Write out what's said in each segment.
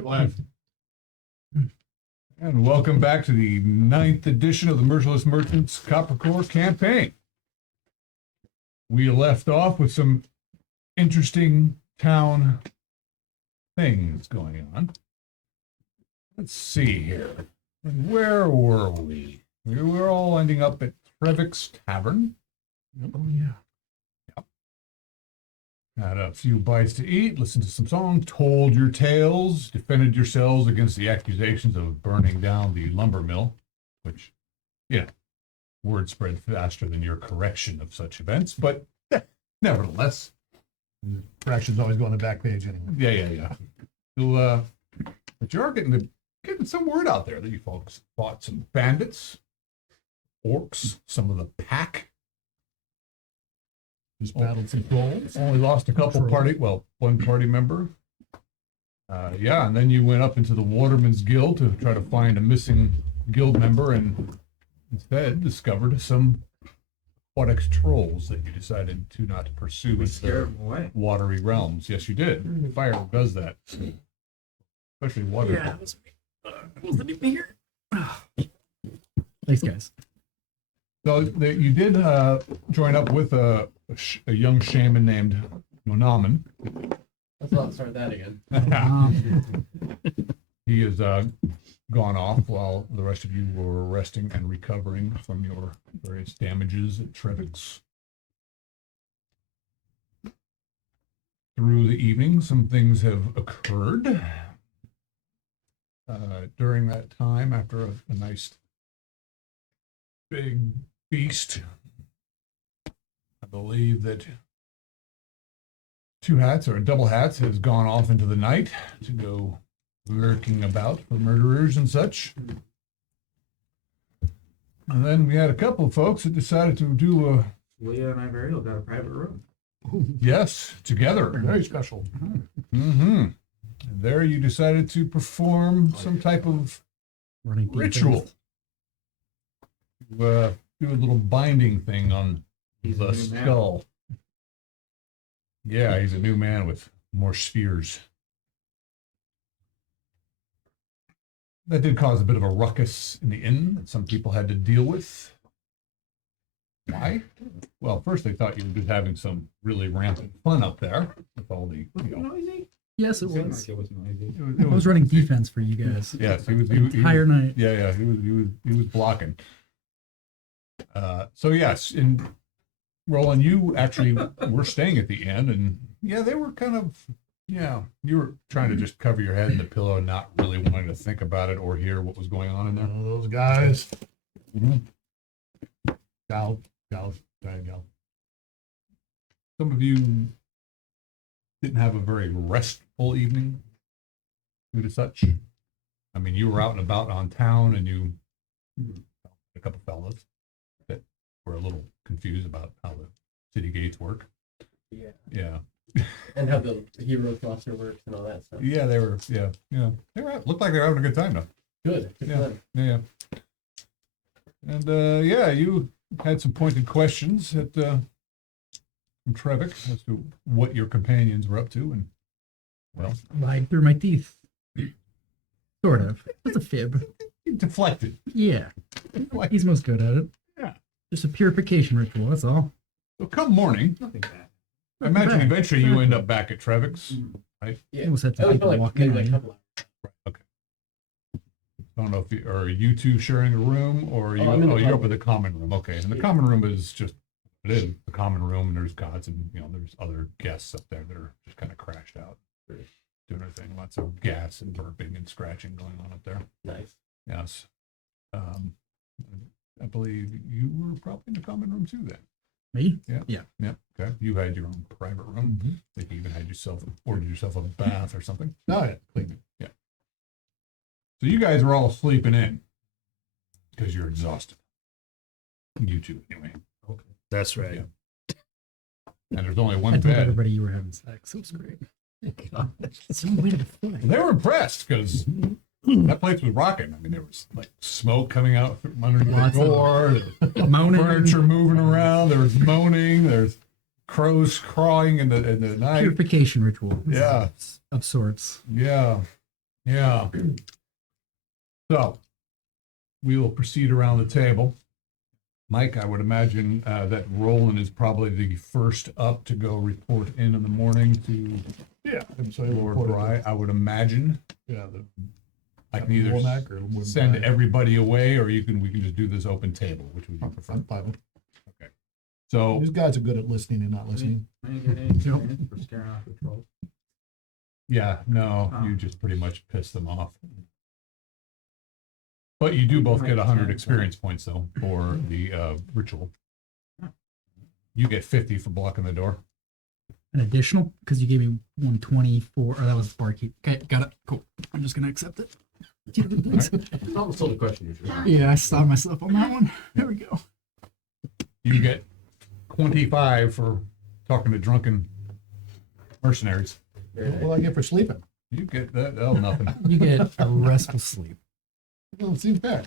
Get live. And welcome back to the 9th edition of the Merciless Merchants Copper Core campaign. We left off with some interesting town things going on. Let's see here. Where were we? We were all ending up at Trevik's Tavern. Oh, yeah. Had a few bites to eat, listened to some songs, told your tales, defended yourselves against the accusations of burning down the lumber mill, which, word spread faster than your correction of such events, but nevertheless. Correction's always go on the back page anyway. Yeah. So, but you are getting some word out there that you folks fought some bandits, orcs, some of the pack. Just battled some trolls. Only lost a couple one party member. And then you went up into the Waterman's Guild to try to find a missing guild member and instead discovered some aquatic trolls that you decided to not pursue into the watery realms. Yes, you did. Fire does that. Especially water. Yeah, it was me. Wasn't even here. Thanks, guys. So you did join up with a young shaman named Monaman. Let's not start that again. He has gone off while the rest of you were resting and recovering from your various damages at Trevik's. Through the evening, some things have occurred. During that time, after a nice big feast, I believe that Two Hats or Double Hats has gone off into the night to go lurking about for murderers and such. And then we had a couple of folks that decided to do Leah and Ivariel got a private room. yes, together. Very special. Mm-hmm. And there you decided to perform some type of ritual. Do a little binding thing on the skull. Yeah, he's a new man with more spheres. That did cause a bit of a ruckus in the inn that some people had to deal with. Why? Well, first they thought you were just having some really rampant fun up there with all the, Noisy? Yes, it Seemed was. like it was noisy. I was running defense for you guys. Yes, he was. The entire night. Yeah, he was blocking. So yes, in Roland, you actually were staying at the inn, and they were kind of, you were trying to just cover your head in the pillow and not really wanting to think about it or hear what was going on in there. One of those guys. Mm-hmm. Gal. Some of you didn't have a very restful evening due to such. I mean, you were out and about on town, and you a couple fellas that were a little confused about how the city gates work. Yeah. And how the hero cluster works and all that stuff. Yeah, they were. Yeah. Looked like they were having a good time though. Good. Yeah. And you had some pointed questions at from Trevik as to what your companions were up to, and Lied through my teeth. Sort of. That's a fib. you deflected. Yeah. He's most good at it. Yeah. Just a purification ritual, that's all. So come morning, Nothing bad. I imagine eventually you end up back at Trevik's. Yeah. I almost had That to was people for like walk maybe in. like a couple hours. Okay. I don't know if are you two sharing a room or you? I'm in the You're up common in the common room. Okay, and the common room is just it is the common room, and there's gods and there's other guests up there that are just kind of crashed out, doing their thing. Lots of gas and burping and scratching going on up there. Nice. Yes. I believe you were probably in the common room too then. Me? Yeah. Okay. You had your own private room. Mm-hmm. I think you even had ordered yourself a bath or something. Oh, yeah. Clean. Yeah. So you guys were all sleeping in because you're exhausted. You two, anyway. Okay. That's right. Yeah. And there's only I one told bed. everybody you were having sex. It was great. It's no way to fly. They were impressed because that place was rocking. I mean, there was like smoke coming out from underneath Lots the of door, moaning. furniture moving around. There was moaning. There's crows crawling in the night. Purification ritual. Yeah. Of sorts. Yeah. Yeah. So, we will proceed around the table. Mike, I would imagine that Roland is probably the first up to go report in the morning to Yeah. And so I Lord reported Bry. I would imagine. Yeah, the I can either Womack or Wood send Bry. everybody away, or we can just do this open table, which would you prefer? I'm fine with it. So, These guys are good at listening and not listening. I didn't get any experience for scaring off the trolls. yeah, no, Oh. you just pretty much piss them off. But you do both get 100 experience points though for the ritual. You get 50 for blocking the door. An additional, because you gave me 124, or that was barkeep. Okay, got it. Cool. I'm just gonna accept it. Thanks. It's almost still the question you should. Yeah, I stopped myself on that one. There we go. You get 25 for talking to drunken mercenaries. Very What nice. will I get for sleeping? You get that? Oh, nothing. You get a restful sleep. Well, it seems fair.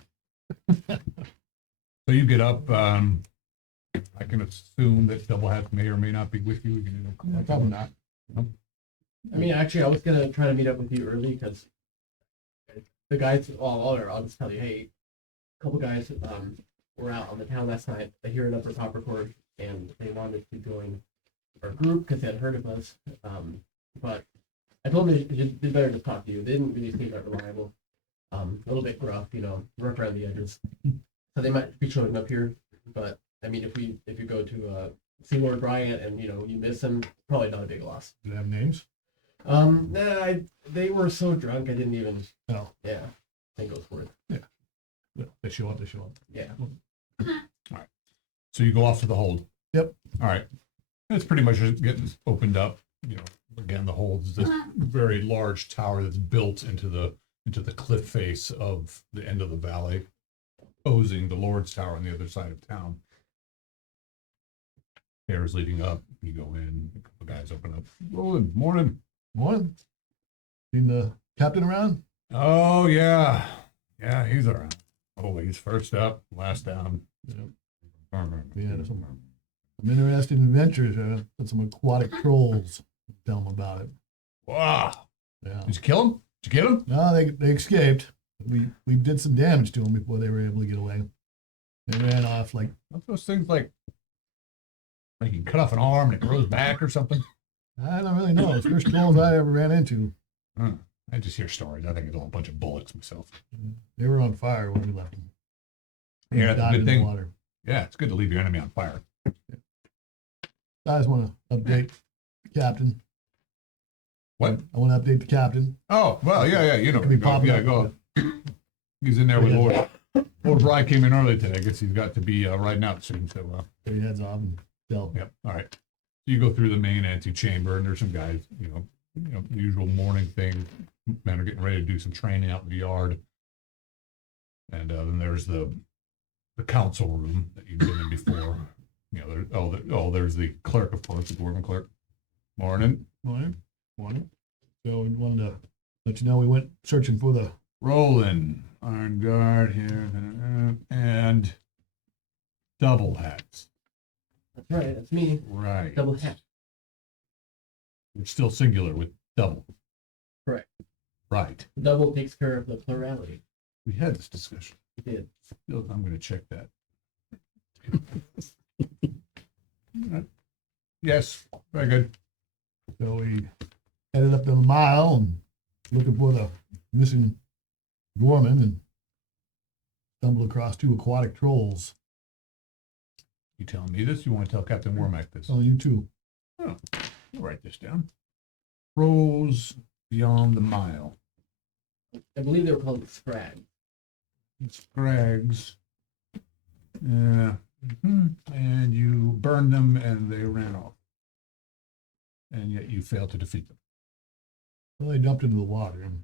So you get up. I can assume that Double Hat may or may not be with you. We can Probably not. I mean, actually, I was gonna try to meet up with you early because the guys. I'll just tell you, hey, a couple guys were out on the town last night. They hear an upper top record, and they wanted to join our group because they had heard of us. But I told them they better just talk to you. They didn't really seem that reliable. A little bit gruff, rough around the edges. So they might be showing up here, but I mean, if you go to see Lord Bryant and you miss him, probably not a big loss. Do they have names? Nah, they were so drunk I didn't even. No. Yeah, I think it was worth. Yeah, they show up, they show up. Yeah. So you go off to the hold. Yep. All right. It's pretty much just getting opened up. Again, the hold is this very large tower that's built into the cliff face of the end of the valley, opposing the Lord's Tower on the other side of town. Stairs leading up. You go in. A couple guys open up. Roland, morning. Morning. Seen the captain around? Oh yeah, yeah, he's around. Always first up, last down. Yeah, some interesting adventures. With some aquatic trolls. Tell them about it. Wow. Yeah. Did you kill him? Did you get him? No, they escaped. We did some damage to them before they were able to get away. They ran off like Aren't those things like you can cut off an arm and it grows back or something? I don't really know. It's the first trolls I ever ran into. I just hear stories. I think it's all a bunch of bullets myself. They were on fire when we left them. They Yeah, that's a died good in the thing. water. Yeah, it's good to leave your enemy on fire. I just want to update the captain. What? I want to update the captain. Oh, well, yeah, Could be popping Yeah, up. go. He's in there with Lord Bry came in early today. I guess he's got to be riding out soon. So, Put your heads off and tell. yep. All right. So you go through the main antechamber, and there's some guys, the usual morning thing. Men are getting ready to do some training out in the yard. And then there's the council room that you've been in before. There's the clerk, of course, the dwarven clerk. Morning. Morning. Morning. So we wanted to let you know we went searching for the Roland, Iron Guard here, and double hats. That's right. That's me. Right. Double hat. We're still singular with double. Correct. Right. Double takes care of the plurality. We had this discussion. We did. I'm going to check that. Yes. Very good. So we headed up the mile and looking for the missing Gorman and stumbled across two aquatic trolls. You telling me this? You want to tell Captain Wormack this? Oh, you too. I'll write this down. Rose beyond the mile. I believe they were called Scrag. Scrags. Yeah. And you burned them and they ran off. And yet you failed to defeat them. Well, they dumped into the water. And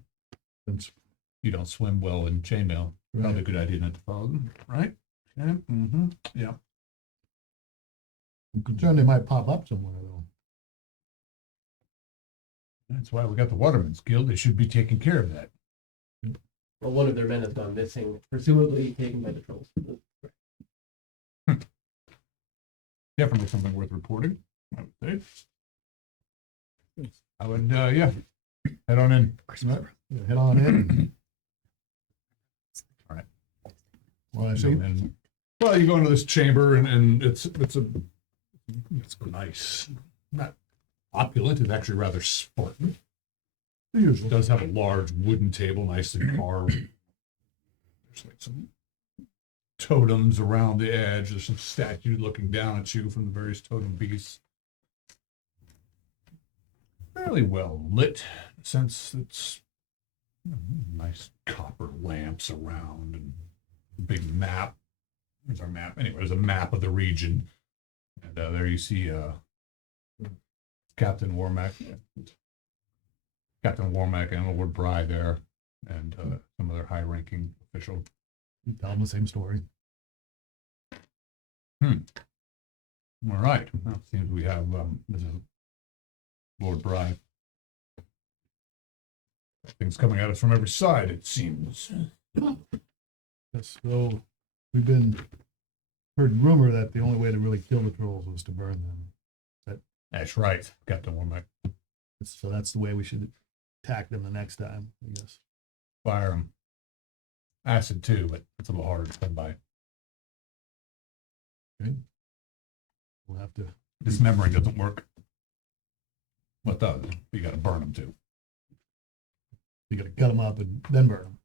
since You don't swim well in chainmail. Probably a right, good idea not to follow them, right? Yeah. Mm-hmm. Yeah. I'm concerned they might pop up somewhere though. That's why we got the Watermen's Guild. They should be taking care of that. Well, one of their men has gone missing, presumably taken by the trolls. Definitely something worth reporting, I would say. I would, yeah, head on in. Right. Head on in. All right. Well, I see. And, well, you go into this chamber and it's nice. Not opulent, it's actually rather Spartan. It does have a large wooden table, nicely carved. There's like some totems around the edge. There's some statues looking down at you from the various totem beasts. Fairly well lit, since it's nice copper lamps around and a big map. There's our map. Anyway, there's a map of the region. And there you see Captain Warmack and Lord Bry there, and some other high-ranking official. Tell them the same story. All right. Well, it seems we have this is Lord Bry. Things coming at us from every side, it seems. Yes, so we've heard rumor that the only way to really kill the trolls was to burn them. That's right, Captain Warmack. So that's the way we should attack them the next time, I guess. Fire them. Acid too, but it's a little harder to come by. We'll have to. Dismembering doesn't work. What does? You got to burn them too. You gotta cut them up and then burn them.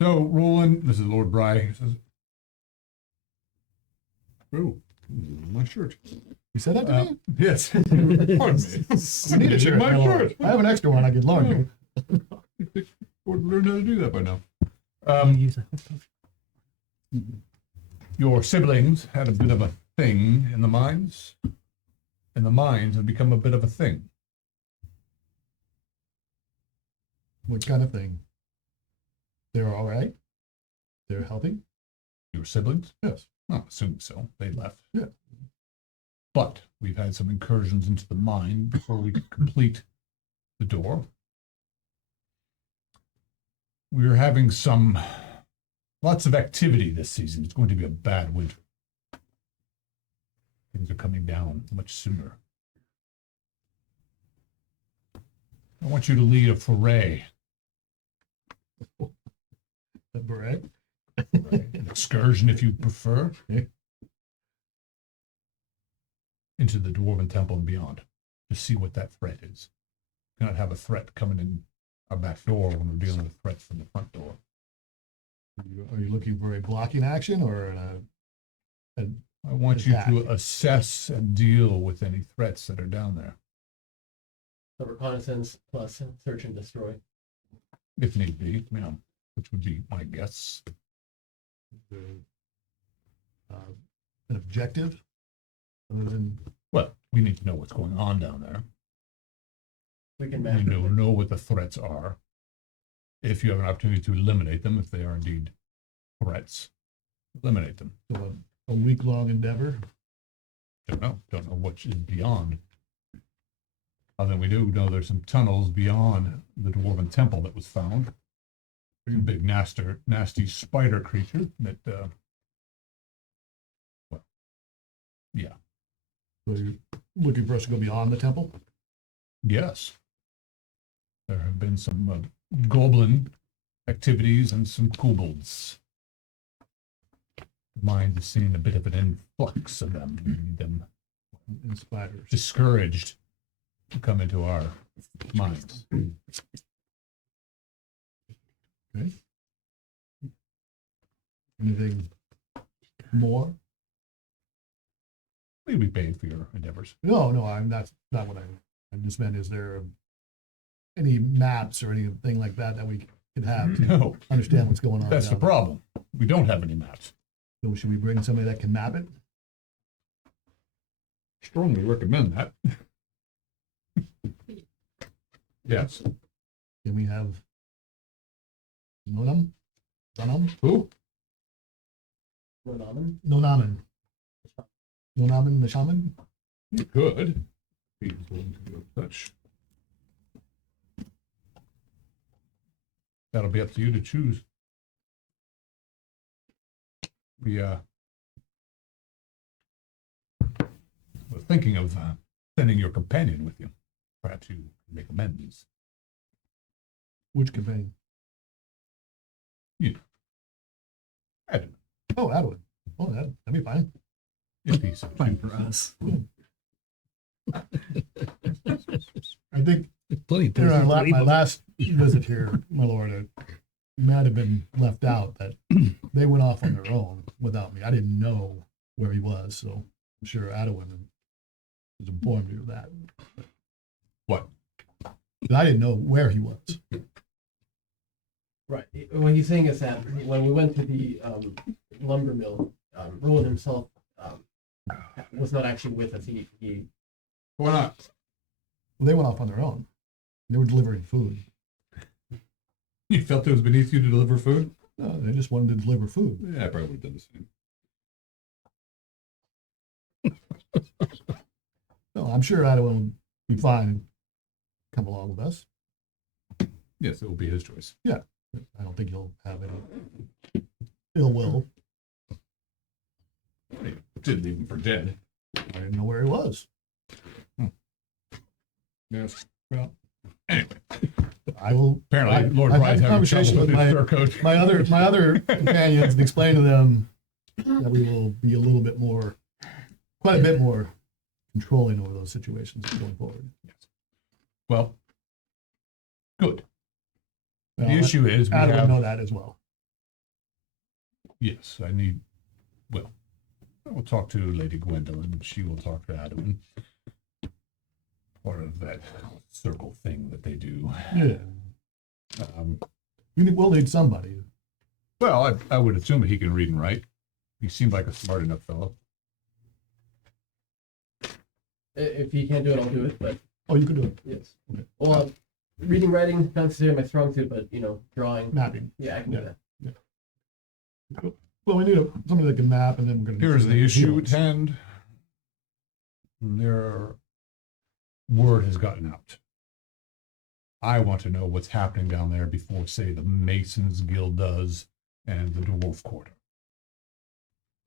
So, Roland, this is Lord Bry. He says, "Oh, my shirt." You said that to me? Yes. Pardon me. I need a shirt. My shirt. I have an extra one I can loan you. Would learn how to do that by now. Use a- Your siblings had a bit of a thing in the mines, and the mines have become a bit of a thing. What kind of thing? They're all right? They're healthy? Your siblings? Yes. Oh, assuming so. They left. Yeah. But we've had some incursions into the mine before we could complete the door. We're having lots of activity this season. It's going to be a bad winter. Things are coming down much sooner. I want you to lead a foray, A beret? an excursion if you prefer, Okay. into the Dwarven Temple and beyond, to see what that threat is. We cannot have a threat coming in our back door when we're dealing with threats from the front door. Are you looking for a blocking action or I want you to Attack. assess and deal with any threats that are down there, So reconnaissance plus search and destroy. if need be, which would be my guess. an objective? Other than, Well, we need to know what's going on down there. We can We map. know what the threats are. If you have an opportunity to eliminate them, if they are indeed threats, eliminate them. so a week-long endeavor? Don't know what is beyond. Other than we do know there's some tunnels beyond the Dwarven Temple that was found. There's a big nasty spider creature that, So you're looking for us to go beyond the temple? yes. There have been some goblin activities and some kobolds. The mind has seen a bit of an influx of them. We need them And spiders? discouraged to come into our minds. Okay. Anything more? We'll be paid for your endeavors. No, that's not what I just meant. Is there any maps or anything like that that we could have to No, understand what's going on? that's the down there? problem. We don't have any maps. So should we bring somebody that can map it? Strongly recommend that. Yes. Can we have Nonam? Who? Ronaman. Nonaman. Nonaman the shaman? You could. He's willing to do such. That'll be up to you to choose. We were thinking of sending your companion with you. try to make amends. Which campaign? Adam, Oh, Adwin. Oh, that'd be fine. if he's Fine for us. I think Plenty of during places to my leave last visit here, my lord, it might have been left out that they went off on their own without me. I didn't know where he was, so I'm sure Adwin has informed you of that. what? But I didn't know where he was. Right. What he's saying is that when we went to the lumber mill, Roland himself was not actually with us. He Why not? Well, they went off on their own. They were delivering food. You felt it was beneath you to deliver food? No, they just wanted to deliver food. Yeah, I probably would have done the same. No, I'm sure Adwin will be fine and come along with us. Yes, it will be his choice. I don't think he'll have any ill will. They didn't leave him for dead. I didn't know where he was. Yes. Well, anyway, I will. apparently Lord I've Bride's had a having trouble conversation with with his surcoat. my other companions and explain to them that we will be a little bit more, quite a bit more controlling over those situations going forward. Well, good. Well, The issue is we Adam have, will know that as well. yes, I need, well, I will talk to Lady Gwendolyn. She will talk to Adam. Part of that circle thing that they do. Yeah, we'll need somebody. Well, I would assume that he can read and write. He seemed like a smart enough fellow. if he can't do it, I'll do it. But Oh, you can do it. yes. Okay. Well, reading, writing, not necessarily my strong suit, but drawing. Mapping. Yeah, I can do that. Well, we need somebody that can map, and then we're going to. Here's the issue at hand. Word has gotten out. I want to know what's happening down there before, say, the Masons Guild does and the Dwarf Quarter.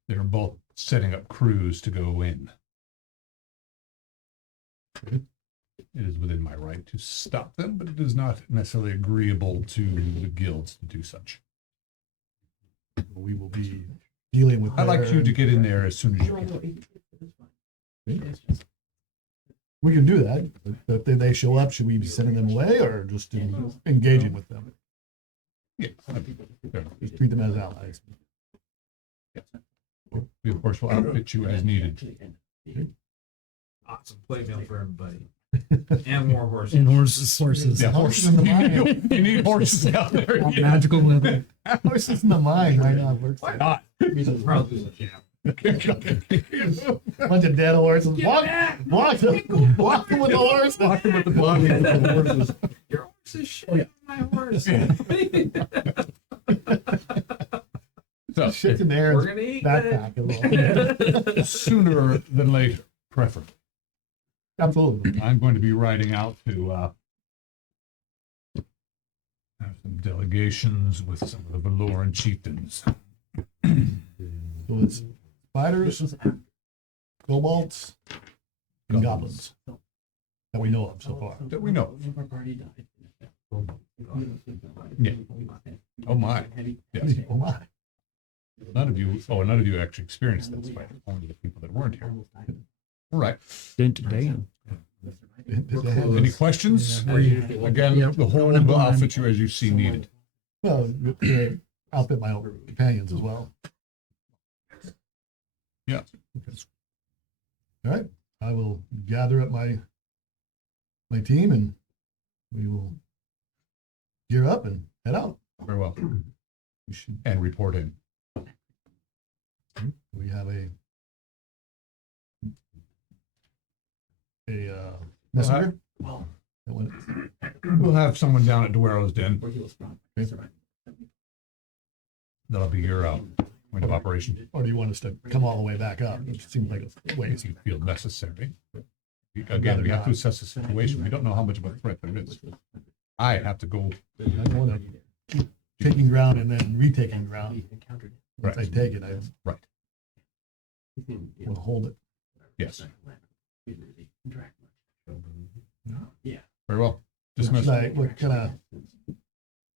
They're both setting up crews to go in. It is within my right to stop them, but it is not necessarily agreeable to the guilds to do such. We will be dealing with. I'd like their- you to get in there as soon as you No, can. no, it's fine. We can do that, but if they show up, should we be sending them away or just engaging with them? Yes. Just treat them as allies. We, of course, will outfit you as needed. Awesome playbill for everybody. And more horses. And horses. Yeah, Horses in the mine. You need horses out there. Not Yeah. magical leather. Horses in the mine, why not? Why not? Probably the jam. Bunch of dead horses. Walk them with the horse. Walk them with the horses. Your horse is shit. Oh, yeah. My horse. So, Shit in there. We're gonna eat Backpack a little. sooner than later, preferably. Absolutely. I'm going to be riding out to have some delegations with some of the Valoran chieftains. So it's spiders, kobolds, and goblins that we know of so far. That we know. Our party died. Yeah. Oh my. Yes. Oh my. None of you actually experienced this fight. Only the people that weren't here. All right. Any questions? Again, Yep. the whole will outfit you as you see needed. Well, outfit my own companions as well. Yeah. All right. I will gather up my team and we will gear up and head out. Very well. We should. And report in. We have a messenger. Well, That went- We'll have someone down at Duero's Den. where he was from. Okay. That'll be your point of operation. Or do you want us to come all the way back up? It seems like a ways. If you feel necessary. Again, we have to assess the situation. We don't know how much of a threat there is. I have to go. I don't want to keep taking ground and then retaking ground. Once I Right. take it, I Right. will hold it. Yes. Yeah. Dismissed. What kind of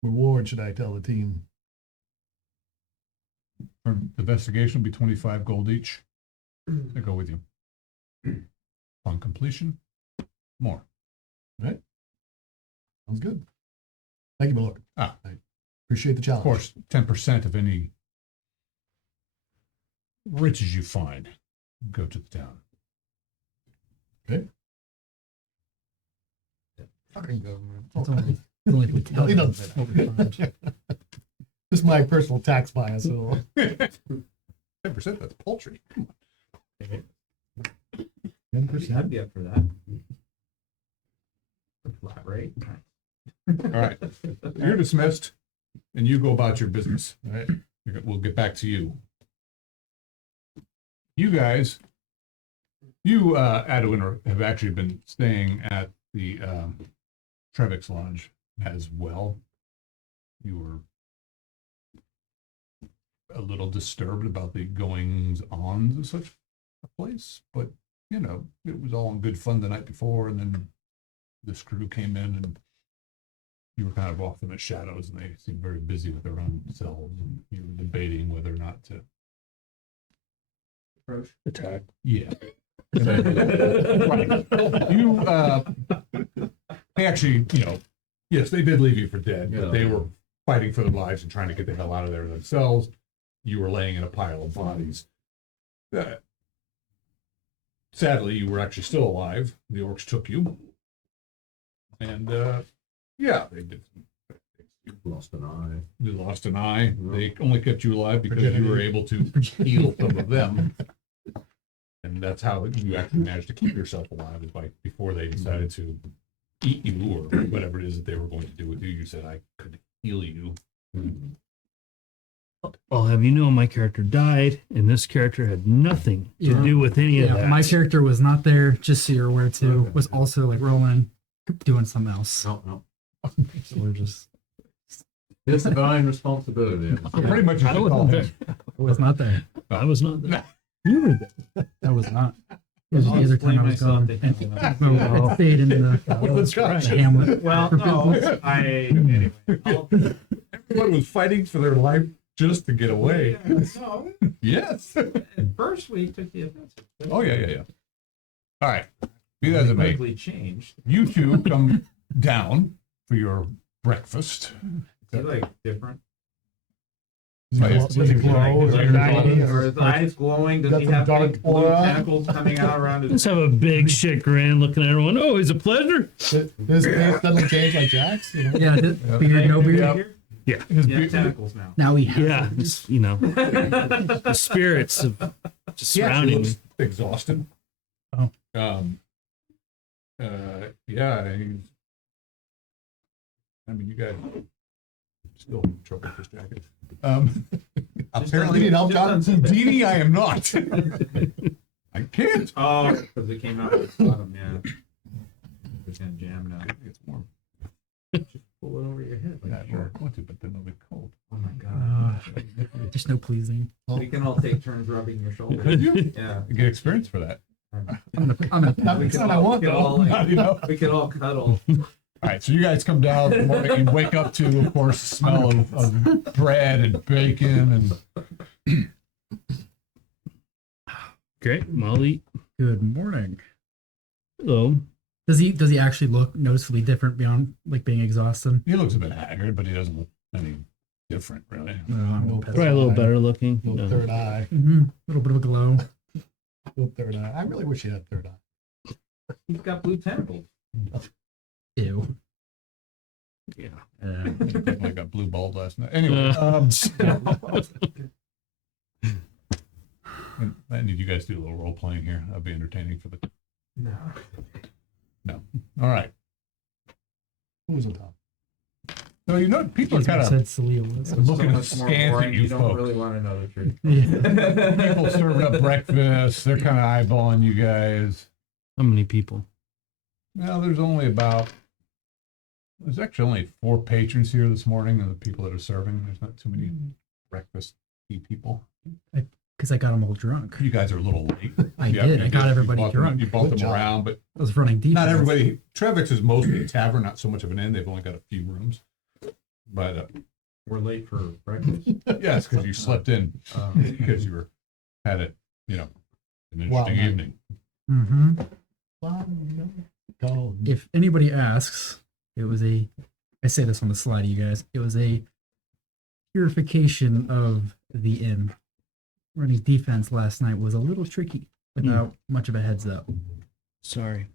reward should I tell the team? For the investigation will be 25 gold each. They go with you. On completion, more. Sounds good. Thank you, my lord. Ah. I appreciate the Of challenge. course, 10% of any riches you find go to the town. Fucking government. It's only if we tell He you doesn't what we find. This is my personal tax bias. So 10%, that's paltry. 10%. I'd be up for that. Flat rate. All right. You're dismissed, and you go about your business. All right. We'll get back to you. You guys, Adwin, have actually been staying at the Trevix Lodge as well. You were a little disturbed about the goings-ons of such a place, but, you know, it was all in good fun the night before, and then this crew came in, and you were kind of off in the shadows, and they seemed very busy with their own selves, and you were debating whether or not to Approach. attack. Yeah. Right. You, they actually, you know, yes, they did leave you for dead, but they were fighting for their lives and trying to get the hell out of there themselves. You were laying in a pile of bodies. Sadly, you were actually still alive. The orcs took you. And, yeah, they did. Lost an eye. They lost an eye. They only kept you alive because you were able to heal some of them. And that's how you actually managed to keep yourself alive, is by before they decided to eat you or whatever it is that they were going to do with you. You said, I could heal you. I'll have you know my character died, and this character had nothing to Yeah. do with any of Yeah, that. my character was not there, just so you're aware too. Okay. Was also like rolling, doing something else. No. So we're just It's divine responsibility. Pretty much I you wasn't call there. him. was not there. I was not there. You were there. That was not. It was the I'll other explain time I was myself gone. to And him. I stayed in the Hamlet. Well, no, anyway. Everyone was fighting for their life just to get away. No, Yes. at first we took the offensive. Oh, yeah. All right. Be that as it may, Quickly changed. you two come down for your breakfast. Is he like different? Does he glow? Is he shiny, Or or- his eyes glowing? Does Got he some have dark big blue aura? tentacles coming out around his Let's have a big shit grin looking at everyone. Oh, it's a pleasure. Does his face suddenly change like Jack's? You know? Yeah, beard, no beard. His Yeah, be- tentacles now. Now we have. Yeah, it's, you know, the spirits of just He actually surrounding me. looks exhausted. Oh. Yeah. I mean, you guys still in trouble with this jacket. Apparently, You need help, John? Dini, I am not. I can't. Oh, because it came out at the bottom, yeah. It's gonna jam now. It's warm. Pull it over your head. Yeah, Like, sure. I want to, but then it'll be cold. Oh my god. Just no pleasing. We can all take turns rubbing your shoulder. Could you? Yeah. You get experience for that. I'm gonna Not We the could kind I all, want, we could though. all, You know? we could all cuddle. All right, so you guys come down in the morning and wake up to, of course, the smell of bread and bacon and Great, Molly. Good morning. Hello. Does he actually look noticeably different beyond like being exhausted? he looks a bit haggard, but he doesn't look any different, really. No, Probably a little better looking. Little No. third eye. Little bit of a glow. Little third eye. I really wish he had a third eye. He's got blue tentacles. Ew. Yeah. I got blue balled last night. Anyway, I need you guys to do a little role playing here. That'd be entertaining for the. No. All right. Who was on top? So you know, people are kind of said Celia was. looking askance at you don't folks. really want to know the truth. Yeah. People serving up breakfast. They're kind of eyeballing you guys. How many people? Well, there's actually only 4 patrons here this morning, and the people that are serving. There's not too many breakfast people. because I got them all drunk. You guys are a little late. I Yeah, did. you I got everybody you bought drunk. Them, you bought Good them job. around, but I was running defense. not everybody. Trevix is mostly a tavern, not so much of an inn. They've only got a few rooms. But We're late for breakfast. yes, because you slept in because you were had it, an Wow. interesting evening. Mm-hmm. Call. If anybody asks, it was a. I say this on the slide, you guys. It was a purification of the inn. Running defense last night was a little tricky without much of a heads up. Sorry.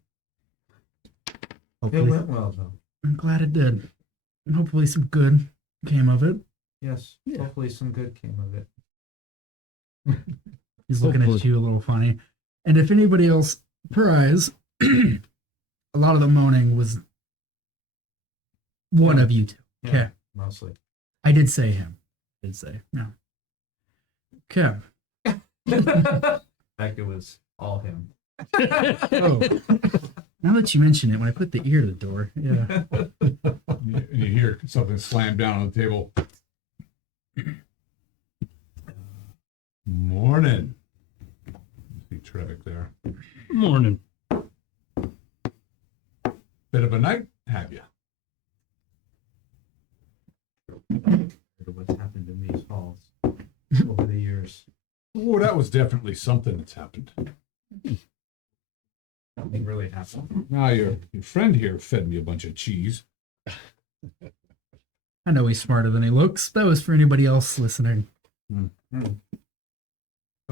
It Hopefully, went well though. I'm glad it did. And hopefully some good came of it. Yes. Yeah. Hopefully some good came of it. He's looking at Hopefully. you a little funny. And if anybody else pries, a lot of the moaning was one of you two. Yeah, Okay. Mostly. I did say him. Did say. No. Okay. In fact, it was all him. Oh. Now that you mention it, when I put the ear to the door, yeah. And you hear something slam down on the table. Morning. See Trevik there. Morning. Bit of a night, have you? What's happened in these halls over the years. Oh, that was definitely something that's happened. Nothing really happened. Now your friend here fed me a bunch of cheese. I know he's smarter than he looks. That was for anybody else listening. I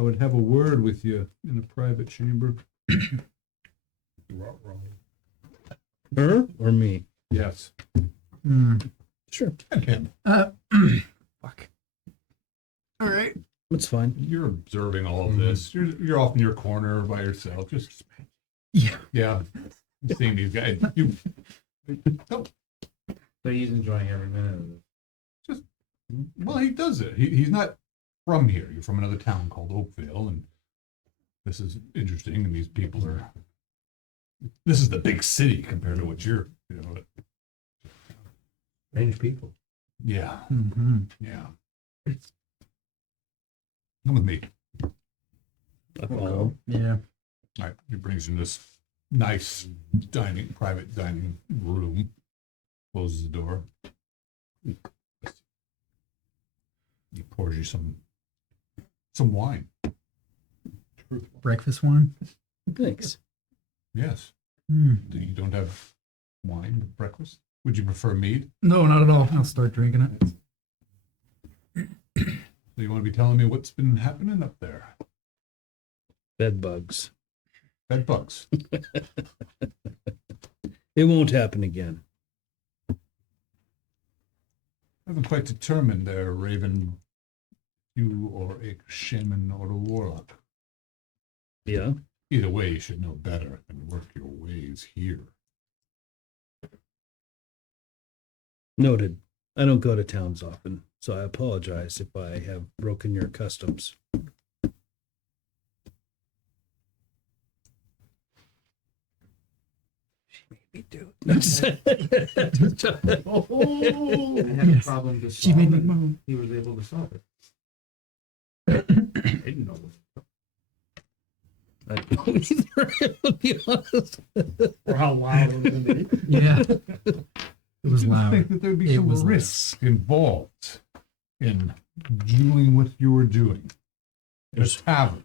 would have a word with you in a private chamber. Her or me? Yes. Hmm. Sure. And him. Fuck. All right. It's fine. You're observing all of this. You're off in your corner by yourself. Just Yeah. seeing these guys. You So he's enjoying every minute of it. well, he does it. He's not from here. You're from another town called Oakville, and this is interesting. And these people are. This is the big city compared to what you're. Strange people. Yeah. Mm-hmm. Yeah. Come with me. I follow. Yeah. All right. He brings you in this nice private dining room. Closes the door. He pours you some wine. Breakfast wine. Thanks. Yes. Mm. You don't have wine with breakfast? Would you prefer mead? No, not at all. I'll start drinking it. So you want to be telling me what's been happening up there? Bed bugs. Bed bugs. It won't happen again. I haven't quite determined there, Raven, you or a shaman or a warlock. Yeah. Either way, you should know better and work your ways here. Noted. I don't go to towns often, so I apologize if I have broken your customs. She made me do it. I had a problem to She solve made me it. moan. He was able to solve it. I didn't know what. I don't either, to be honest. Or how loud it was gonna be. Yeah. It was Didn't loud. think that there'd be It some was loud. risks involved in doing what you were doing. In a tavern,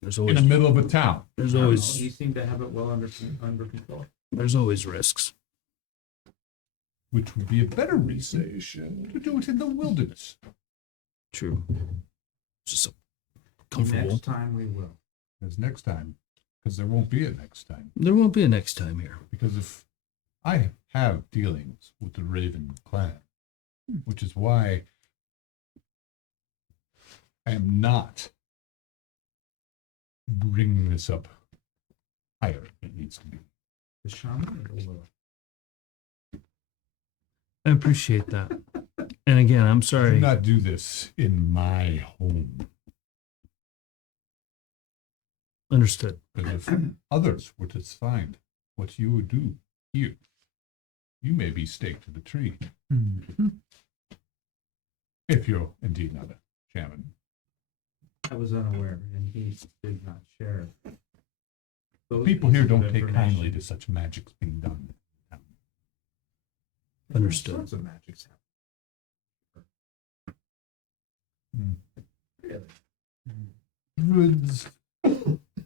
There's in the always middle of a town. there's I don't know, always he seemed to have it well under control. there's always risks. Which would be a better reason to do it in the wilderness. True. Just so comfortable. Next time we will. Because next time, because there won't be a next time. There won't be a next time here. Because if I have dealings with the Raven clan, which is why I am not bringing this up higher than it needs to be. The shaman or the willow? I appreciate that. And again, I'm Do sorry. not do this in my home. Understood. Because if others were to find what you would do here, you may be staked to the tree. Mhm. If you're indeed not a shaman. I was unaware, and he did not share. those People here pieces of don't take information. kindly to such magics being done. Understood. All sorts of magics Hmm. happen. Druids,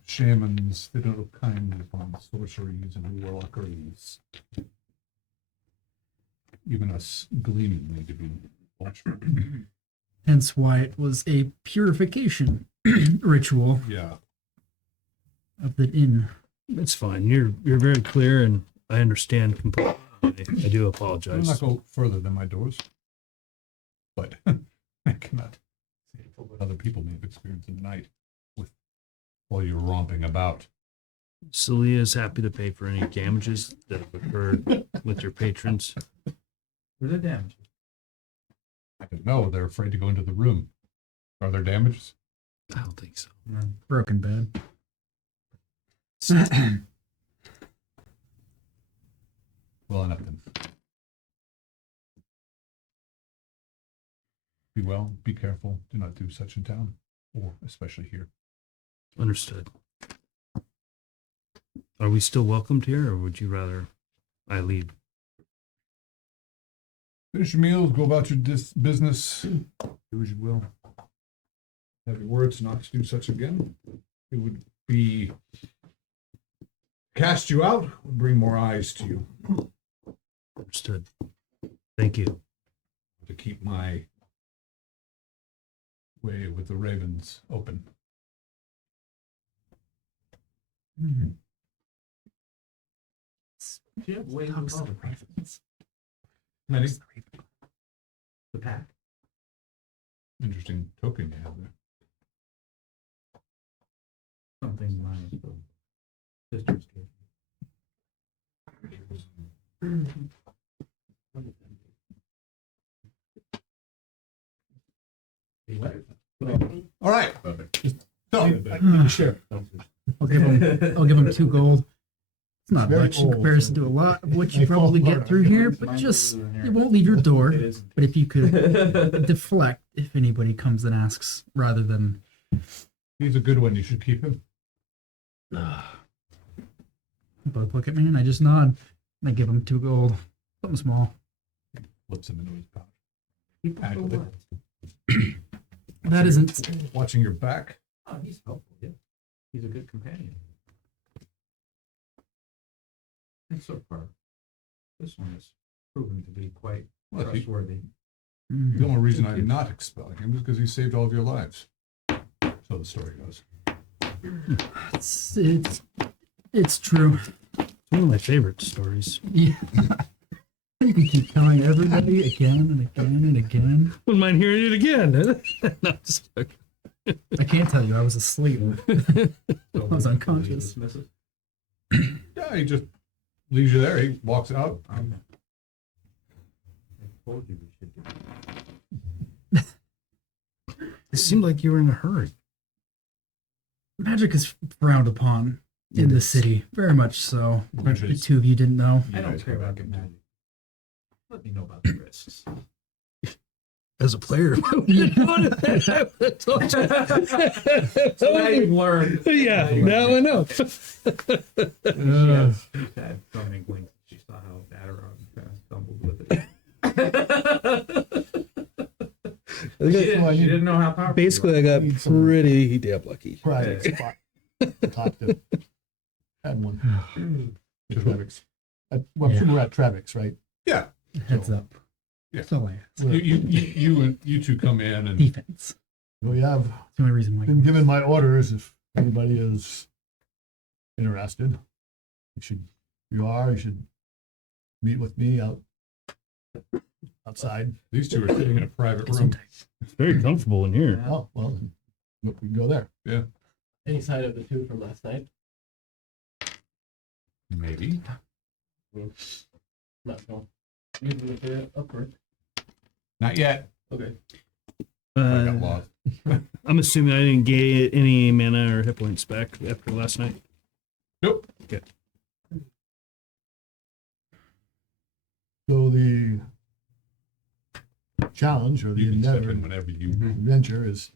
shamans, they don't look kindly upon sorceries and warlockeries. Even us gleaming need to be watchful. Hence why it was a purification ritual Yeah. of the inn. It's fine. You're very clear, and I understand completely. I do I will apologize. not go further than my doors. But I cannot say for what other people may have experienced in the night with while you're romping about. Celia is happy to pay for any damages that have occurred with your patrons. Were there damages? I don't know, they're afraid to go into the room. Are there damages? I don't think so. Broken bed. Well enough then. Be well, be careful, do not do such in town, or especially here. Understood. Are we still welcomed here, or would you rather I leave? Finish your meals, go about your business, do as you will. Have your words not to do such again. It would be cast you out, would bring more eyes to you. Understood. Thank you. To keep my way with the ravens open. Do you have ways Talks to of the ravens. Many the pack? interesting token you have there. Something my sisters gave me. What? All right. Perfect. So, Sure. I'll give him 2 gold. It's not Very much in old, comparison so to a lot of what you they probably fall get apart. through here, but just it won't leave your door. It isn't. But if you could deflect if anybody comes and asks, rather than he's a good one. You should keep him. both look at me and I just nod. And I give him 2 gold, something small. Flips him into his pouch. People Add for with it. what? That isn't. Watching your back. Oh, he's helpful, yeah. He's a good companion. And so far, this one has proven to be quite Well, he- trustworthy. The only reason Thank I'm you. not expelling him is because he saved all of your lives. So the story goes. It's true. It's one of my favorite stories. Yeah. You can keep telling everybody again and again and again. Wouldn't mind hearing it again. No, just joking. I can't tell you, I was asleep. So was unconscious. dismiss it? Yeah, he just leaves you there. He walks out. I told you we should do it. It seemed like you were in a hurry. Magic is frowned upon in the city, very much so. The Eventually, 2 of you didn't know. I don't care about the magic. Let me know about the risks. As a player, I would have known it. I would have told you. So now you've learned. Yeah, now I know. Yes, she's had so many winks. She saw how Adaron kind of stumbled with it. She didn't know how powerful. Basically, I got Need some- pretty damn lucky. Private spot. to talk to. Had one. Travis. Well, I'm sure we're at Travis, right? yeah. Heads up. Yeah. That's all I ask. You two come in and Defense. We have That's the only reason why. been given my orders. If anybody is interested, you should meet with me outside. these two are sitting in a private Get some room. time. It's very comfortable in here. Oh, well, then look, we can go there. Any sign of the 2 from last night? Maybe. Not no. Usually they're upward. Not yet. Okay. I got lost. I'm assuming I didn't get any mana or hit points back after last night. Nope. So the challenge or the You can step in endeavor, whenever you. adventure is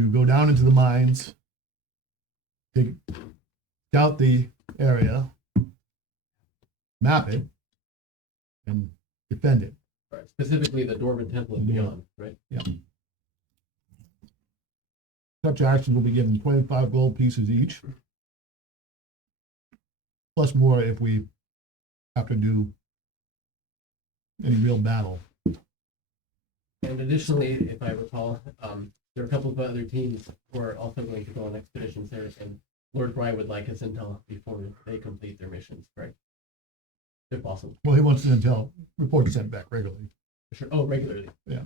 to go down into the mines, scout the area, map it, and defend it. Right. Specifically the Dwarven Temple and beyond, right? Such actions will be given 25 gold pieces each, plus more if we have to do any real battle. And additionally, if I recall, there are a couple of other teams who are also going to go on expeditions there, and Lord Bry would like his intel before they complete their missions, right? If possible. Well, he wants to intel reports sent back regularly. Sure. Oh, regularly. Yeah.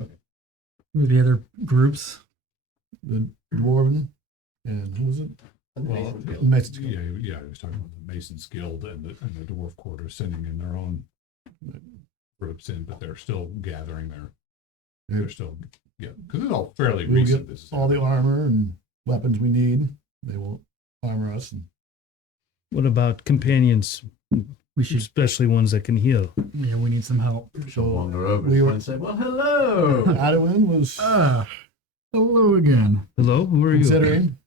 Who are the other groups? The Dwarven and who was it? And the Well, Masons Guild. The Masons Guild. Yeah, he was talking about the Masons Guild and the Dwarf Quarter sending in their own groups in, but they're still gathering they're still, because it's all fairly We'll recent. get This is all the armor and weapons we need. They will armor us. And What about companions, We should. especially ones that can heal? Yeah, we need some help. She'll wander over we were- and say, well, hello. Adwin was Hello again. Hello, who are you? considering.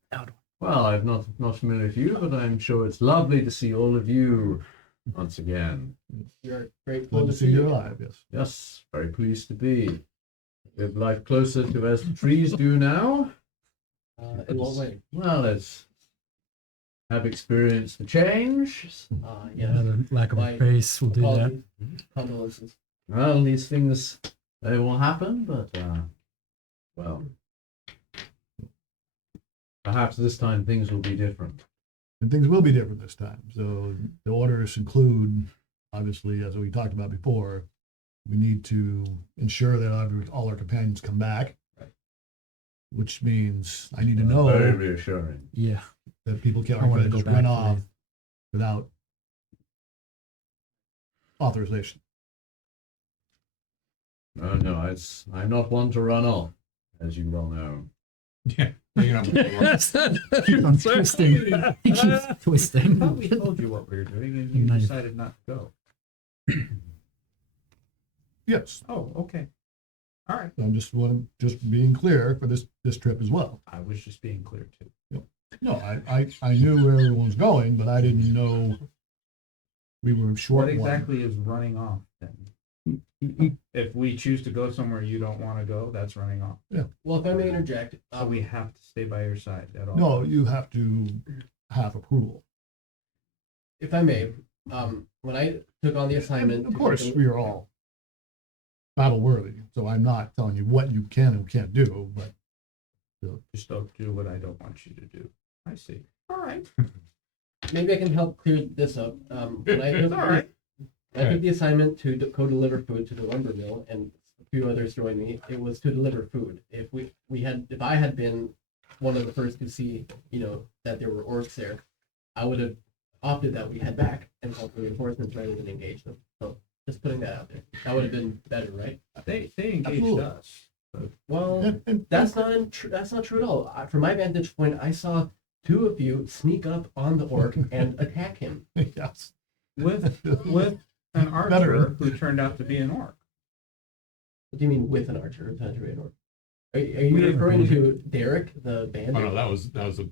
Well, I'm not familiar with you, but I'm sure it's lovely to see all of you once again. You're grateful Glad to see you alive. Yes. Yes, very pleased to be. Live life closer to as the trees do now. In what way? Well, as have experienced the change. Yeah. The lack of My a face will do that. Apologies. Condolences. Well, these things, they will happen, but, well, perhaps this time things will be different. And things will be different this time. So the orders include, obviously, as we talked about before, we need to ensure that all our companions come back. Right. Which means I need to Very know reassuring. Yeah. that people I can't want to go just back. run to off the- without authorization. No, I'm not one to run off, as you well know. Yeah. Hanging out with the dwarf. Keep on twisting. He keeps I twisting. thought we told you what we were doing and you Nice. decided not to go. Yes. Oh, okay. All right. I'm just being clear for this trip as well. I was just being clear too. No, I knew where everyone was going, but I didn't know we were short. What one. exactly is running off then? If we choose to go somewhere you don't want to go, that's running off. Well, if I may interject, So we have to stay by your side at all. No, you have to have approval. if I may, when I took on the assignment, Of course, we are all battle worthy, so I'm not telling you what you can and can't do, but Just don't do what I don't want you to do. I see. All right. maybe I can help clear this up. When I took, All right. when I took the assignment to co-deliver food to the lumber mill, and a few others joined me. It was to deliver food. If I had been one of the first to see, that there were orcs there, I would have opted that we head back and call for reinforcements rather than engage them. So just putting that out there. That would have been better, right? They engaged Absolutely. us. Well, and that's not true at all. From my vantage point, I saw two of you sneak up on the orc and attack him. yes. With an archer Veteran. who turned out to be an orc. What do you mean with an archer? Are you referring to Derek, the bandit? Oh no, that was a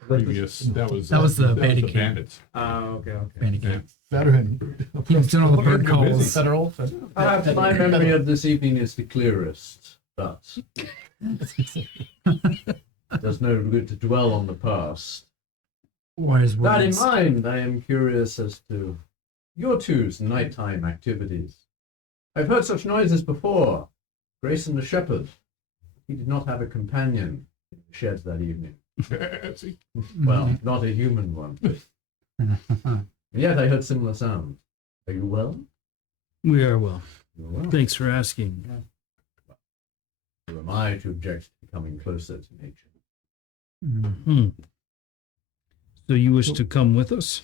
previous. That was the that bandit was king. bandits. Okay. Bandicam. Veteran. He's doing all the bird You're busy. calls. Federal. My memory of this evening is the clearest, but there's no good to dwell on the past. Wise That in words. mind, I am curious as to your two's nighttime activities. I've heard such noises before. Grayson the shepherd. He did not have a companion in the shed that evening. See? Well, not a human one. And yet I heard similar sounds. Are you well? We are well. You're well. Thanks for asking. Who am I to object to becoming closer to nature? Hmm. So you wish to come with us?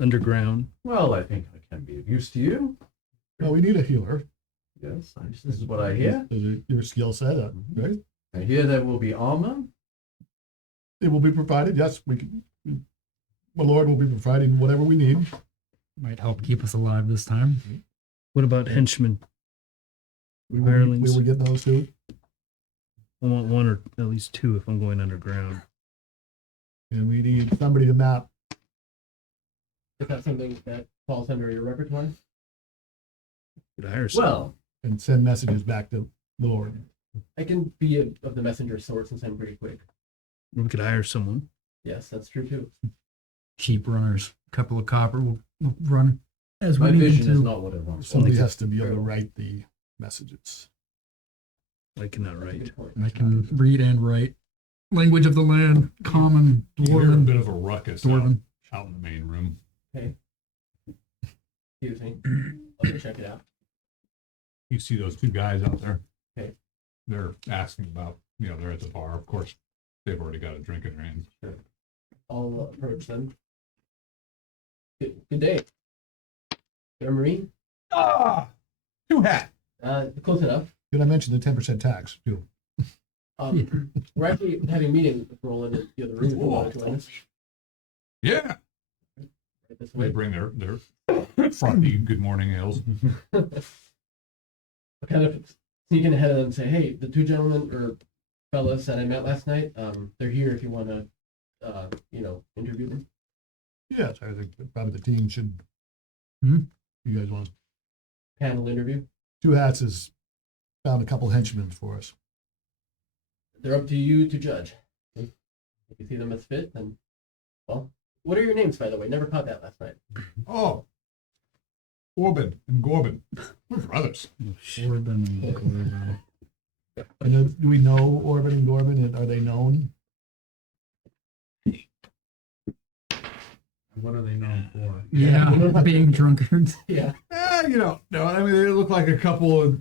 Underground? Well, I think I can be of use to you. Well, we need a healer. Yes, this is what I hear. Is it your skill set, right? I hear there will be armor. It will be provided. Yes, my Lord will be providing whatever we need. Might help keep us alive this time. What about henchmen? We Hirelings. will get those too. I want one or at least two if I'm going underground. And we need somebody to map. Is that something that falls under your repertoire? Could hire someone. Well, And send messages back to the Lord. I can be of the messenger sort since I'm pretty quick. We could hire someone. Yes, that's true too. Cheap runners, a couple of copper will run as we my need them vision is to. not what it wants. Somebody has to be able to write the messages. I cannot write. Good point. I can read and write. Language of the land, common, You hear a dwarven, bit of a ruckus out, dwarven. out in the main room. Excuse me. Let me check it out. You see those two guys out there. Okay. They're asking about, they're at the bar. Of course, they've already got a drink in their hands. I'll approach them. Good day. You're a Marine? Ah, two hat. Close enough. Did I mention the 10% tax too? We're actually having a meeting with Roland in the other room. If you want to join us. Yeah, Right this they way. bring their frothy good morning ales. I'll kind of sneak in ahead of them and say, hey, the two gentlemen or fellas that I met last night, they're here if you want to, interview them. Yes, I think that probably the team should. Hmm? You guys want Panel interview. Two Hats has found a couple henchmen for us. They're up to you to judge. If you see them as fit, then, well, what are your names, by the way? Never caught that last night. Oh, Corbin and Gorbin. We're brothers. Dwarven and Dwarven. And do we know Orban and Gorban? And are they known? What are they known for? Yeah, being drunkards. Yeah. No, I mean, they look like a couple of,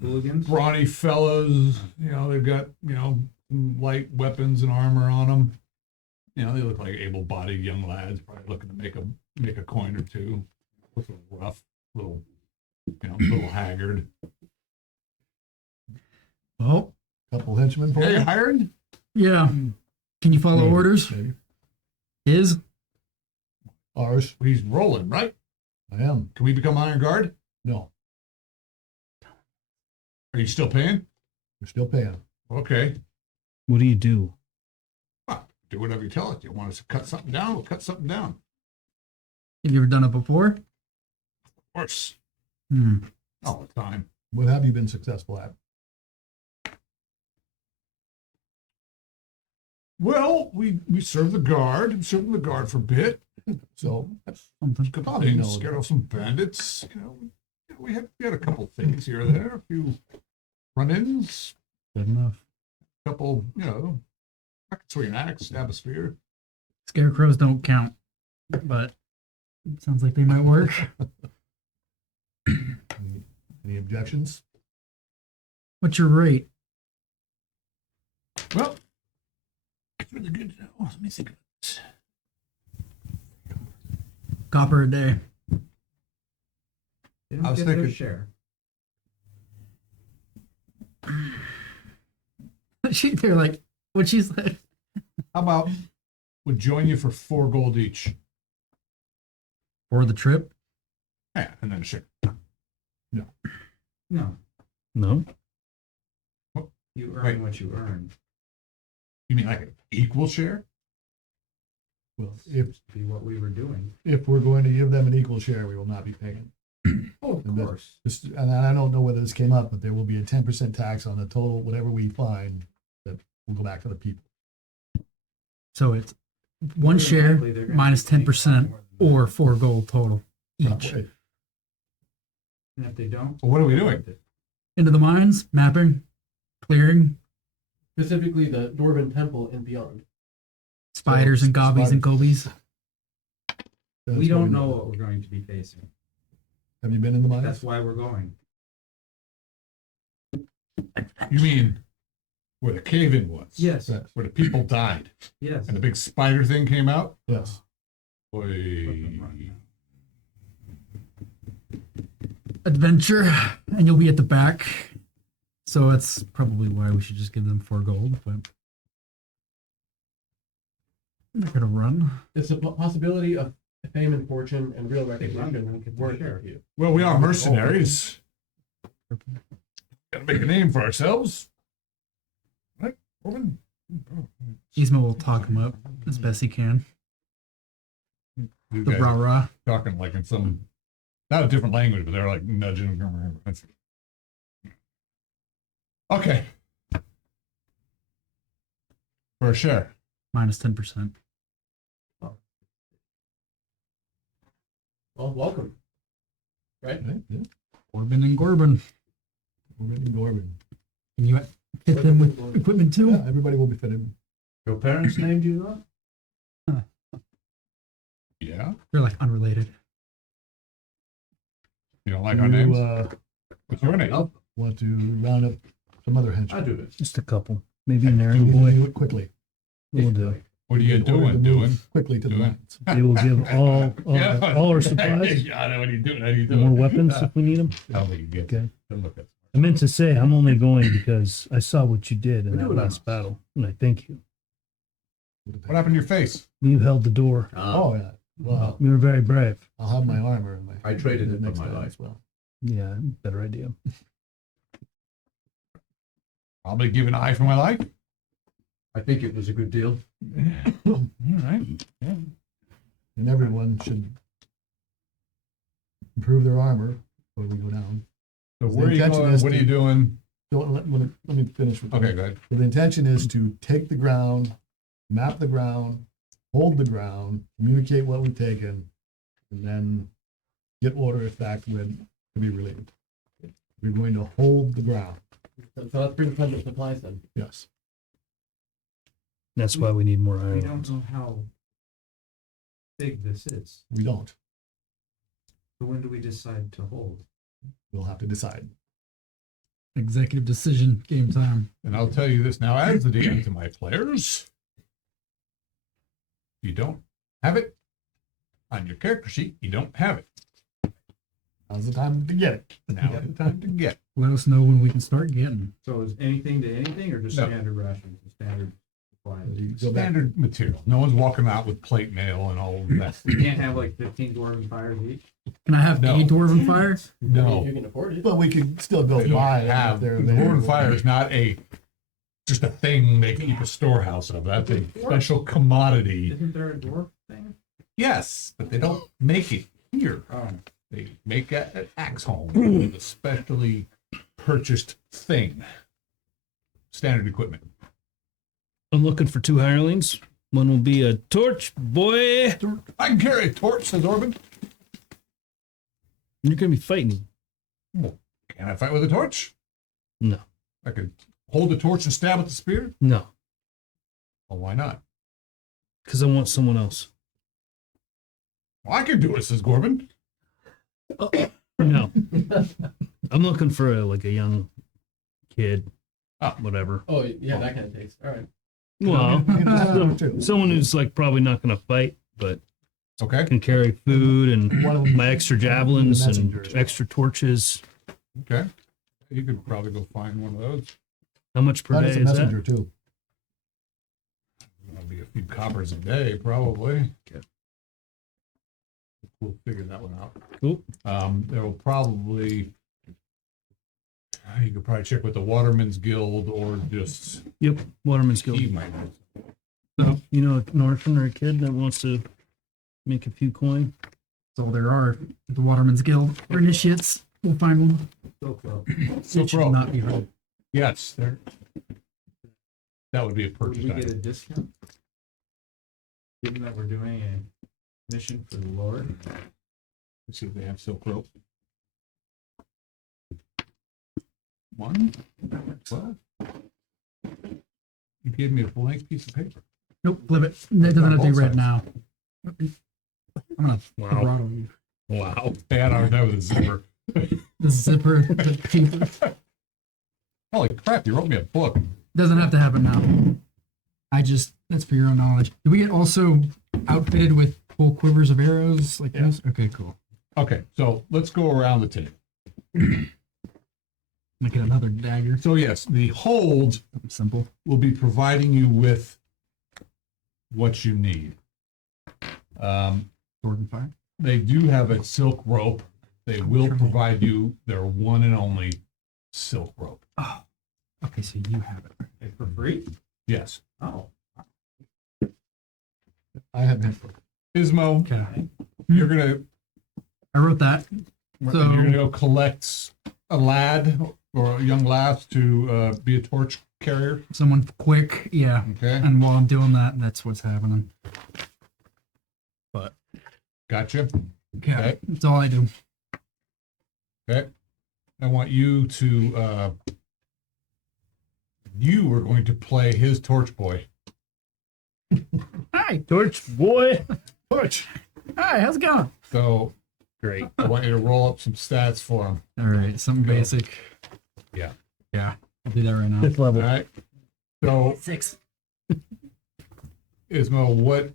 Hooligans? brawny fellas. They've got, some light weapons and armor on them. They look like able-bodied young lads, probably looking to make a coin or two. Look a little rough, little haggard. Oh, Couple henchmen for Yeah, you us? hiring? yeah. Can you follow Maybe, orders? maybe. His? Ours? He's rolling, right? I am. Can we become Iron Guard? No, Are you still paying? we're still paying. Okay. What do you do? Do whatever you tell us. You want us to cut something down? We'll cut something down. Have you ever done it before? Of course. Hmm. All the time. What have you been successful at? Well, we served the guard. We served the guard for a bit. So Something. Good Probably things. know Scared that. off some bandits. We had a couple things here or there. A few run-ins. Good enough. A couple, I could swing an axe, stab a spear. Scarecrows don't count, but it sounds like they might work. any objections? What's your rate? Well, it's really good. Oh, let me think of it. Copper a day. They don't I was get their thinking- share. They're like, what she said. How about we'll join you for 4 gold each? For the trip? Yeah, and then a share. No, No? you earn Wait. what you earn. You mean like an equal share? Well, if Be what we were doing. we're going to give them an equal share, we will not be paying. Oh, of And that- course. And I don't know whether this came up, but there will be a 10% tax on the total, whatever we find, that will go back to the people. So it's one More than share likely, they're gonna minus be paying 10% more than that. or 4 gold total each. Right. And if they don't, Well, what are we doing? Into the mines, mapping, clearing, Specifically the Dwarven Temple and beyond. spiders and gobbies and gobies. That's we what don't know what we're going to be facing. Have you been in the mines? That's why we're going. You mean where the cave-in was? Yes, Yes. Where the people died yes. and the big spider thing came out? Yes. Boy. Adventure, and you'll be at the back. So that's probably why we should just give them 4 gold, but they're gonna run. It's a possibility of fame and fortune and real They run, recognition then get their worth share. it to you. Well, we are mercenaries. Gotta make a name for ourselves. Right, Corbin? Yzma will talk him up as best he can. You The guys rah are rah. talking like in some, not a different language, but they're like nudging. Okay. For a share. Minus 10%. Well, welcome. Right? Yeah. Corbin and Corbin. Corbin and Corbin. Can you fit them with equipment too? Yeah, everybody will be fitted. Your parents named you that? Yeah. They're like unrelated. You don't like our names? You What's your name? want to round up some other I henchmen? do it. Just a couple. Maybe an Do errand boy. it quickly. Will do. What are you Order to doing? move quickly to the Doing. lines. They will give Yeah. all our supplies, Yeah, I know what you're doing. How you doing? more weapons if we need them. How do you get Okay. to look at? I meant to say I'm only going because I saw what you did in We that do it on last us. battle, and I thank you. What happened to your face? You held the door. Oh, yeah. Well, You were very brave. I'll have my armor in my. I traded it for next my time life. as well. Yeah, better idea. Probably give an eye for my life. I think it was a good deal. All right. Yeah. And everyone should improve their armor before we go down. So The where are you intention going? is What are to- you doing? Let me finish with Okay, go ahead. So the intention is to take the ground, map the ground, hold the ground, communicate what we've taken, and then get order if fact when to be relieved. We're going to hold the ground. So let's bring plenty of supplies then. Yes. That's why we need more We iron. don't know how big this is. We don't. So when do we decide to hold? We'll have to decide. Executive decision. Game time. And I'll tell you this now as the DM to my players. If you don't have it on your character sheet, you don't have it. Now's the time to get it. Now is the time to get. Let us know when we can start getting. So is anything to anything or just No. standard rations and standard supplies? You go back. Standard material. No one's walking out with plate mail and all of that. We can't have like 15 dwarven fires each. Can I have No. a dwarven fire? No. You can afford it. But we can still go They don't buy it if have. they're The Dwarven available. Fire is not just a thing they keep a storehouse of. That's a special commodity. Isn't there a dwarf thing? Yes, but they don't make it here. Oh, They make it at Axe Home with a specially purchased thing. Standard equipment. I'm looking for 2 hirelings. One will be a torch boy. I can carry a torch, says Orban. You're gonna be fighting. Can I fight with a torch? No, I could hold the torch and stab with the spear? no, Well, why not? because I want someone else. Well, I can do it, says Corbin. No, I'm looking for a young kid. Ah. Whatever. Oh, yeah, that kind of takes. All right. Well, You can just have it too. someone who's like probably not gonna fight, but Okay. can carry food and One of them- my extra javelins the and messenger as well. extra torches. Okay. You could probably go find one of those. How much per That day is a is that? messenger too. That'll be a few coppers a day, probably. We'll figure that one out. Cool. There will probably, you could probably check with the Watermen's Guild or just, Yep, Waterman's he Guild. might know. So, you know, an orphan or a kid that wants to make a few coin. So there are the Watermen's Guild or initiates. We'll find one. so close. Silk It should rope. not be hard. Yes, there. That would be a Would purchase we get a item. discount? Given that we're doing a mission for the Lord? Let's see if they have silk rope. 1, 12. You gave me a blank piece of paper. Nope, flip it. It doesn't have to be both red sides. now. I'm gonna Wow. throttle you. Wow. Bad on that with a zipper. The zipper, the paper. Holy crap, you wrote me a book. Doesn't have to happen now. That's for your own knowledge. Did we get also outfitted with full quivers of arrows like Yeah. this? Okay, cool. Okay, so let's go around the table. Make it another dagger. So yes, the hold Simple. will be providing you with what you need. Sword and fire. They do have a silk rope. They will provide you their one and only silk rope. Oh, okay. So you have it. It's for free? Yes. Oh. I have been for Ismo, Okay. you're gonna I wrote that. So you're gonna go collect a lad or a young lass to be a torch carrier. someone quick, yeah. Okay, And while I'm doing that, that's what's happening. gotcha. Okay, Okay. that's all I do. Okay, I want you to. You are going to play his torch boy. Hi, Torch boy. Torch. hi, how's it going? So Great. I want you to roll up some stats for him. All right, something Go. basic. Yeah. Yeah, I'll do that right now. Fifth All level. right. So 6. Ismo, what?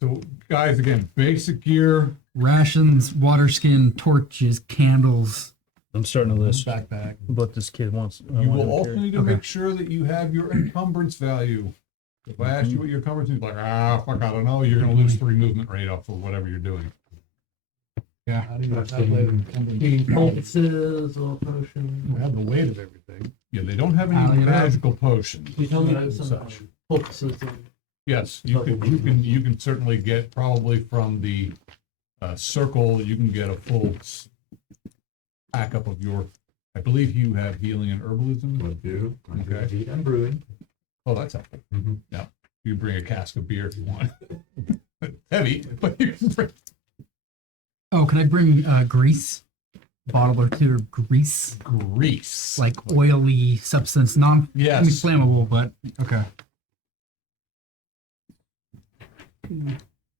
So guys, again, basic gear. Rations, water skin, torches, candles. I'm starting a list. backpack. What this kid wants. I You want will him to also carry. need to Okay. make sure that you have your encumbrance value. If I ask you what your encumbrance is, like, fuck, I don't know, you're gonna lose 3 movement rate off of whatever you're doing. How do you calculate it? Poultices or potions. We have the weight of everything. Yeah, they don't have any Tally it up. magical potions. You tell me and some such. poultices and Yes, you can certainly get probably from the circle. You can get a full pack up of your. I believe you have healing and herbalism. I do. Okay. I'm brewing. Oh, that's helpful. Mhm. Yeah, you can bring a cask of beer if you want. Heavy, but you can bring Oh, can I bring grease? Bottle or two of grease? grease. Like oily substance, non Yes. flammable, but okay.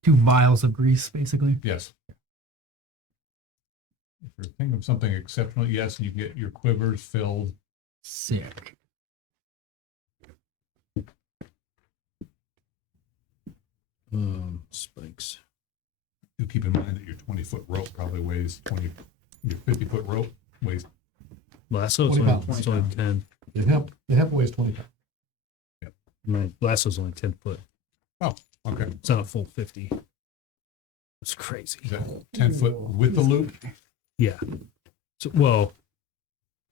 2 vials of grease, basically. Yes. If you're thinking of something exceptional, yes, you can get your quivers filled. Sick. Spikes. Do keep in mind that your 20-foot rope probably weighs 20. Your 50-foot rope weighs. Lasso's 20 only, pounds. it's only 10. The hemp weighs 20 pounds. My lasso's only 10 foot. Okay. It's not a full 50. It's crazy. Is that 10 foot with the loop? Yeah. So, well,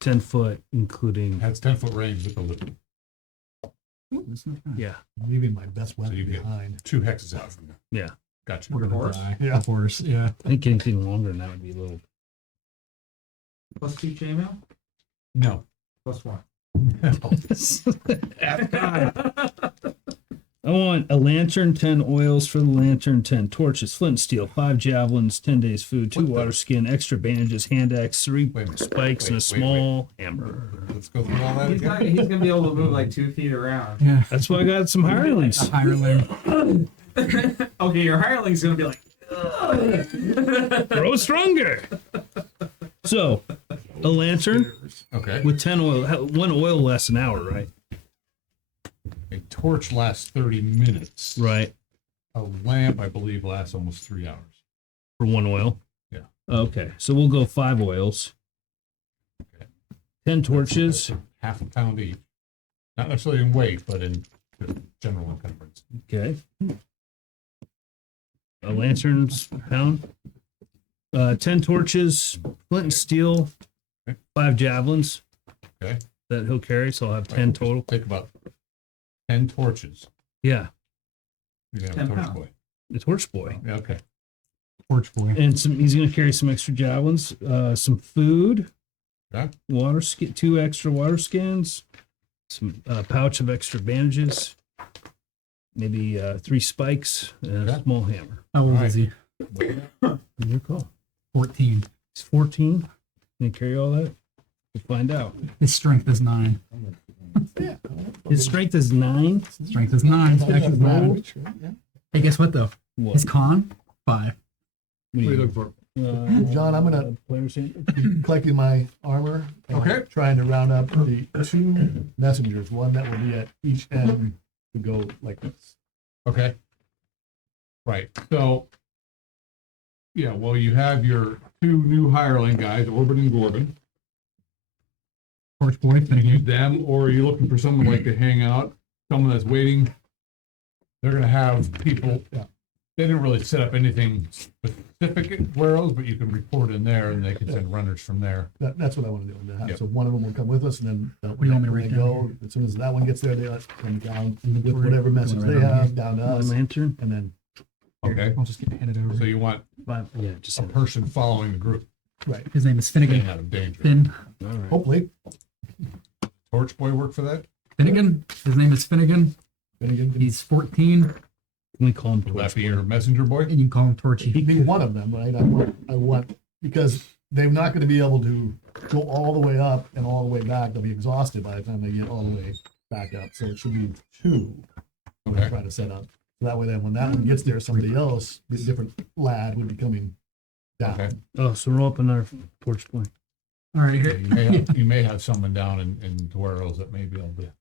10 foot, including. Has 10-foot range with the loop. Ooh, that's not bad. Yeah. I'm leaving my best weapon you get- behind. 2 hexes out from there. Yeah. Gotcha. We're gonna Horse? die. Yeah. Horse, yeah. I think anything longer than that would be a little. Plus 2 chainmail? No. Plus 1. I want a lantern, 10 oils for the lantern, 10 torches, flint and steel, 5 javelins, 10 days food, 2 What the- water skin, extra bandages, hand axe, 3 Wait a minute. spikes, and a Wait. small hammer. Let's go through all that He's again. gonna be able to move like 2 feet around. Yeah. That's why I got some hirelings. A hireling. Okay, your hireling's gonna be like. Grow stronger. So, a lantern Okay. with 10 oil. 1 oil lasts an hour, right? A torch lasts 30 minutes. Right. A lamp, I believe, lasts almost 3 hours. For 1 oil. Yeah. Okay, so we'll go 5 oils. Okay. 10 torches. That's half a pound each. Not necessarily in weight, but in general encumbrance. Okay. A lantern's pound. 10 torches, flint and steel, Okay. 5 javelins. Okay. That he'll carry, so I'll have 10 total. Take about 10 torches. Yeah, You can have 10 a torch pounds. boy. the torch boy. Yeah, okay. Torch boy. And he's gonna carry some extra javelins, some food, Okay. 2 extra water skins, some pouch of extra bandages, maybe 3 spikes, and a Okay. small hammer. How old Alright. is he? Your call. 14. He's 14. Can he carry all that? We'll find out. His strength is 9. Yeah. His strength is 9. Strength is 9. Doesn't matter. Yeah. Hey, guess what though? What? His con 5. What do you look for? John, I'm gonna- players in. Collecting my armor. and Okay. Trying to round up the 2 messengers, one that will be at each end to go like this. Okay. Right. So, yeah, well, you have your 2 new hireling guys, Orbit and Gorgon. Torch boy, You use Finnegan. them, or are you looking for someone like to hang out, someone that's waiting? They're going to have people They didn't really set up anything specific at Gueros, but you can report in there and they can send runners from there. That's what I want to do. To have- Yep. So one of them will come with us, and then do you want me to when write they down go, as soon as that one gets there, they let come down with Inventory. whatever message Right they on have here. down to us, Lantern. and then Okay, I'll just get handed over. so you want Yeah, just a person following the group, right. His name is staying Finnegan. out of danger. Finn. all right. Hopefully, Torch boy work for that? Finnegan. His name is Finnegan. then again, He's 14, Can we call him Will that Torch be Boy? your messenger boy? and you can call him Torchy. he'd be one of them, right? I want because they're not going to be able to go all the way up and all the way back. They'll be exhausted by the time they get all the way back up. So it should be two. We're Okay. trying to set up. So that way, then when that one gets there, somebody else, a different lad, would be coming down. Okay. Oh, so we're up in our Torch Boy. All right, Yeah, here. you may have someone down in Gueros that may be able to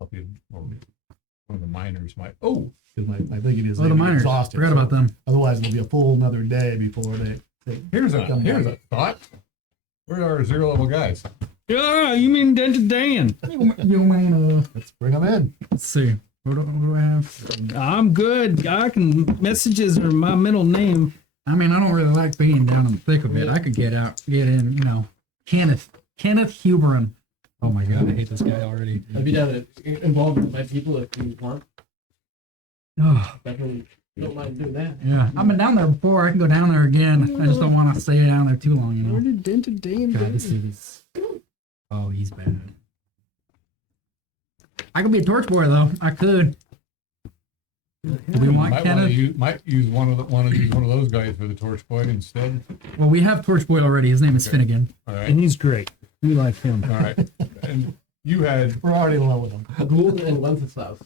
help you, or one of the miners might. Oh, Because my thinking is Oh, they'd the be miners. exhausted. Forgot so about them. Otherwise, it'll be a full another day before they here's Come a back. thought. Where are our 0 level guys? Yeah, you mean Dented Dan? You mean, let's bring them in. let's see. What do I have? I'm good. I can messages are my middle name. I mean, I don't really like being down in the thick of it. I could get in, Kenneth Huberin. Oh my God, I hate this guy already. I'd be down to involve with my people if you want. Oh, Definitely don't mind doing that. yeah. I've been down there before. I can go down there again. I just don't want to stay down there too long, Where did Dented Dan God, go? this dude is. Oh, he's bad. I could be a torch boy though. I could. Do we want Kenneth? Might use one of those guys for the torch boy instead. Well, we have torch boy already. His name is Okay. Finnegan. All And right, he's great. We like him. all right. And you had, We're already in love with them. Gould and Wenceslaus.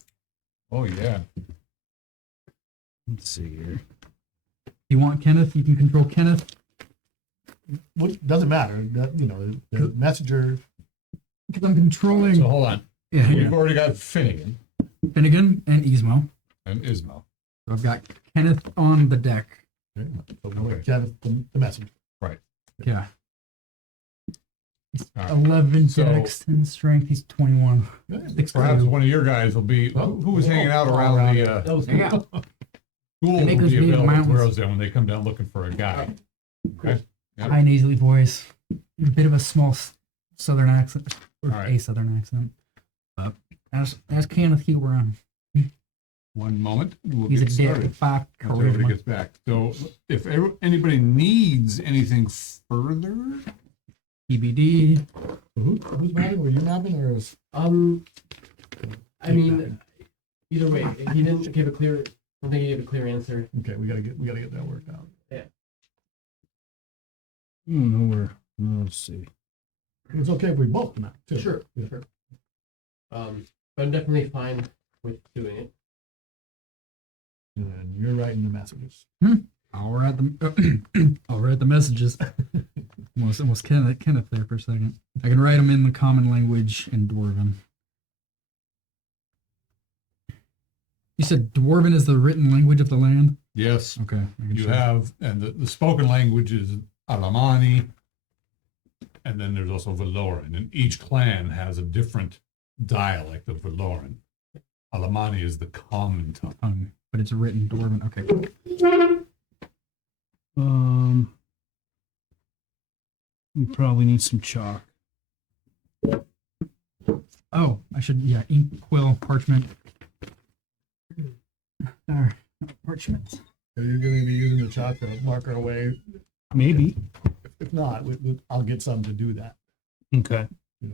oh yeah, Let's see here. You want Kenneth? You can control Kenneth. What doesn't matter. The messenger. Because I'm controlling. so hold on. Yeah, We've yeah. already got Finnegan Finnegan and Ismo. and Ismo. So I've got Kenneth on the deck. Okay. Kenneth, the messenger. Yeah. All right. 11 So- dex and strength. He's 21. Perhaps one of your guys will be, who was hanging out around the, That was Yeah. school They make will us be be in the available to mountains. Gueros then when they come down looking for a guy. Okay, Yep. High nasally voice. A bit of a small southern accent. Or All right. a southern accent. But that's Kenneth Huberin. one moment, we'll He's a get started. dick. 5 Until everybody charisma. gets back. So if anybody needs anything further, EBD. Who's mapping? Were you mapping or is I mean, either way, he didn't give a clear. I don't think he gave a clear answer. okay? We gotta get that worked out. I don't know where. Let's see. It's okay if we both map too. Sure, Yeah. sure. But I'm definitely fine with doing it. And you're writing the messages. I'll write the I'll write the messages. Almost Kenneth there for a second. I can write them in the common language in Dwarven. You said Dwarven is the written language of the land? yes, Okay. you have, and the spoken language is Alamani, and then there's also Valoran, and each clan has a different dialect of Valoran. Alamani is the common tongue. But it's written Dwarven. Okay. We probably need some chalk. Oh, I should, yeah, ink, quill, parchment. There, parchment. Are you gonna be using the chalk to mark our way? Maybe. If not, I'll get some to do that. Okay.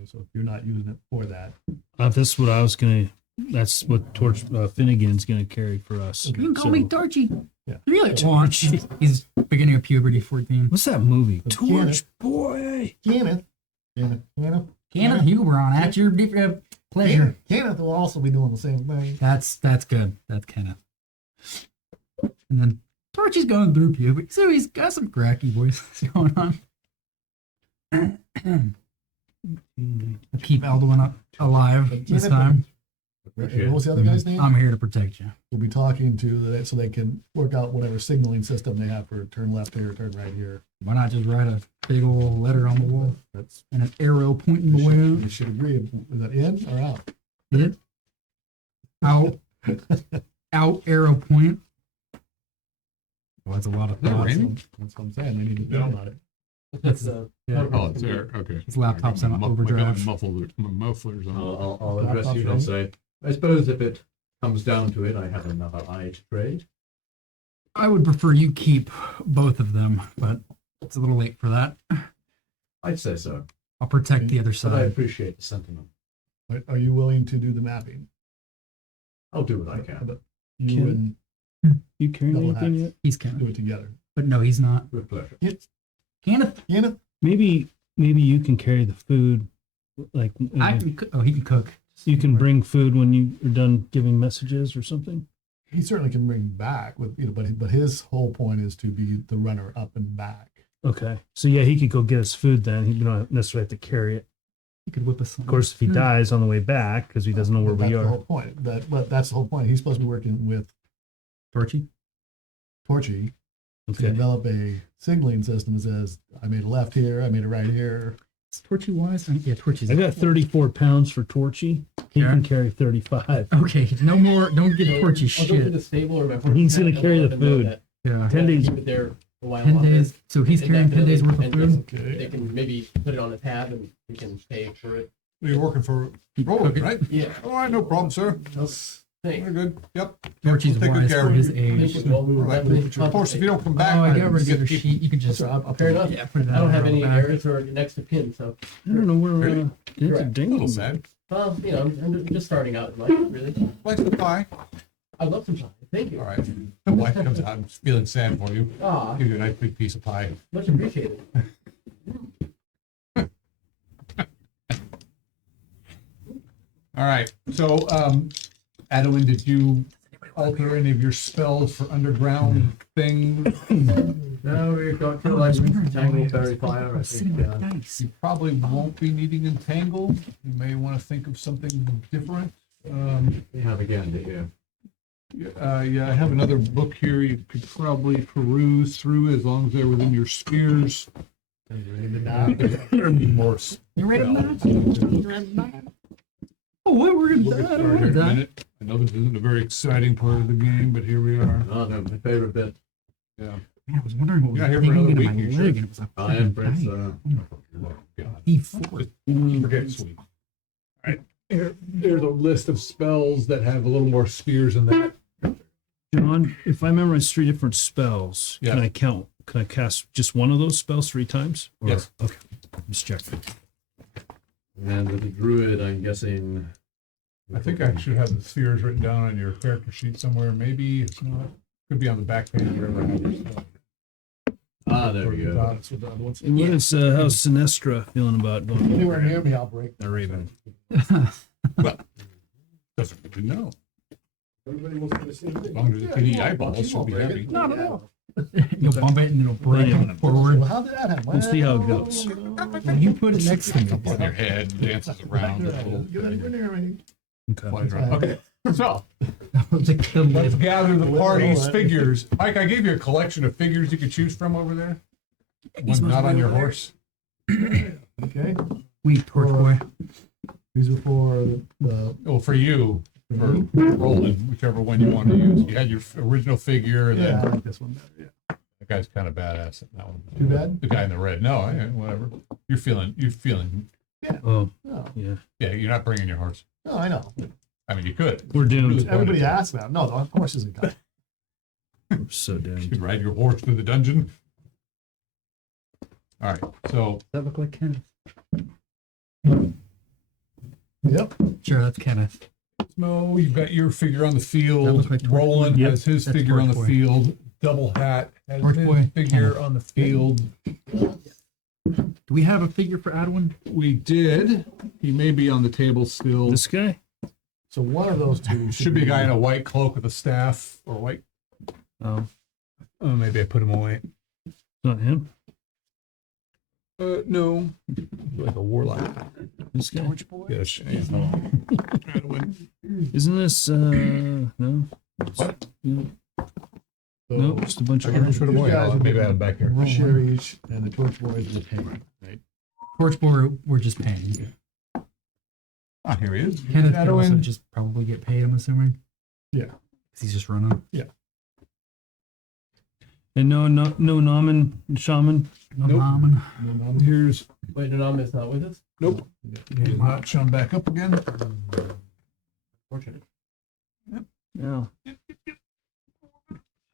So if you're not using it for that, That's what I was gonna. That's what Torch Finnegan's gonna carry for us. You can call me So- Torchy. Yeah. Really? Torchy. He's beginning of puberty, 14. What's that movie? That's Torch Kenneth. Boy. Kenneth, Kenneth Huberon, at your pleasure. Kenneth will also be doing the same thing. That's good. That's Kenneth. And then Torchy's going through puberty, so he's got some cracky voices going on. I'll keep Alduin up alive this time. What was the other guy's name? I'm here to protect you. We'll be talking to so they can work out whatever signaling system they have for turn left here, turn right here. Why not just write a big old letter on the wall That's and an arrow pointing the way you out? should agree. Is that in or out? It out, out arrow point. Well, that's a lot of Is that thoughts. raining? That's what I'm saying. They need to get on it. That's Yeah. Oh, it's there. Okay. His laptop's I got on my overdrive. mufflers on. I'll address you and say, I suppose if it comes down to it, I have another eye to trade. I would prefer you keep both of them, but it's a little late for that. I'd say so, I'll protect the other but I side. appreciate the sentiment. Are you willing to do the mapping? I'll do what I can. But you Can- You carrying Double anything hats. yet? He's and do Kenneth, it together. but no, he's not. With pleasure. Kenneth, Kenneth, Maybe you can carry the food. Like I can. Oh, he can cook. you can bring food when you are done giving messages or something. he certainly can bring back with but his whole point is to be the runner up and back. Okay, so yeah, he could go get his food then. He don't necessarily have to carry it. He could whip us some. Of course, if he dies on the way back because he doesn't know where But we that's the are. whole point. But that's the whole point. He's supposed to be working with Torchy. Torchy to Okay. develop a signaling system that says, I made a left here, I made a right here. Is Torchy wise? Yeah, Torchy's. I got 34 pounds for Torchy. He Yeah. can carry 35. Okay, no more. Don't give Torchy I'll go to shit. the stable or my horse. He's gonna and carry let the them know food. that Yeah. 10 I have to days. Keep it there a while 10 longer. days. So he's carrying 10 days worth of Indefinitely, food. and Okay. They can maybe put it on a tab and we can pay for it. You're working for Keep Roland, cooking. right? Yeah. All right, no problem, sir. Thanks. We're good. Yep. Torchy's We'll take good wise care for of his you. age. Thank you. Well, we will All right. definitely Of course, if you don't come back, Oh, I I got rid of get your keep- sheet. You can just. So I'll Fair enough. Yeah, put it I don't on have the any back. errors or next to pin, so I don't know where Really? it's a Correct. A ding. little sad. well, I'm just starting out in life, really. Like the pie. I'd love some pie. Thank you. All right. The wife comes out. I'm feeling sad for you. Ah, Give you a nice big piece of pie. much appreciated. All right. So, Adeline, did you alter any of your spells for underground things? No, we've got two legends, Tangle, Fairy Fire. I Sitting think, with dice. You probably won't be needing Entangle. You may want to think of something different. we have again to hear. Yeah, I have another book here you could probably peruse through as long as they're within your spheres. More You ready for spells. that? You ready for that? Oh, what we're We'll gonna get started here in a minute. I know this isn't a very exciting part of the game, but here we are. Oh, no, my favorite bit. Yeah. Man, I was wondering what was Yeah, here for dinging another into week, my you leg, sure? and it was a I am fucking Prince. dice. God. E4. Just forget sweet. All right. There's a list of spells that have a little more spheres than that. John, if I memorize 3 different spells, Yeah. can I count? Can I cast just one of those spells 3 times? Or- Yes. Okay. Just checking. And with the druid, I'm guessing. I think I should have the spheres written down on your character sheet somewhere. Maybe it's not. Could be on the back page here. Ah, there we go. Dots with the other ones. And what is how's Sinestra feeling about going? Anywhere near me, I'll break. The Raven. Doesn't really know. Everybody wants to see As long as it's any eyeballs, she'll be happy. No, no. You'll bump it and it'll break Yeah. forward. Well, how did that happen? We'll see how it goes. Well, you put it next to me. Up on your head, dances around. a little Get anywhere near me. Okay. flies around. Okay, so The let's lid. gather the party's Well, figures. Mike, I gave you a collection of figures you could choose from over there. These One ones not on way your over there. horse. Okay. Wait, Torch Boy. These are for the Well, for you, for Roland, whichever one you want to use. You had your original figure, and yeah, I then like this one better. Yeah. that guy's kind of badass. That one. Too bad. The guy in the red. No, whatever. You're feeling. Oh, No, yeah. Yeah, you're not bringing your horse. no, I know. I mean, you could. We're doomed. Everybody asks that. No, the horse isn't coming. We're so You doomed. could ride your horse through the dungeon. All right, so Does that look like Kenneth? Yep. Sure, that's Kenneth. Mo, you've got your figure on the That field. looks like Torch Roland Boy. has his That's figure on the Torch Boy. field. Double Hat has Torch his Boy. figure on the field. Do we have a figure for Adwin? We did. He may be on the table still. This guy? So one of those two Should be a guy in a white cloak with a staff or white. Oh, Oh, maybe I put him away. not him. No, like a warlock. This guy? Yes. Isn't this no? What? No, So no, just a bunch I of can orange. put him away. guys are Maybe I have him back here. a share each, and the torch boy is retained. Torch Boy, we're just paying. Ah, here he is. Kenneth can also Adwin. just probably get paid, I'm assuming. Yeah. 'Cause he's just running. And no Norman shaman. No Nope. ramen. No, no, Here's, Wait, Nanam is not with us? nope, he's not shown back up again. Fortunate. Yeah.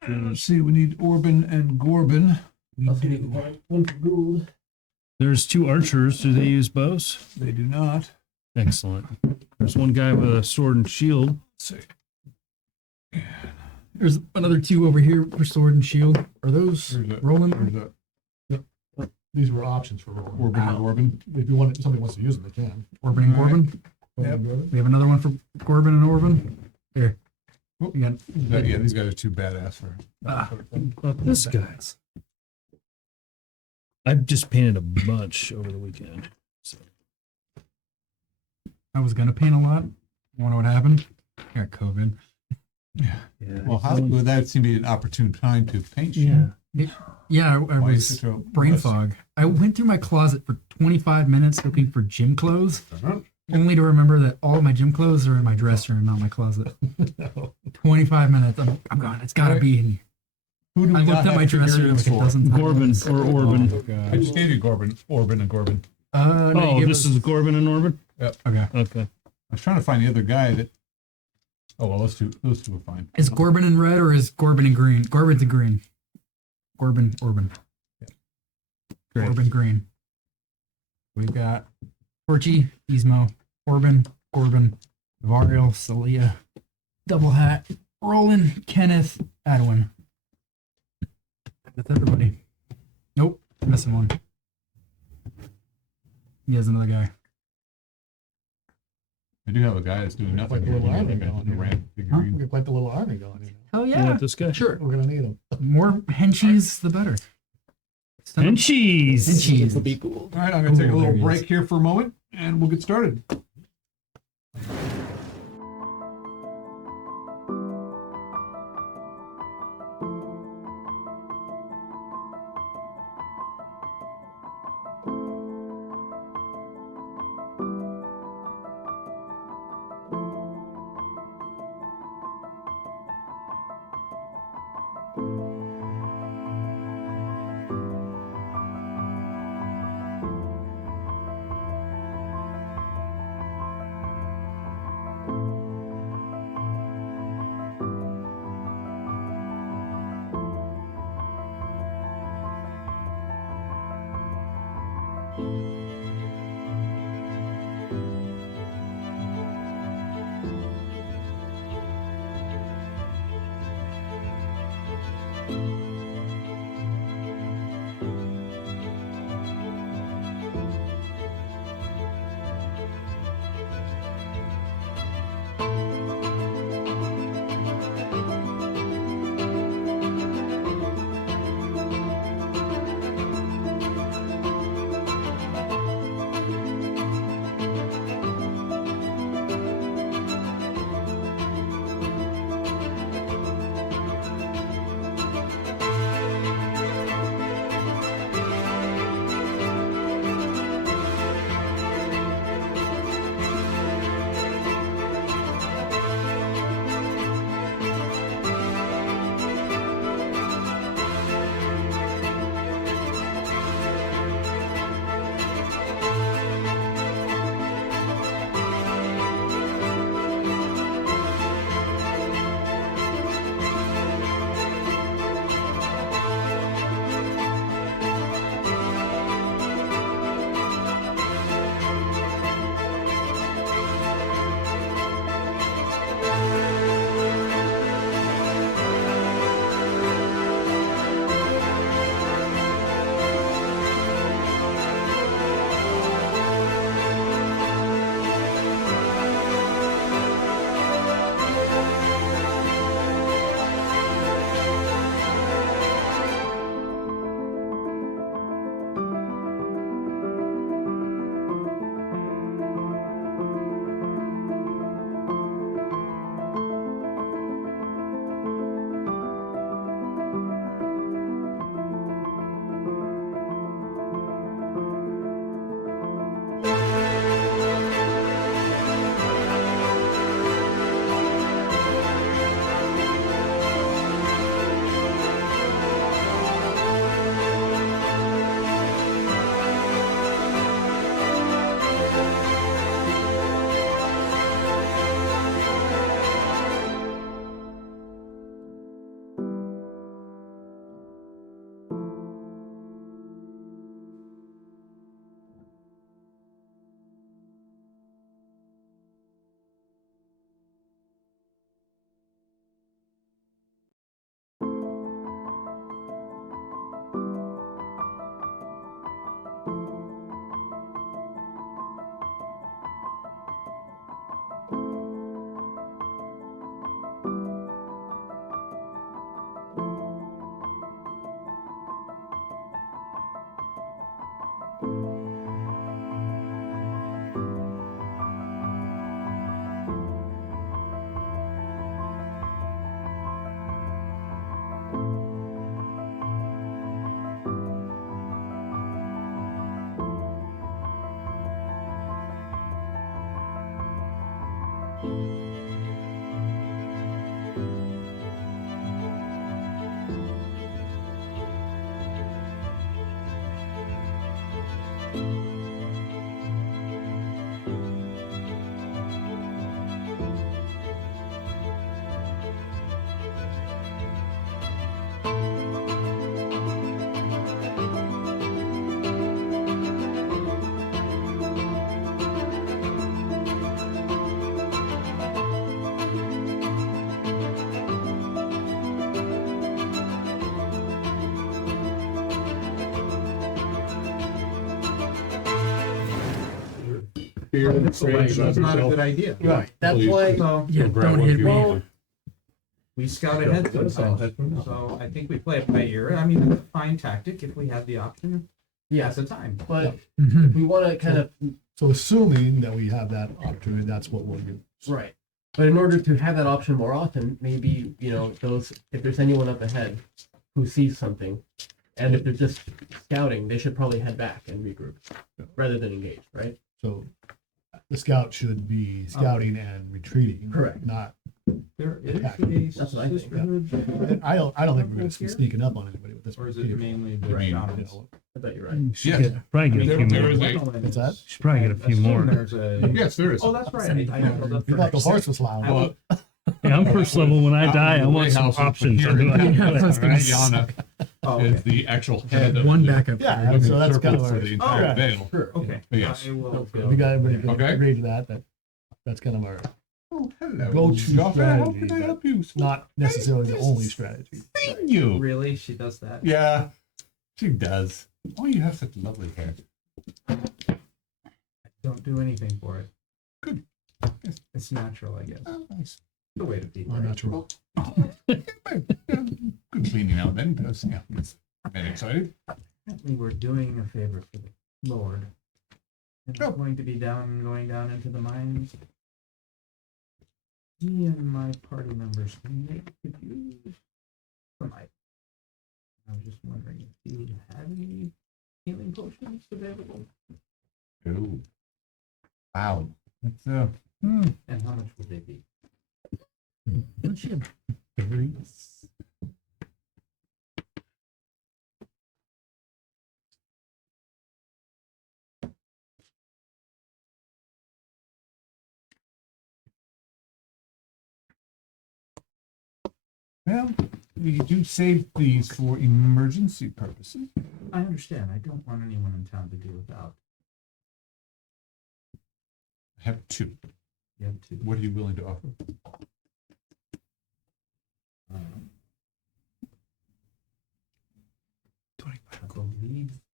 Let's see, we need Orban and Gorbin. Also need one for Gould. There's 2 archers. Do they use bows? They do not. Excellent. There's one guy with a sword and shield. Let's see. There's another 2 over here for sword and shield. Are those There's a, rolling? there's a these were options for rolling. Orban and Gorbin. If you want, somebody wants to use them, they can. Orban and Gorbin. Yep. We have another one for Gorbin and Orban. Here. Whoop. We got Yeah, these guys are too badass for. About this guy. I've just painted a bunch over the weekend. So. I was gonna paint a lot. You wanna know what happened? I got COVID. Yeah. Yeah. Well, how would that seem to be an opportune time to paint? shit? Yeah. Yeah, I Why is was such a brain wuss? fog. I went through my closet for 25 minutes looking for gym clothes, Uh-huh. only to remember that all of my gym clothes are in my dresser and not my closet. 25 minutes. I'm going. It's gotta be in here. Who do we I not looked at have my dresser figurines like a for? dozen times. Gorbin or Orban. I just gave you Orban and Gorbin. No, you Oh, gave this us- is Gorbin and Orban? okay. Okay. I was trying to find the other guy that. Oh well, those two are fine. Is Gorbin in red or is Gorbin in green? Gorbin's in green. Gorbin, Orban. Great. Orban green. We've got Porchi, Ismo, Orban, Gorbin, Varial, Celia, Double Hat, Roland, Kenneth, Adwin. That's everybody. Nope, missing one. He has another guy. I do have a guy that's doing nothing. Like a little here. army The going here. ramp We figurine. get quite the little army going. You know. Oh You want this guy? Sure. We're gonna need them. More henchies, the better. And cheese. Henchies. This will be cool. All right, I'm gonna take a Ooh, little there he break is. here for a moment, and we'll get started. Fear and That's trade not a yourself. good idea. Right. That's Please. why. So Yeah, Grab don't one hit if you me. want. we scout ahead That's all. sometimes. So I think we play it by ear. I mean, it's a fine tactic if we have the option at Yes, the time. but Mhm. if we want to kind of So assuming that we have that opportunity, that's what we'll do. right. But in order to have that option more often, maybe those if there's anyone up ahead who sees something, and if they're just scouting, they should probably head back and regroup rather than engage. Right. So the scout should be scouting and retreating. Correct. Not, There is That's a what I think, sisterhood, I don't think we're gonna be sneaking up on anybody with this. or is it either. mainly the Right. shamans? I bet you're right. Should Yes. get, probably get a There- few there more. is a- What's that? Should probably get a few Assume more. There's a. Yes, there is. Oh, that's right. I know the You thought the first. horse was loud. Well, Yeah, I'm first level. When I out die, in I the want some lighthouse over options. here, I'll do it. Yeah, I was gonna right, say. Yana Oh, is okay. the actual head of One the backup. Yeah, player. so that's circle kind of for our, the entire Alright. veil. Sure. Okay. Yes. I will. we got everybody Okay. agreed to that. That's kind of our, Oh, hello. Go-to Scoffer. How strategy, can I but help you? not necessarily the only strategy. Thank you. Really? She does that? Yeah, she does. Oh, you have such lovely hair. Don't do anything for it. Good. It's natural, I guess. Oh, nice. The way to be. Or right? natural. Good cleaning out then. Because, yeah, it's been excited. Apparently we're doing a favor for the Lord. And Oh. we're going to be going down into the mines. Me and my party members could use some items. I was just wondering if you have any healing potions available, Oh. Wow. That's and how much would they be? Don't you have berries? well, we do save these for emergency purposes. I understand. I don't want anyone in town to do without. I have two. You have to. What are you willing to offer?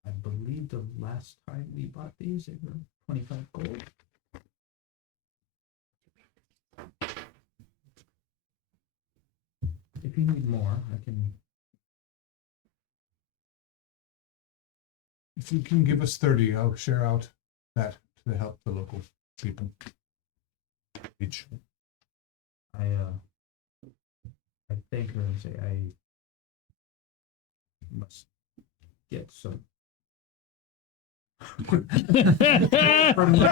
I believe the last time we bought these, they were 25 gold. If you need more, I can. If you can give us 30, I'll share out that to help the local people. Each. I think her and say I must get some. Go to the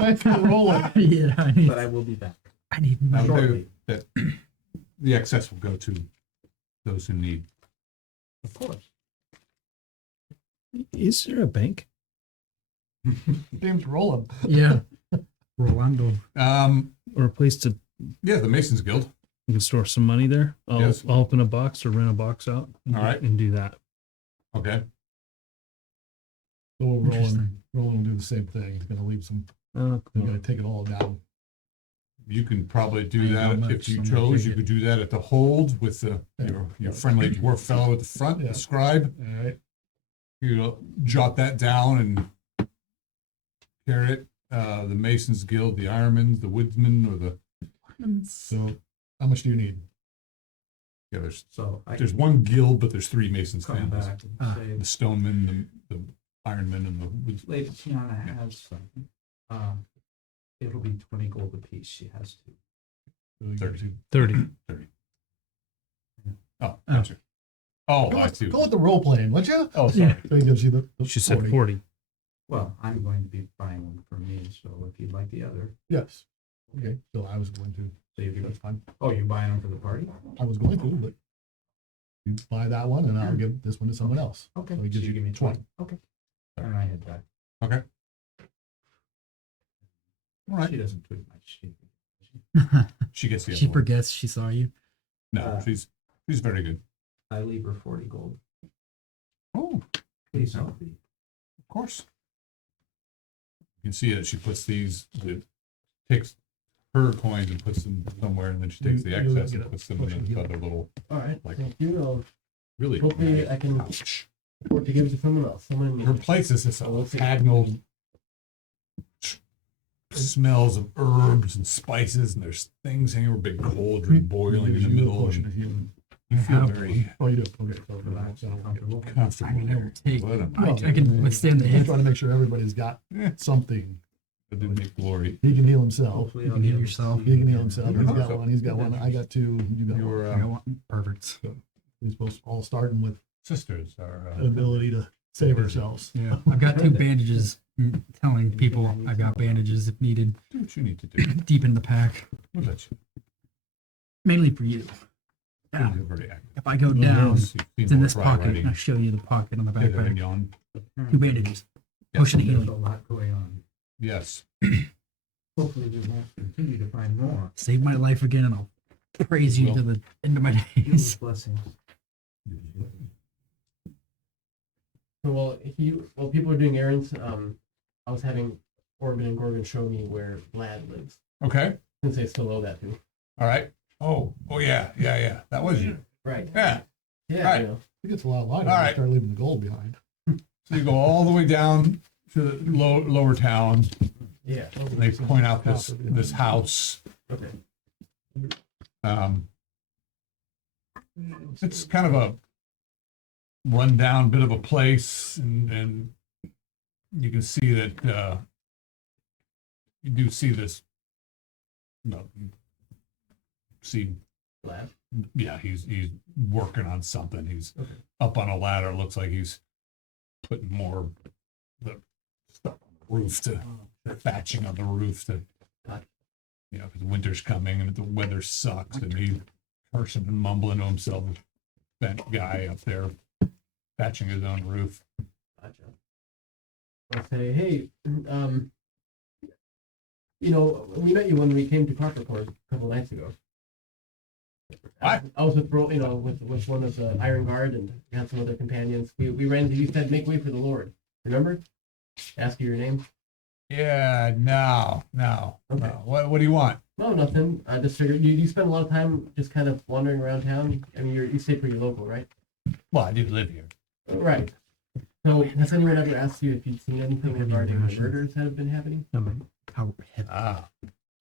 bench and roll it. Yeah, But I will be back I need Now, money. shortly. that the excess will go to those who need. Of course. Is there a bank? James rolling. Yeah. Rolando. Or a place to Yeah, the Masons Guild. you can store some money there? Yes. I'll open a box or rent a box out. All right. And do that. Okay. So we'll Interesting. roll and do the same thing. He's gonna leave some, Oh, we cool. gotta take it all down. You can probably do I know that how if much you I'm gonna chose. take You it. could do that at the hold with your friendly dwarf fellow at the front, Yeah. the scribe. All right. You know, jot that down and carry it. The Masons Guild, the Ironmen, the Woodsmen, or the So how much do you need? yeah. So I There's can one guild, but there's three Masons come families: back and Ah. say the Stonemen, the Ironmen, and the Woods. Lady Tiana has some. It'll be 20 gold apiece. She has to. So he 30. gives you- 30. Oh, gotcha. Oh, Go I with, see. go with the role playing, would you? Oh, sorry. So he gives you the She said 40. 40. Well, I'm going to be buying one for me. So if you'd like the other, Yes. Okay, so I was going to. so you That's can. fine. Oh, you're buying them for the party? I was going to, but you buy that one and I'll give this one to someone else. Okay. So he gives So you give me 20. 20. Okay. And I head back. Okay. All right. She doesn't tweet much. She gets the She other one. forgets she saw you. No, she's very good. I leave her 40 gold. Oh, Pretty salty. of course. You can see that she puts takes her coins and puts them somewhere, and then she takes the You excess get and a puts them push in and this heel. other little, All right, Like- thank you. I'll really Hopefully nice I can- pouch. afford to give it to someone else. Someone Her place is this Oh, let's see. octagonal smells of herbs and spices, and there's things hanging over, big cauldron boiling in the middle. Push and And heel. you feel very Oh, you do? Okay. So relax. I don't want to get- Comfortable. comfortable. I mean, it will take. Let 'em- I can withstand the I'm just hit. trying to make sure everybody's got Yeah, something. it didn't make glory. He can heal himself. Hopefully You I'll can be heal able to yourself. see He can heal you. himself. He's got one. He's got one. I got two. You got one. Your I want perfect. We're supposed to all starting with sisters are. an ability to save ourselves. Yeah, I've got two bandages. Telling people I've got bandages if needed. Do what you need to do. Deep in the pack, We'll let you. mainly for you. Yeah. You're very active. If I go down, You've seen it's in this horse pocket. riding. And I show you the pocket on the Hither and backpack. yon. Two bandages. Yes. Potion of There's a healing. lot going on. Yes. Hopefully we won't continue to find more. Save my life again, and I'll praise you Will. to the end of my Give us days. blessings. So while people are doing errands, I was having Orban and Gorgon show me where Vlad lives, Okay. since they still owe that to me. All right. Oh yeah. That was you. Right. Yeah. Yeah. Right. You know. It gets a lot lighter All when you right. start leaving the gold behind. So you go all the way down to the lower town. Yeah. And they point out this house. Okay. It's kind of a rundown bit of a place, and you can see that you do see this. No, see, Vlad. yeah, he's working on something. He's Okay. up on a ladder. Looks like he's putting more the stuff on the roof the thatching on the roof to, Gotcha. you know, because winter's coming and the weather sucks, and he's cursing and mumbling to himself. Bent guy up there thatching his own roof. Gotcha. I'll say, hey, you know, we met you when we came to Copperport a couple nights ago. Hi. I was with with one of the Iron Guard, and we had some other companions. We ran into you, said, make way for the Lord. Remember? Ask you your name. Yeah, no. Okay. What do you want? No, nothing. I just figured you spend a lot of time just kind of wandering around town. I mean, you stay pretty local, right? Well, I do live here. Right. So, has anyone ever asked you if you'd seen anything regarding the murders that have been happening? How heavy? Ah,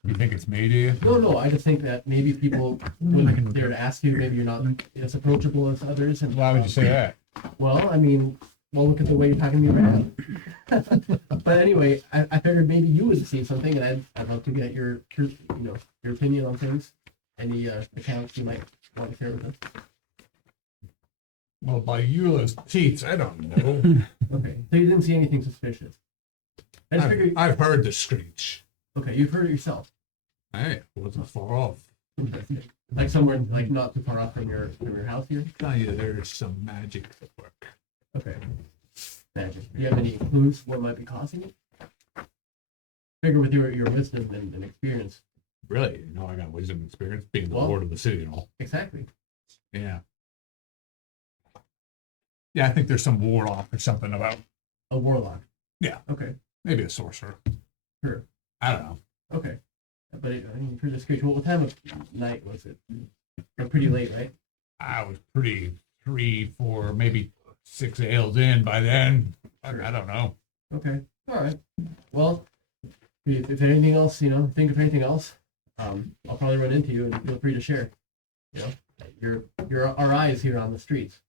you think it's me, do you? No. I just think that maybe people wouldn't dare to ask you. Maybe you're not as approachable as others. And Why would you say that? Well, I mean, look at the way you're talking to me right now. But anyway, I figured maybe you would see something, and I'd love to get your opinion on things. Any accounts you might want to share with us. Well, by Eula's teeth, I don't know. Okay, so you didn't see anything suspicious. I just figured. I've heard the screech. Okay, you've heard it yourself. Hey, wasn't far off. Like somewhere, like not too far off from your house here. Tell you there's some magic at work. Okay. Magic. Do you have any clues what might be causing it? Figure with your wisdom and experience. Really? You know, I got wisdom and experience being the Well- lord of the city and all. Exactly. Yeah. Yeah, I think there's some warlock or something about A warlock. Yeah. Okay. maybe a sorcerer. Sure. I don't know. Okay. But I mean, for this creature, what time of night was it? Pretty late, right? I was pretty 3, 4, maybe 6 ales in by then. I don't know. Okay. All right. Well, if anything else, think of anything else, I'll probably run into you, and feel free to share. You're our eyes here on the streets.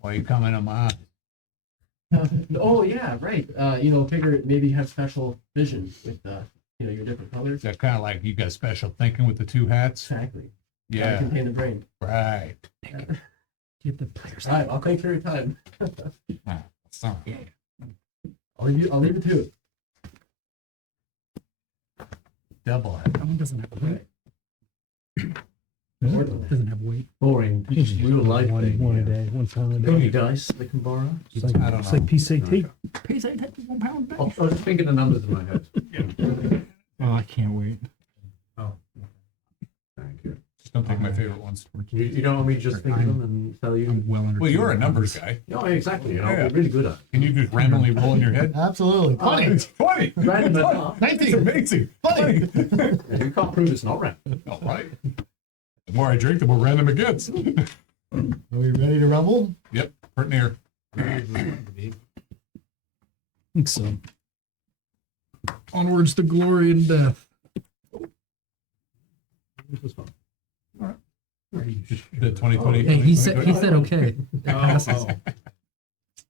Why you coming on my Oh yeah, right. Figure maybe you have special vision with your different colors. Is that kind of like you got special thinking with the 2 hats? Exactly. Gotta Yeah, contain the brain. right. Get the players. All right. Well, thanks for your time. Sorry. I'll leave it to it. Double hat. That one doesn't have a Right. More than that. Doesn't have weight. Boring real life thing. One a yeah. day, 1 pound a Got any day. dice they can borrow? It's like, I don't it's know. like PCT. Pays 1 pound a day. I was just thinking the numbers in my head. Oh, I can't wait. Thank you. Just don't take my favorite ones. You don't want me to just think of them and tell you? I'm well under. Well, you're a 200 numbers pounds. guy. Oh, exactly. I'll Yeah. be really good at it. Can you just randomly roll in your head? Absolutely. 20. It's 20. Random enough. 19. It's amazing. 20. You can't prove it's not random. All right. The more I drink, the more random it gets. Are we ready to rumble? Yep, pretty near. I think so. Onwards to glory and death. This was fun. The 2020. Hey, he said okay.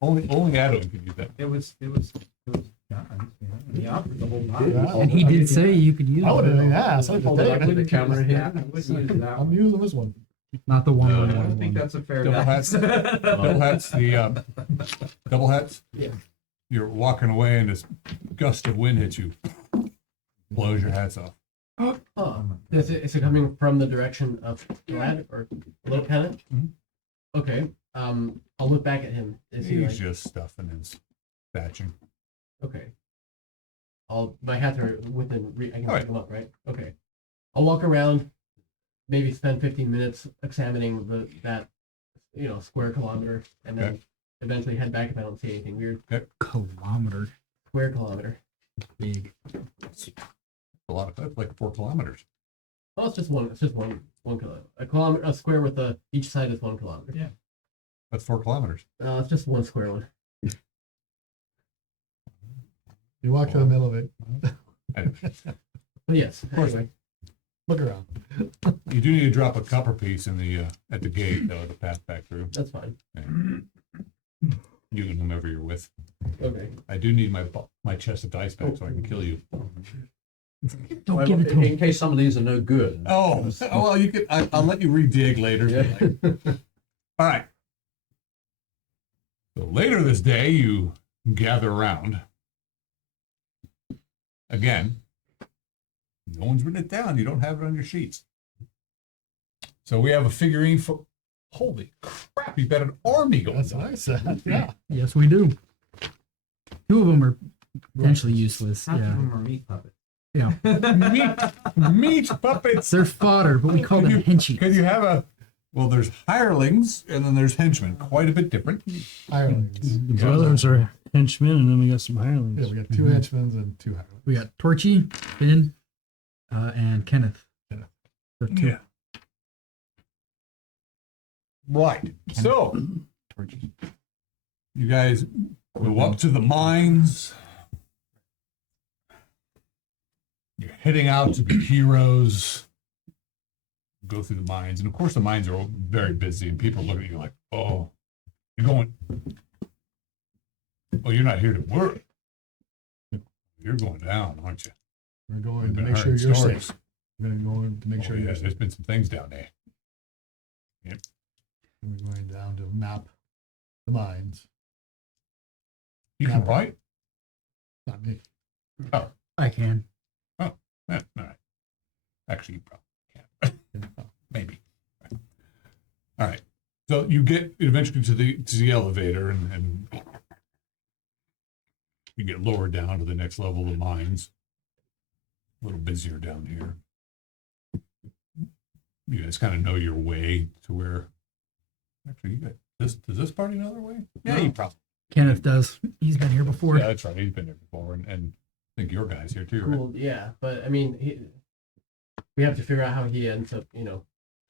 Only Adam can do that. It was John. He offered the whole time. Yeah. And he did say you could use I would it. have asked. I Hold it up to the camera here. I wouldn't use that I'm one. using this one. Not the one. No, I one, don't one, think one. that's a fair Double guy. hats. Double hats. The double hats. Yeah. You're walking away, and this gust of wind hits you, blows your hats off. Oh, is it coming from the direction of Glad or Little Lieutenant? Mhm. Okay. I'll look back at him. Is he He's like, just stuffing his thatching. okay? My hats are within. I can All right. pick them up, right? Okay. I'll walk around. Maybe spend 15 minutes examining that square kilometer, and then Okay. eventually head back if I don't see anything weird. Kilometer. Square kilometer. Big. That's a lot of that's like 4 kilometers. Oh, it's just one. It's just one kilometer. A kilometer. A square with each side is 1 kilometer. Yeah. That's 4 kilometers. It's just one square one. You walk to the middle of it. But yes. course. Anyway. Look around. You do need to drop a copper piece in the at the gate though to pass back through. That's fine. You and whomever you're with. Okay. I do need my chest of dice back so I can kill you. Don't Well, give it to in him. case some of these are no good. Oh, well, you could. I'll let you redig later. Yeah. All right. So later this day, you gather around. Again, no one's written it down. You don't have it on your sheets. So we have a figurine for. Holy crap! You've got an army going. That's what I said. Yeah. Yes, we do. 2 of them are potentially useless. Half of Yeah. them are meat puppets. Yeah. Meat puppets. They're fodder, but we call them henchy. Because you have a. Well, there's hirelings and then there's henchmen. Quite a bit different. Hirelings. The brothers are henchmen, and then we got some Yeah, hirelings. we got 2 henchmen and 2 hirelings. We got Torchy, Finn, and Kenneth. Kenneth. So 2. Yeah. Right. So, you guys go up to the mines. You're heading out to be heroes. Go through the mines. And of course, the mines are all very busy, and people look at you like, oh, you're going, oh, you're not here to work. You're going down, aren't you? We're going We've to been make sure hearing you're stories. safe. We're going to go in to make Oh, sure yeah, you're safe. there's been some things down there. And we're going down to map the mines. You can write? Not me. I can. Yeah, all right. Actually, you probably can. Maybe. All right. So you get eventually to the elevator, and you get lowered down to the next level of mines. A little busier down here. You guys kind of know your way to where. Actually, you got this. Does this party know their way? Yeah, you probably. Kenneth does. He's been here before. Yeah, that's right. He's been there before, and I think your guy's here too, right? Cool. Yeah, but I mean, we have to figure out how he ends up,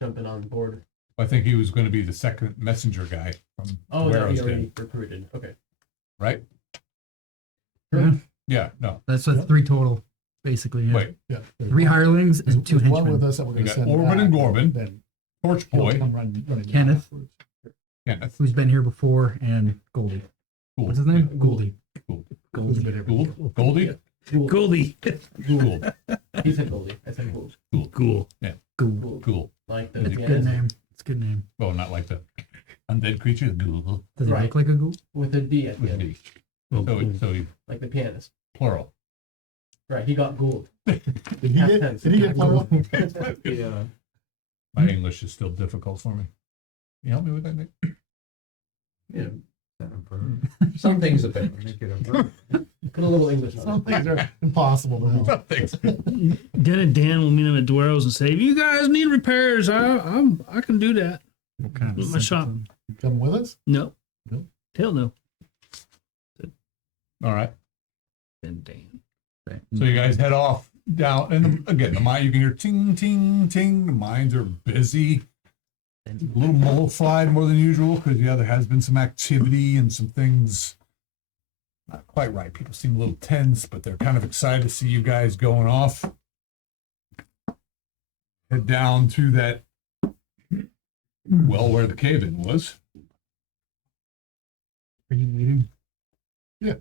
jumping on board. I think he was going to be the second messenger guy from Oh, that he Warrow's already Den, recruited. Okay. right? Yeah. Yeah, no. That's 3 total, basically. Yeah. Wait, Yeah. 3 hirelings and 2 There's one with henchmen. us that we're We going to got send Orban back, and Gorban. Then Torch he'll Boy, come running down Kenneth. afterwards. Kenneth, Who's been here before, and Goldie. Gould. What's his name? Yeah, Goldie. Gould. Who's been here before. Gould, Goldie, Gould. Goldie. Gould, He said Goldie. I said Gould. Cool. Gould. Gould. Gould. Like the It's a pianist good name. It's a good name. Oh, not like the undead creature, Gould. Does he Right. look like a ghoul? with a D at the With end, D. Oh, So he like the pianist. plural. Right. He got Gould. Did he get plural? The My English is still difficult for me. You help me with that, Nick? Yeah. Some things are better. Put a little English on Some it. things are impossible to help. Some things. Dan and Dan will meet him at Dweros and say, if you guys need repairs, I can do that. What kind of My shop. simpleton? You come with us? No. Nope. Hell no. All right. Dan Dan. So you guys head off down, and again, the mine, you can hear ting, ting, ting. The mines are busy. A little mollified more than usual because, yeah, there has been some activity and some things not quite right. People seem a little tense, but they're kind of excited to see you guys going off. Head down to that well where the cave-in was. Are you leaving? Yeah.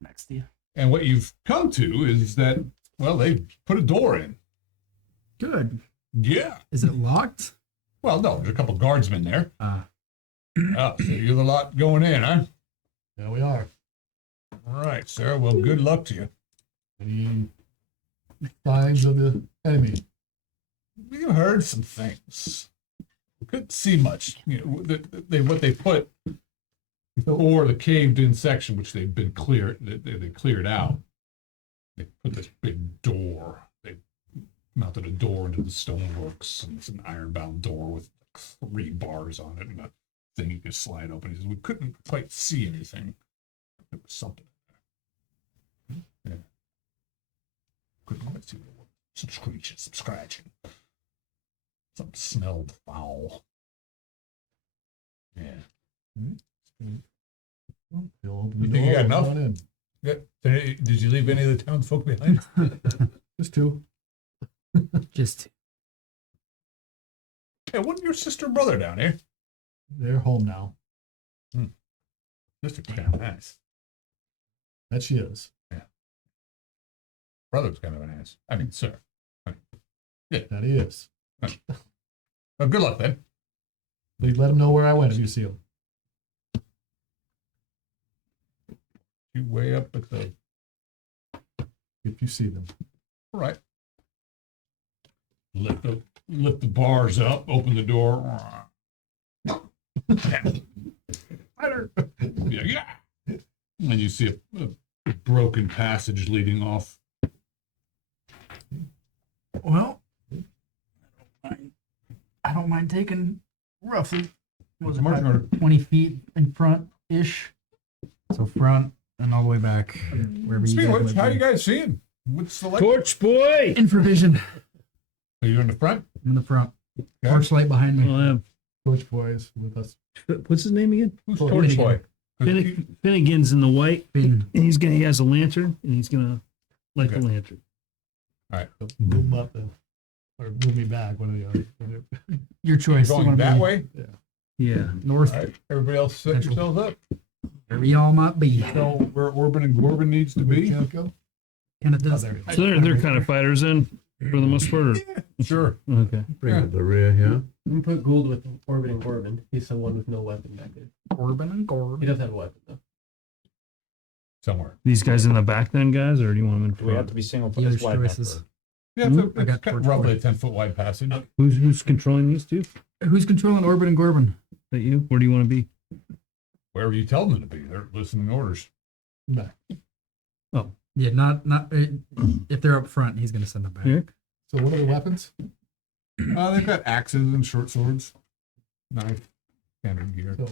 Next to you. And what you've come to is that, well, they put a door in. Good. Yeah. Is it locked? Well, no, there's a couple guardsmen there. Ah. Oh, so you're the lot going in, huh? Yeah, we are. All right, sir. Well, good luck to you. Any signs of the enemy? We heard some things. We couldn't see much. You know, what they put before the caved-in section, which they've been cleared, they cleared out. They put this big door. They mounted a door into the stoneworks, and it's an iron-bound door with 3 bars on it and a thing you could slide open. He says we couldn't quite see anything. There was something. Yeah. Couldn't quite see what it was. Some screeching, some scratching. Something smelled foul. Yeah. He'll open the You door. think you got come enough? on in. Yeah. Did you leave any of the townsfolk behind? Just 2. Just Hey, wasn't your sister and brother down here? They're home now. Sister's kind of nice. That she is. Brother's kind of an ass. I mean, sir. That he is. Well, good luck then. Please let him know where I went if you see him. You way up at the If you see them. all right. Lift the bars up, open the door. Yeah. And you see a broken passage leading off. well. I don't mind taking roughly Was it marching order? 20 feet in front ish. So front and all the way back. Wherever you Speaking of guys which, might how be. you guys seeing? What's the light? Torch boy! Infravision. Are you in the front? I'm in the front. Okay. Torch light behind me. I'll have, Coach boys with us. what's his name again? Who's Oh, Torch Finnegan. Boy? 'Cause he- Finnegan's in the white, Fin. and he has a lantern, and he's gonna light the Okay. lantern. So move him up or move me back. One of the other. Your choice. Going You wanna that be way? Yeah. North. All right. Everybody else set yourselves up. Wherever y'all might be. So where Orban and Gorban needs to be? Can't go? And it Oh, does. there he is. So they're kind of fighters then, for the most part. Or? Sure. Okay. Bring up the rear here. I'm gonna put Gould with Orban and Corbin. He's the one with no weapon back there. Corbin and He Gorb. does have a weapon though. Somewhere. These guys in the back then, guys, or do you want them in Do we have front? to be single The other place wide enough choices. for- Yeah, it's, Mhm. I got kind of Torch roughly Boy. a 10-foot wide passage. Who's controlling these two? Is Who's controlling Orban and Gorban? that you? Where do you want to be? Wherever you tell them to be, they're listening orders. Back. Yeah, not if they're up front, he's gonna send them back. Yeah. So what are the weapons? They've got axes and short swords, knife, standard gear. So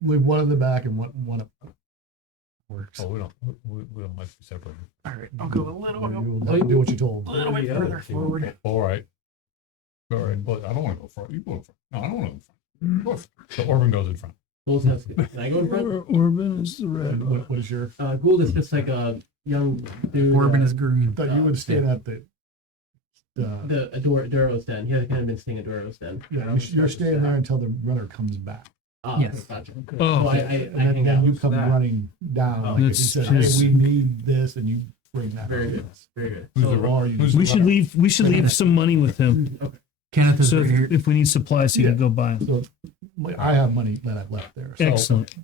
leave one in the back and one up. Works. Oh, we don't like to be separated. All right, I'll go a little, You'll do what you told. little bit further forward. All right. All right, but I don't want to go front. You go in front. No, I don't want to go in front. Go in front. So Orban goes in front. Gould has. Can I go in front? Orban is the red. What is your? Gould is just like a young dude. Orban is green. I thought you would stand at the. the Duro's den. He had kind of been staying at Duro's den. Yeah, you're staying there until the runner comes back. Ah, Yes. Gotcha. Oh. So I And hang then out. you come that. running down. Oh, Like if you that's said, hey, just- we need this, and you bring that. Very up. good. Very good. Who's So, the Or you Who's just- We should leave. We should leave some money with him, okay. Kenneth is so right here. if we need supplies, he can Yeah. go buy 'em. So I have money that I've left there. So Excellent.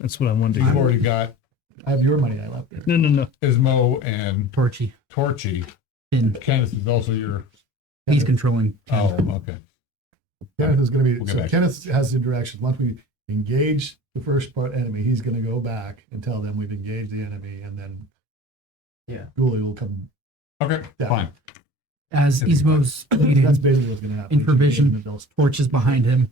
That's what I wanted to You've hear. already got I have your money I left there. No. Ismo and Torchy. Torchy. Fin. Kenneth is also your He's Kenneth- controlling. Oh, okay. Kenneth is going to be, We'll get so back. Kenneth has the direction. Once we engage the first part enemy, he's going to go back and tell them we've engaged the enemy, and then Yeah. Dooley will come. Okay, Yeah. fine. As Ismo's leading, That's basically what's going to happen. In provision. And they'll- torches behind him.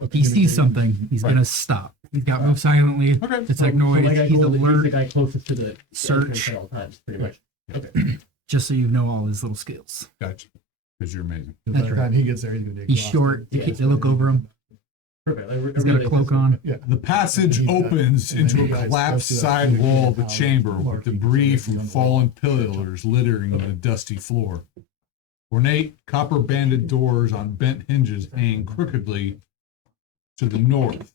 If he sees something, he's Right. gonna stop. He's got move silently, Okay. detect noise. like I He's told you, he's the alert. guy closest to the Search. entrance at all times, pretty much. Okay. Just so you know all his little skills. Gotcha. Because you're amazing. By That's the right. time he gets there, he's going to be He's exhausted. short. Yeah. They look over him. Perfect. Like, He's got a cloak on. Yeah. The passage And he's got- opens and then into you a guys collapsed go through that side thing wall of the how chamber with Mark debris keeps from it fallen going. pillars littering the dusty floor. Ornate copper-banded doors on bent hinges hang crookedly to the north.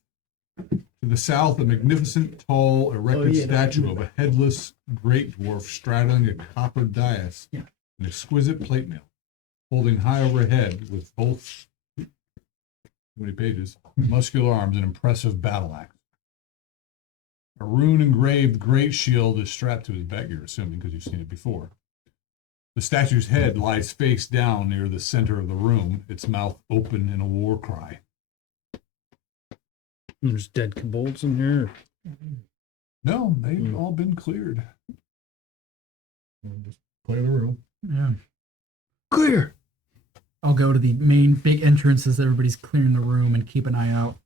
To the south, a magnificent, tall, erected yeah, no, I statue remember. of a headless great dwarf straddling a copper dais, Yeah. an exquisite plate mail, holding high overhead with both, how many pages, muscular arms and impressive battle axe. A rune-engraved great shield is strapped to his back, you're assuming, because you've seen it before. The statue's head lies face down near the center of the room, its mouth open in a war cry. There's dead kobolds in here. No, they've all been cleared. And just clear the room. Yeah. Clear. I'll go to the main big entrance as everybody's clearing the room and keep an eye out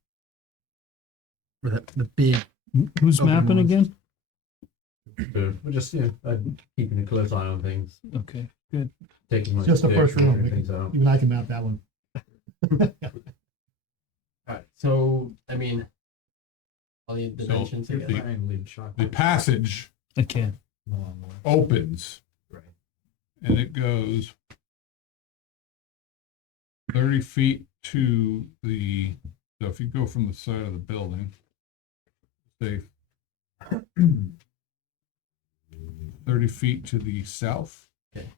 for the big. Who's Open mapping ones. again? We're just, keeping a close eye on things, Okay, good. taking my Just the stick, first room. figuring things out. Even I can map that one. All right. So, I mean, all the So, dimensions the- again. The passage I can. opens and it goes 30 feet to the, so if you go from the side of the building, say 30 feet to the south. Okay.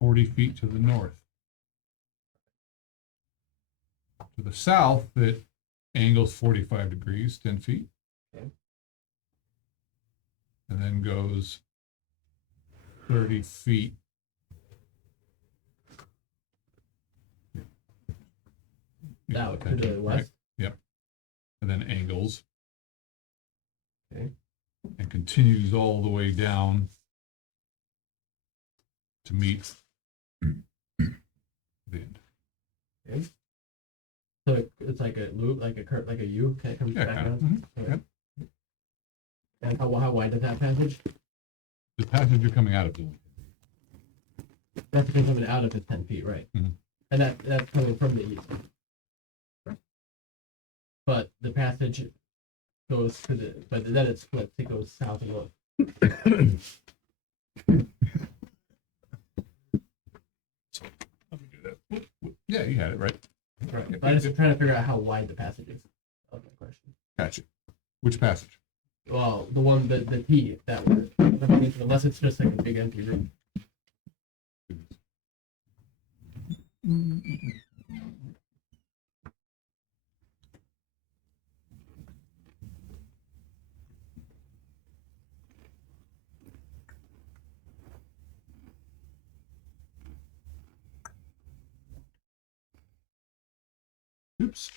40 feet to the north. To the south, it angles 45 degrees, 10 feet. Okay. And then goes 30 feet. Out to the west. Yep. And then angles. Okay. And continues all the way down to meet the end. Okay. So it's like a loop, like a curve, like a U, kind of comes Yeah, back kinda. down. Mhm. Okay. And how wide is that passage? The passage you're coming out of. That's coming out of is 10 feet, right? Mhm. And that's coming from the east. But the passage goes to the, but then it splits. It goes south and north. Let me do that. Yeah, you had it right. Right. Yeah, But I'm just trying to figure out how wide the passage is. That's my question. Gotcha. Which passage? Well, the one the T that we're unless it's just like a big empty room. Oops.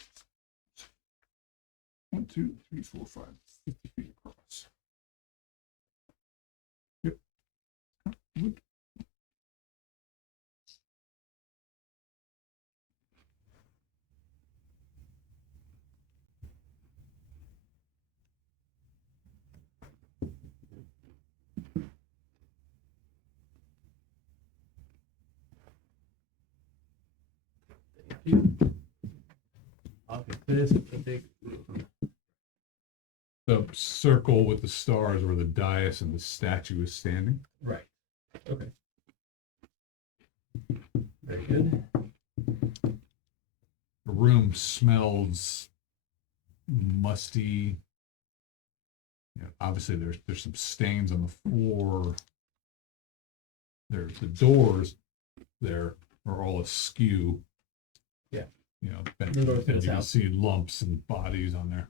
1, 2, 3, 4, 5, 50 feet across. Yep. Wood. Okay, this is the big room. The circle with the stars where the dais and the statue is standing. Right. Okay. Very good. The room smells musty. Yeah, obviously there's some stains on the floor. There's the doors there are all askew. Yeah. You know, bent, The doors to and the you can south. see lumps and bodies on there.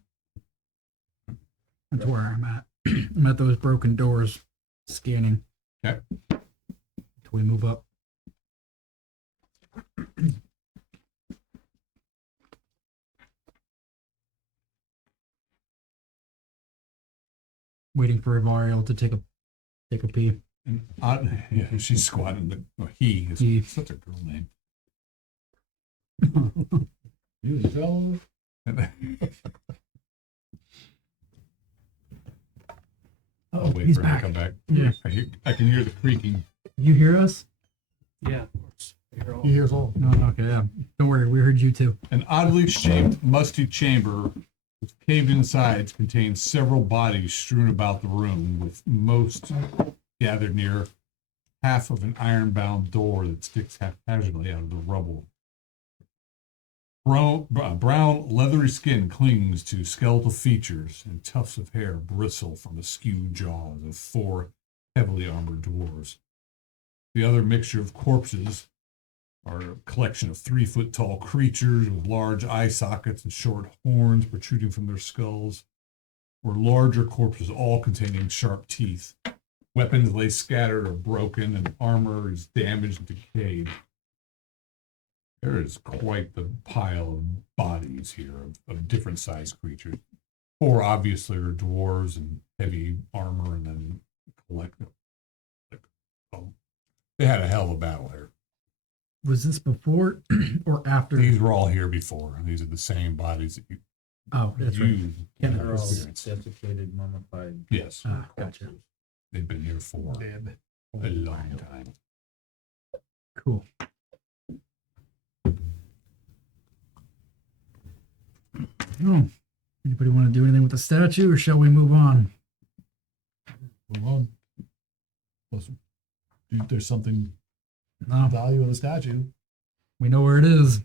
That's where I'm at. I'm at those broken doors, scanning. Okay. Till we move up. Waiting for Ivariel to take a pee. And yeah, she's squatting. He is He. such a girl name. You was fellow. I'll wait he's for him back. to come back. Yeah. I can hear the creaking. You hear us? Yeah, of course. He hears all. No, okay, yeah. Don't worry, we heard you too. An oddly shaped, musty chamber with caved-in sides contains several bodies strewn about the room, with most gathered near half of an iron-bound door that sticks haphazardly out of the rubble. Brown, leathery skin clings to skeletal features, and tufts of hair bristle from the skewed jaws of 4 heavily armored dwarves. The other mixture of corpses are a collection of 3-foot-tall creatures with large eye sockets and short horns protruding from their skulls, or larger corpses all containing sharp teeth. Weapons lay scattered or broken, and armor is damaged and decayed. There is quite the pile of bodies here of different sized creatures. 4 obviously are dwarves and heavy armor, and then they had a hell of a battle here. Was this before or after? These were all here before. These are the same bodies that you Oh, that's right. you Kenneth They're all experienced. desiccated, mummified. Yes, Ah, gotcha. they've been here for Dead. a long time. Cool. Oh, anybody want to do anything with the statue, or shall we move on? Move on. Plus, if there's something No, value of the statue. we know where it is.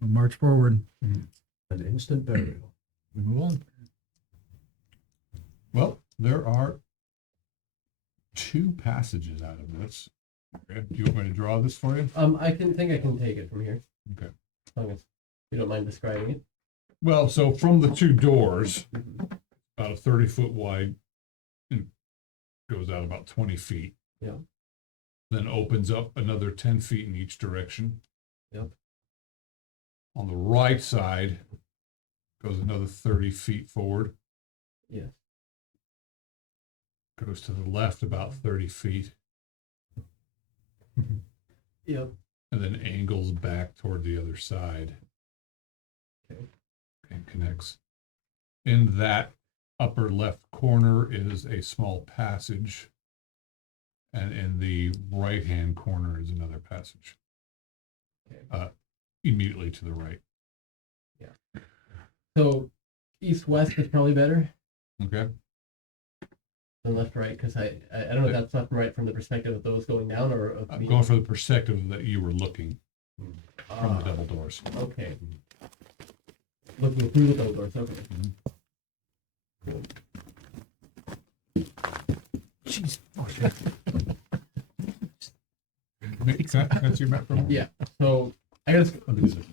We'll march forward. An instant burial. We move on. Well, there are 2 passages out of this. Okay. Do you want me to draw this for you? I think I can take it from here. Okay. As long as you don't mind describing it. Well, so from the 2 doors, about a 30-foot wide, and goes out about 20 feet. Yeah. Then opens up another 10 feet in each direction. Yep. On the right side, goes another 30 feet forward. Yes. Goes to the left about 30 feet, Yep. and then angles back toward the other side. Okay. And connects. In that upper left corner is a small passage, and in the right-hand corner is another passage. Okay. Immediately to the right. So east-west is probably better Okay. than left-right, because I don't know if that's left and right from the perspective of those going down or of I'm me. going for the perspective that you were looking from Ah, the double doors. okay. Looking through the double doors. Okay. Jeez. That's your map from? Yeah. So I gotta.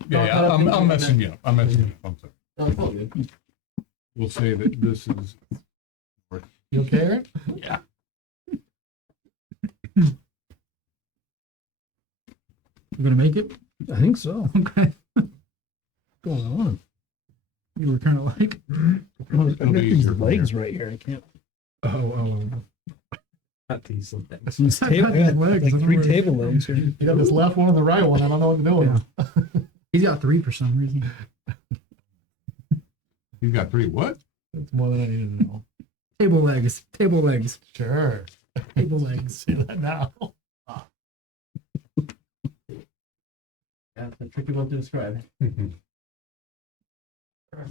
Yeah, I'm messing you up. I'm messing you up. I'm sorry. No, it's all good. We'll say that this is. You okay, Aaron? Yeah. You gonna make it? I think so. Okay. What's going on? You were kind of like, I got be these easier from legs right here. I can't. oh. Not these things. These I table, got I got these legs, like I don't 3 know. table legs here. You got this left one and the right one. I don't know what to do with them. He's got 3 for some reason. He's got 3 what? That's more than I needed to know. Table legs. Table legs. Sure. Table legs. See that now. That's a tricky one to describe. Are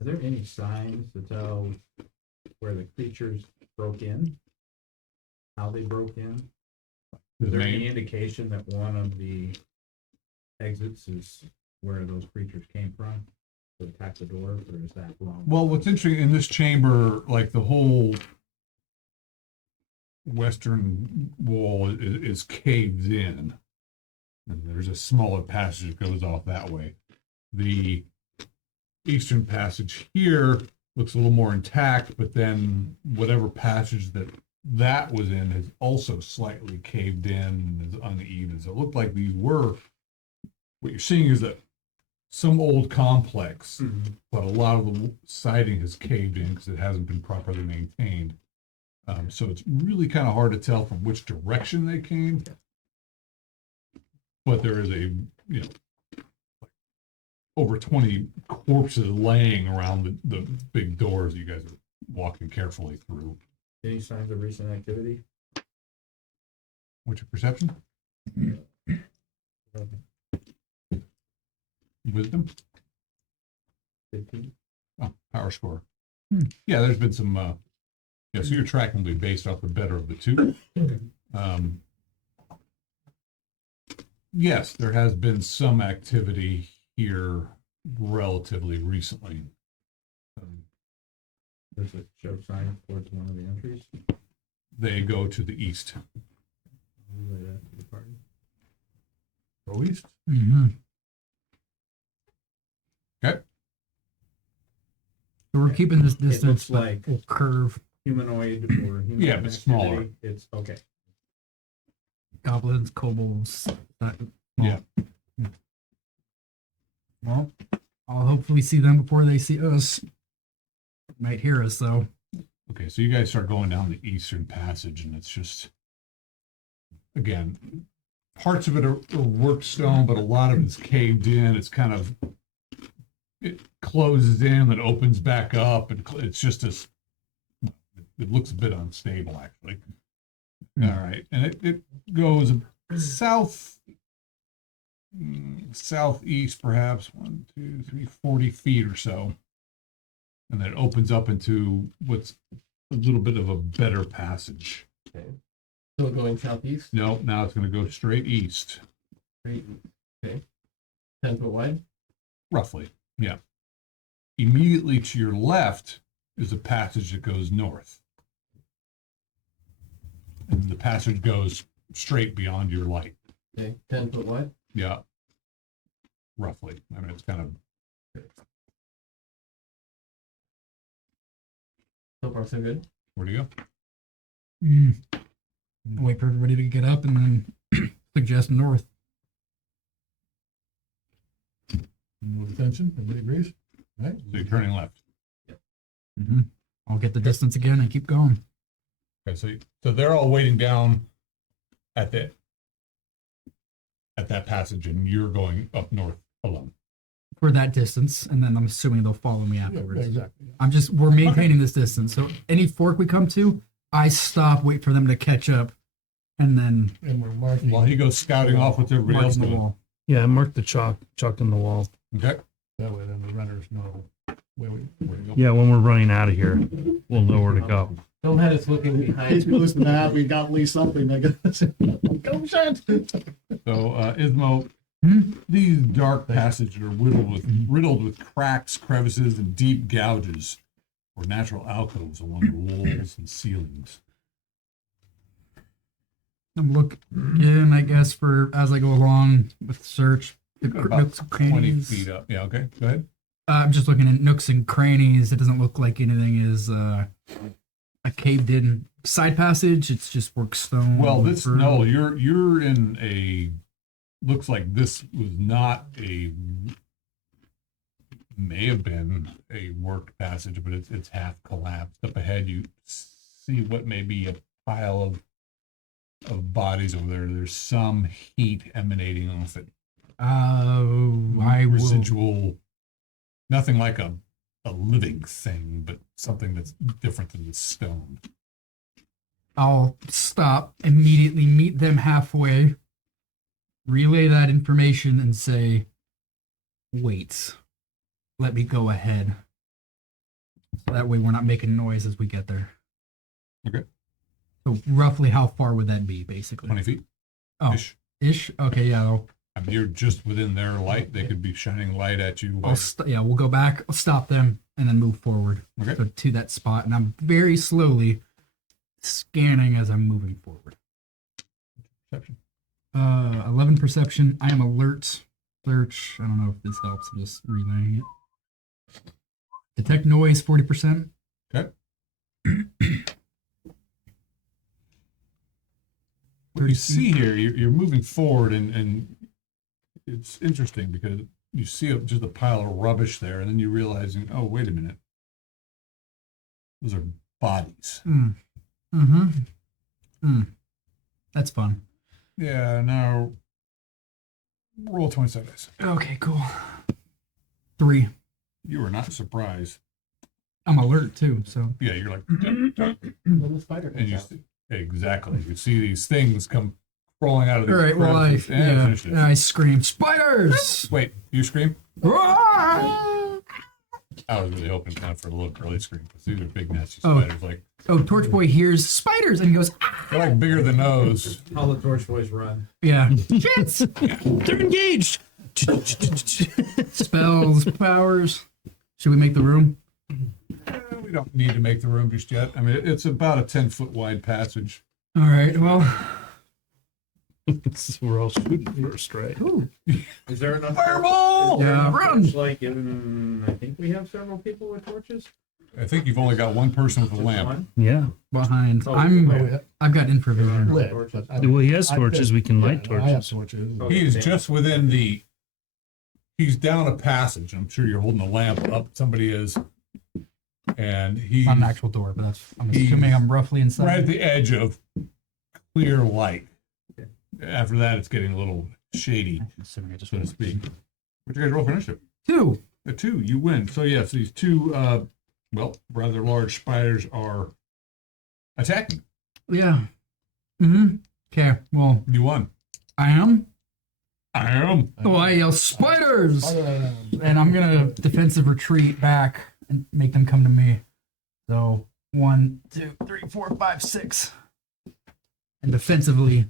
there any signs to tell where the creatures broke in? How they broke in? Is there any indication that one of the exits is where those creatures came from to attack the doors, or is that wrong? Well, what's interesting in this chamber, like the whole western wall is caved in, and there's a smaller passage that goes off that way. The eastern passage here looks a little more intact, but then whatever passage that that was in has also slightly caved in and is uneven. So it looked like these were, what you're seeing is that some old complex, but a lot of the siding has caved in because it hasn't been properly maintained. So it's really kind of hard to tell from which direction they came. But there is a, over 20 corpses laying around the big doors you guys are walking carefully through. Any signs of recent activity? What's your perception? Wisdom? 15. Oh, power score. Hmm. Yeah, there's been some, so your tracking will be based off the better of the two. Yes, there has been some activity here relatively recently. There's a show sign towards one of the entries. They go to the east. Relay that to the party. Go east? Mm-hmm. Okay. So we're keeping this It looks distance, but like we'll curve humanoid or human Yeah, but smaller. activity. It's okay. goblins, kobolds. Yeah. Well, I'll hopefully see them before they see us. Might hear us though. Okay, so you guys start going down the eastern passage, and it's just, again, parts of it are worked stone, but a lot of it's caved in. It's kind of, it closes in, then opens back up, and it's just as, it looks a bit unstable, actually. All right, and it goes southeast, perhaps 40 feet or so. And then it opens up into what's a little bit of a better passage. Still going southeast. No, now it's going to go straight east, Straight. Okay. 10 foot wide. roughly. Yeah. Immediately to your left is a passage that goes north. And the passage goes straight beyond your light. Okay. 10 foot wide. Yeah. Roughly. I mean, it's kind of, So far, so good. where do you go? Wait for everybody to get up and then suggest north. No attention, everybody agrees? Right? So you're turning left. Mm-hmm. I'll get the distance again and keep going. Okay, so they're all waiting down at that passage, and you're going up north alone. For that distance, and then I'm assuming they'll follow me afterwards. Yeah, exactly. We're maintaining this distance. So any fork we come to, I stop, wait for them to catch up, and then And we're marking. While he goes scouting off with everybody else mark the doing. wall. Yeah, mark the chalk on the wall. Okay. That way then the runners know where to go. Yeah, when we're running out of here, we'll know where to go. Don't have us looking behind. He's posting that, we got at least something, I guess. Go shut. So, Ismo, these dark passages are riddled with cracks, crevices, and deep gouges, or natural alcoves along the walls and ceilings. I'm looking again, I guess, for as I go along with search. The About nooks and 20 crannies. feet up. Yeah, okay, go ahead. I'm just looking at nooks and crannies. It doesn't look like anything is a caved in side passage. It's just work stone. Well, this, through. no, you're in a, looks like this was not may have been a worked passage, but it's half collapsed. Up ahead, you see what may be a pile of bodies over there. There's some heat emanating off it. I will. Residual, nothing like a living thing, but something that's different than the stone. I'll stop immediately, meet them halfway, relay that information, and say, "Wait, let me go ahead." So that way, we're not making noise as we get there. Okay. So roughly, how far would that be, basically? 20 feet. Oh, Ish. ish. Okay, yeah. I mean, you're just within their light. They could be shining light at you. We'll go back. I'll stop them and then move forward Okay. to that spot, and I'm very slowly scanning as I'm moving forward. Perception. 11 perception. I am alert. Search. I don't know if this helps. I'm just relaying it. Detect noise 40%. Okay. you see here, you're moving forward, and it's interesting because you see just a pile of rubbish there, and then you're realizing, oh, wait a minute, those are bodies. That's fun. Yeah. Now roll 20 seconds. Okay, cool. 3. You are not surprised. I'm alert too, so. Yeah, you're like, When the spider and comes you out. see, exactly. You see these things come crawling out of All these right, well, crevices. Finish and it. I scream, spiders! Wait, you scream? Ah! I was really hoping kind of for a little early scream because these are big nasty Oh. spiders. Like Oh, Torch Boy hears spiders and he goes, ah! they're like bigger than nose. How the Torch Boys run. Yeah. Shit! They're engaged. Spells, powers. Should we make the room? We don't need to make the room just yet. I mean, it's about a 10-foot wide passage. All right, well. We're all shooting first, right? Is there enough? Fireball! Yeah, run! Like, I think we have several people with torches. I think you've only got one person with a Just lamp. one? Yeah. Behind. Oh, I've got infravision. Yeah. Lit, Torches. but Well, he has I torches. fit- We can light I have torches. torches. Oh. He is just within the. He's down a passage. I'm sure you're holding the lamp up. Somebody is, and he's Not an actual door, but I'm He's assuming I'm roughly inside. right at the edge of clear light. After that, it's getting a little shady, I'm assuming I just so to speak. What you guys roll for initiative? 2. A 2, you win. So yes, these two, rather large spiders are attacking. Yeah. Okay, well, You won. I am. I am. Oh, I yell, spiders! And I'm gonna defensive retreat back and make them come to me. So 1, 2, 3, 4, 5, 6. And defensively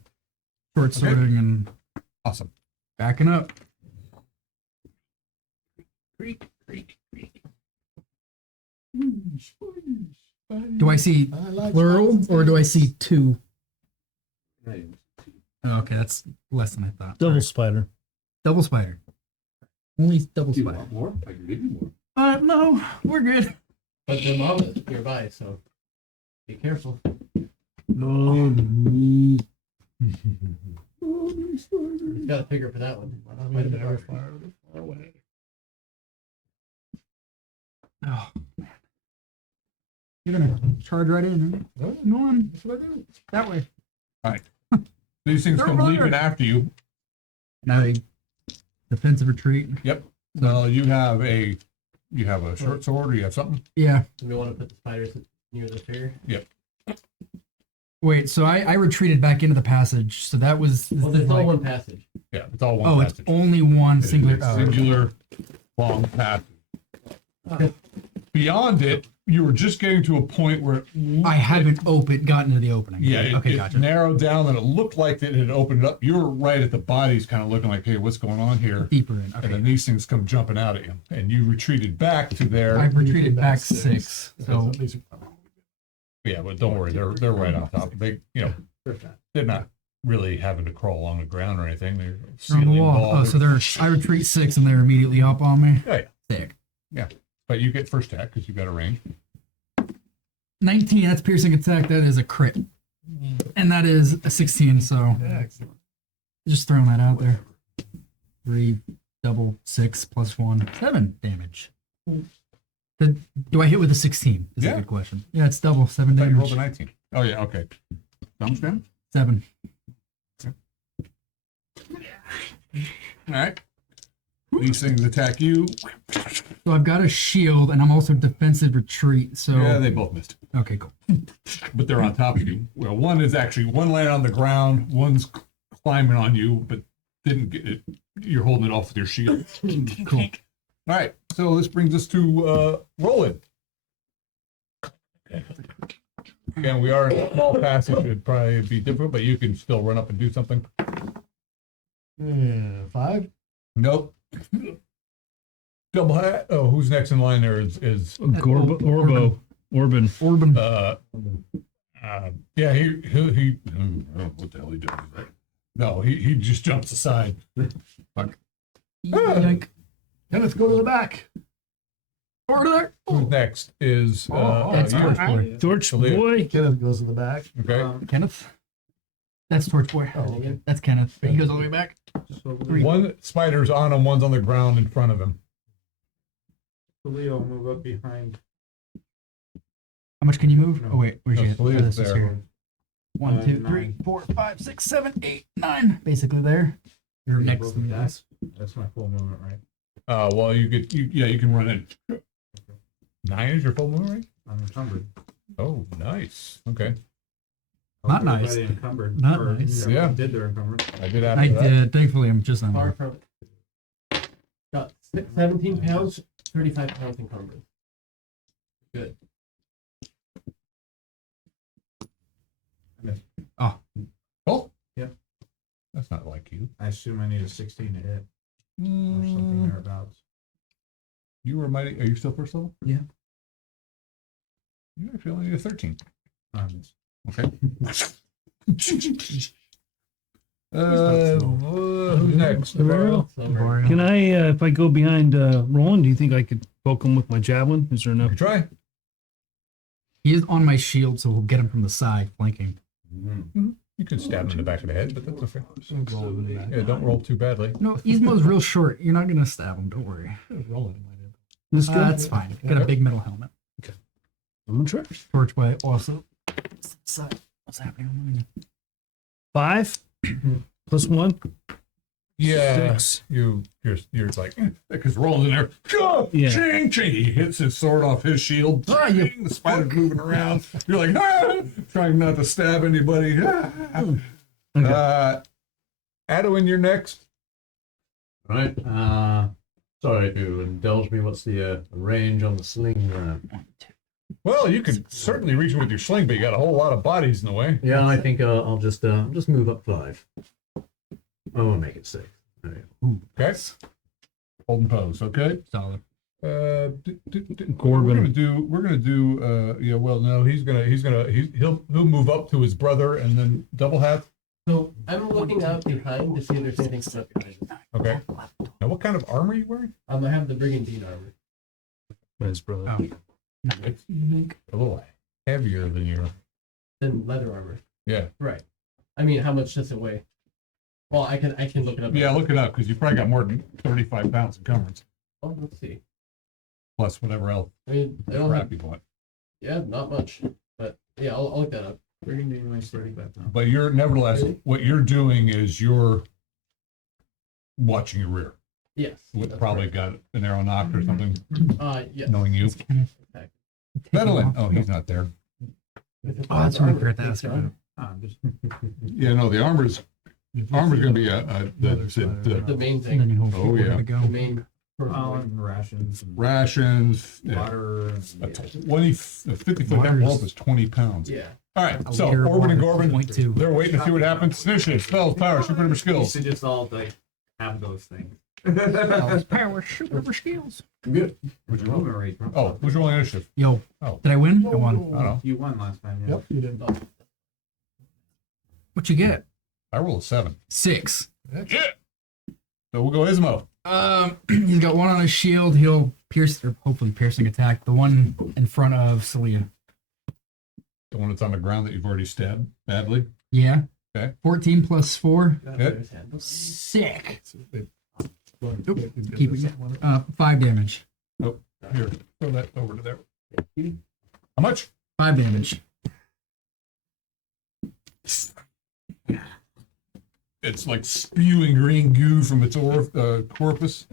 short swording and Awesome. backing up. Do I see plural or do I see 2? Oh, okay, that's less than I thought. Double Alright. spider. Double spider. Only double You spider. want more? I can give you more. No, we're good. But their mom is nearby, so be careful. No. He's got a figure for that one. I never fired it far away. Oh, man. You're gonna charge right in, right? Go on. That's what I do. That way. These things They're come running. leaping after you. Now they defensive retreat. Well, you have a short sword or you have something? Yeah. Do we want to put the spiders near the figure? Wait, so I retreated back into the passage. So that was this Well, is it's all like- one passage. Yeah, it's all one oh, it's passage. only one It is singular. a singular long passage. Beyond it, you were just getting to a point where I haven't gotten into the opening. yeah, Okay, it gotcha. narrowed down and it looked like it had opened up. You were right at the bodies, kind of looking like, hey, what's going on here? Deeper in. And Okay. then these things come jumping out at you, and you retreated back to there. I've retreated back Six. 6. So At least- Yeah, but don't worry, they're right on top. They, they're not really having to crawl along the ground or anything. They're they're on the ceiling wall. wall. Oh, so they're I retreat 6 and they're immediately up on me. Yeah, yeah. Sick. But you get first attack because you got a range. 19. That's piercing attack. That is a crit, and that is a 16. So Excellent. just throwing that out there. 3 double 6 plus 1 7 damage. Do I hit with a 16? Is Yeah. a good question. Yeah, it's double 7 I rolled a damage. 19. Oh yeah, okay. Thumbs down. 7. All right. These things attack you. So I've got a shield, and I'm also defensive retreat. So Yeah, they both missed, okay, cool. but they're on top of you. Well, one landed on the ground. One's climbing on you, but didn't get it. You're holding it off with your shield. Cool. All right. So this brings us to Roland. Again, we are in a small passage. It'd probably be different, but you can still run up and do something. 5. Nope. Double hat. Oh, who's next in line there is Orbo. Orban. Orban. yeah, he I don't know what the hell he does. No, he just jumps aside. Fuck. Yank. Kenneth, go to the back. Over there. Who's next is That's you. Torch Boy. Torch Leader. boy. Kenneth goes to the back. Okay. Kenneth. That's Torchboy. Oh, okay. That's Kenneth. He goes all the way back. So One spider's on him, one's on the ground in front of him. Leo will move up behind. How much can you move? No. Oh wait, where's No, your? Salia's this is there. here. 1, 2, 3, 9. 4, 5, 6, 7, 8, 9. Basically there. You're You next move to me. that? Guys. That's my full movement, right? Well, you can run in. 9 is your full movement rate? I'm encumbered. Oh, nice. Okay. Not Hope nice. everybody Encumbered. Not or, nice. Yeah. Did their encumbered. I did I after that. did. Thankfully, I'm just on. Far from it. Got 17 pounds, 35 pounds encumbered. Good. Oh. Yep. That's not like you. I assume I need a 16 to hit or Mm, something thereabouts. You were mighty. Are you still first level? Yeah. You actually only need a 13. Okay. Who's next? Guerrero? Silver. Can I, if I go behind Roland, do you think I could poke him with my javelin? Is there You enough? can try. He is on my shield, so we'll get him from the side, flanking. You could stab him in the back of the head, but that's okay. Roll in the back. Yeah, don't roll too badly. No, Ismo's real short. You're not gonna stab him. Don't worry. Roll it in my head. This guy? That's fine. Got a big metal helmet. I'm gonna try. Torchboy also. Side. What's happening on mine? 5 plus 1. Yeah. 6. You're like, because Roland's in there. Yeah. Ching, ching. He hits his sword off his shield. Ah, you Ching, the spider's moving around. You're like, trying not to stab anybody. Okay. Adwin, you're next. Right. Sorry to indulge me. What's the range on the sling? 1, 2. Well, you can certainly reach him with your sling, but you got a whole lot of bodies in the way. Yeah, I think I'll just move up 5. I will make it 6. There you go. Okay. Hold and pose. Okay. Solid. We're Corbin. gonna do. Yeah. Well, no. He'll move up to his brother and then double hat. So I'm looking out behind to see if there's anything stuck behind us. Okay. Now, what kind of armor are you wearing? I have the brigandine armor. His brother. Oh. It's a little heavier than your. Then leather armor. Yeah. Right. I mean, how much does it weigh? Well, I can look it up. Yeah. Look it up because you probably got more than 35 pounds encumbrance Oh, let's see. plus whatever else I mean, I don't crap have. you bought. Yeah, not much. But yeah, I'll look that up. Brigandine weighs 35 pounds. But you're nevertheless what you're doing is you're watching your rear. Yes. With that's probably correct. got an arrow knocked or something, Yes. knowing you. Madeline. Oh, he's not there. Oh, that's right. I forgot to ask Thanks, about it. I'm just Yeah. No, the armor's gonna be The main And then thing. you hold Oh, forward yeah. to go. The main. pollen, rations, and rations. Yeah. water. A And, 50-foot Water's- envelope is 20 pounds. Yeah. All right, A so liter of Orban and water, Gorban, 0.2. they're waiting to see what happens. Initiative, spells, power, super we skills. should just all like have those things. Power, super skills. Good. Which movement rate? Oh, who's rolling initiative? Yo, Oh. did I win? I won. I don't know. You won last time. Yeah. Yep, you did. What you get? I rolled a 7. 6. Yeah. So we'll go Ismo. He's got one on his shield. He'll pierce, or hopefully piercing attack. The one in front of Celia. The one that's on the ground that you've already stabbed badly. Yeah. Okay. 14 plus 4. Hit. Sick. Keep Keep it. 5 damage. Here, throw that over to there. How much? 5 damage. It's like spewing green goo from its corpus.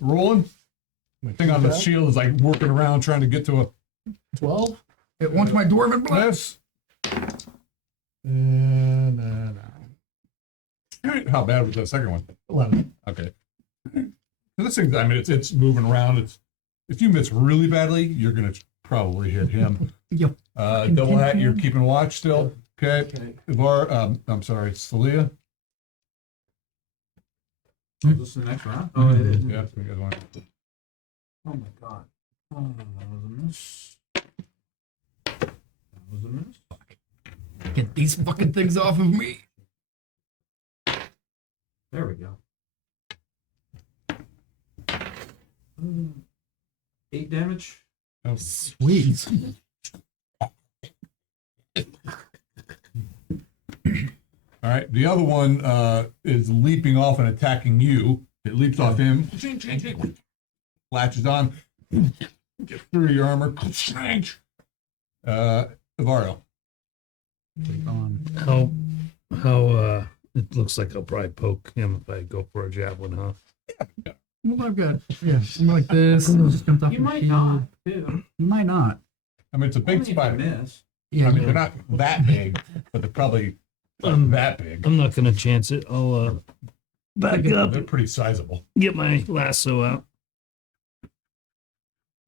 Rolling. The thing on the shield is like working around trying to get to a 12? It wants my dwarven blood. mess. No. How bad was that second one? 11. Okay. So this thing, I mean, it's moving around. It's if you miss really badly, you're gonna probably hit him. Yo. Double hat, you're keeping watch still. Okay. Okay. Ivar, I'm sorry, Celia. Is this the next round? Oh, it is. Yeah. You guys want Oh my god. Oh, that was a miss. That was a miss. Get these fucking things off of me. There we go. 8 damage. oh, Sweet. all All right. The other one is leaping off and attacking you. It leaps off him, latches on, gets through your armor. Avario. How it looks like I'll probably poke him if I go for a javelin, huh? Well, I've got I'm like this. And it just comes off You my might shield. not, too. You might not. I mean, it's a big Only if you spider. miss. Yeah. I mean, they're not that big, but they're probably that big. I'm not gonna chance it. I'll back up, They're pretty sizable. get my lasso out.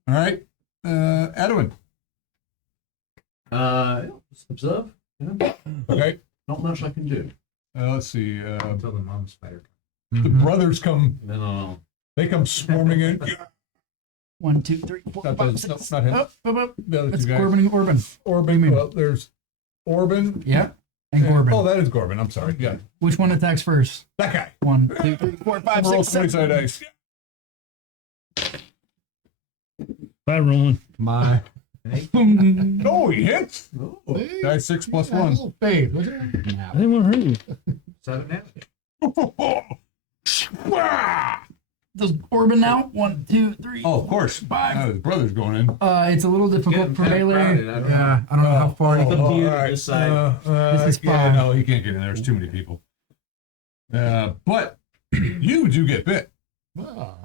All right. Edwin. Observe. Yeah. Okay. Not much I can do. Let's see. Until the mom spider. The brothers come. Then I'll. They come swarming in. 1, 2, 3, 4, Not 5, those, 6. no, not him. Up, up, up. The other That's two guys. Corbin and Orban. Orban. Well, there's Orban. Yeah. And Corbin. Oh, that is Corbin. I'm sorry. Yeah. Which one attacks first? That guy. 1, 2, 3, 4, 5, Roll 6, 7. 20 dice. Bye, Roland. My. Boom. Oh, he hits. Hey, Dice 6 plus yeah, a 1. little fade, was it? I didn't want to hurt you. 7 damage. Does Orban now? 1, 2, 3. Oh, of course. 5. His brother's going in. It's a little difficult Getting for kinda melee. crowded, I don't know. Yeah, I don't know how far you can all be. right. this side. This is Yeah, fine. no, he can't get in there. There's too many people. But you do get bit Ah,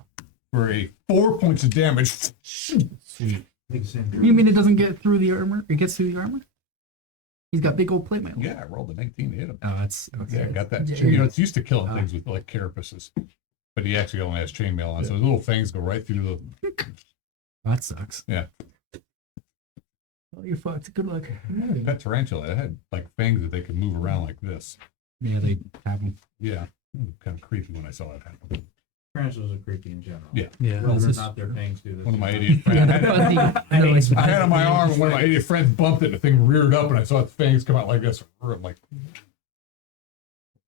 for a 4 points of damage. Sweet. Big syndrome. You mean it doesn't get through the armor? It gets through the armor? He's got big old plate mail. Yeah, I rolled a 19 to hit him. Oh, that's Yeah, okay. got that. Yeah. You know, it's used to killing things with like carapaces, but he actually only has chainmail on, so his little fangs go right through the. That sucks. Yeah. Oh, you're fucked. Good luck. That tarantula, it had like fangs that they could move around like this. Yeah, they have them. Yeah, kind of creepy when I saw that happen. Tarantulas are creepy in general. Yeah. Yeah. Well, This they're is- not their fangs do this. One of my idiot Yeah, friends. they're fuzzy. They're like- I had it on my arm, and one of my idiot friends bumped it, and the thing reared up, and I saw its fangs come out like this. I'm like,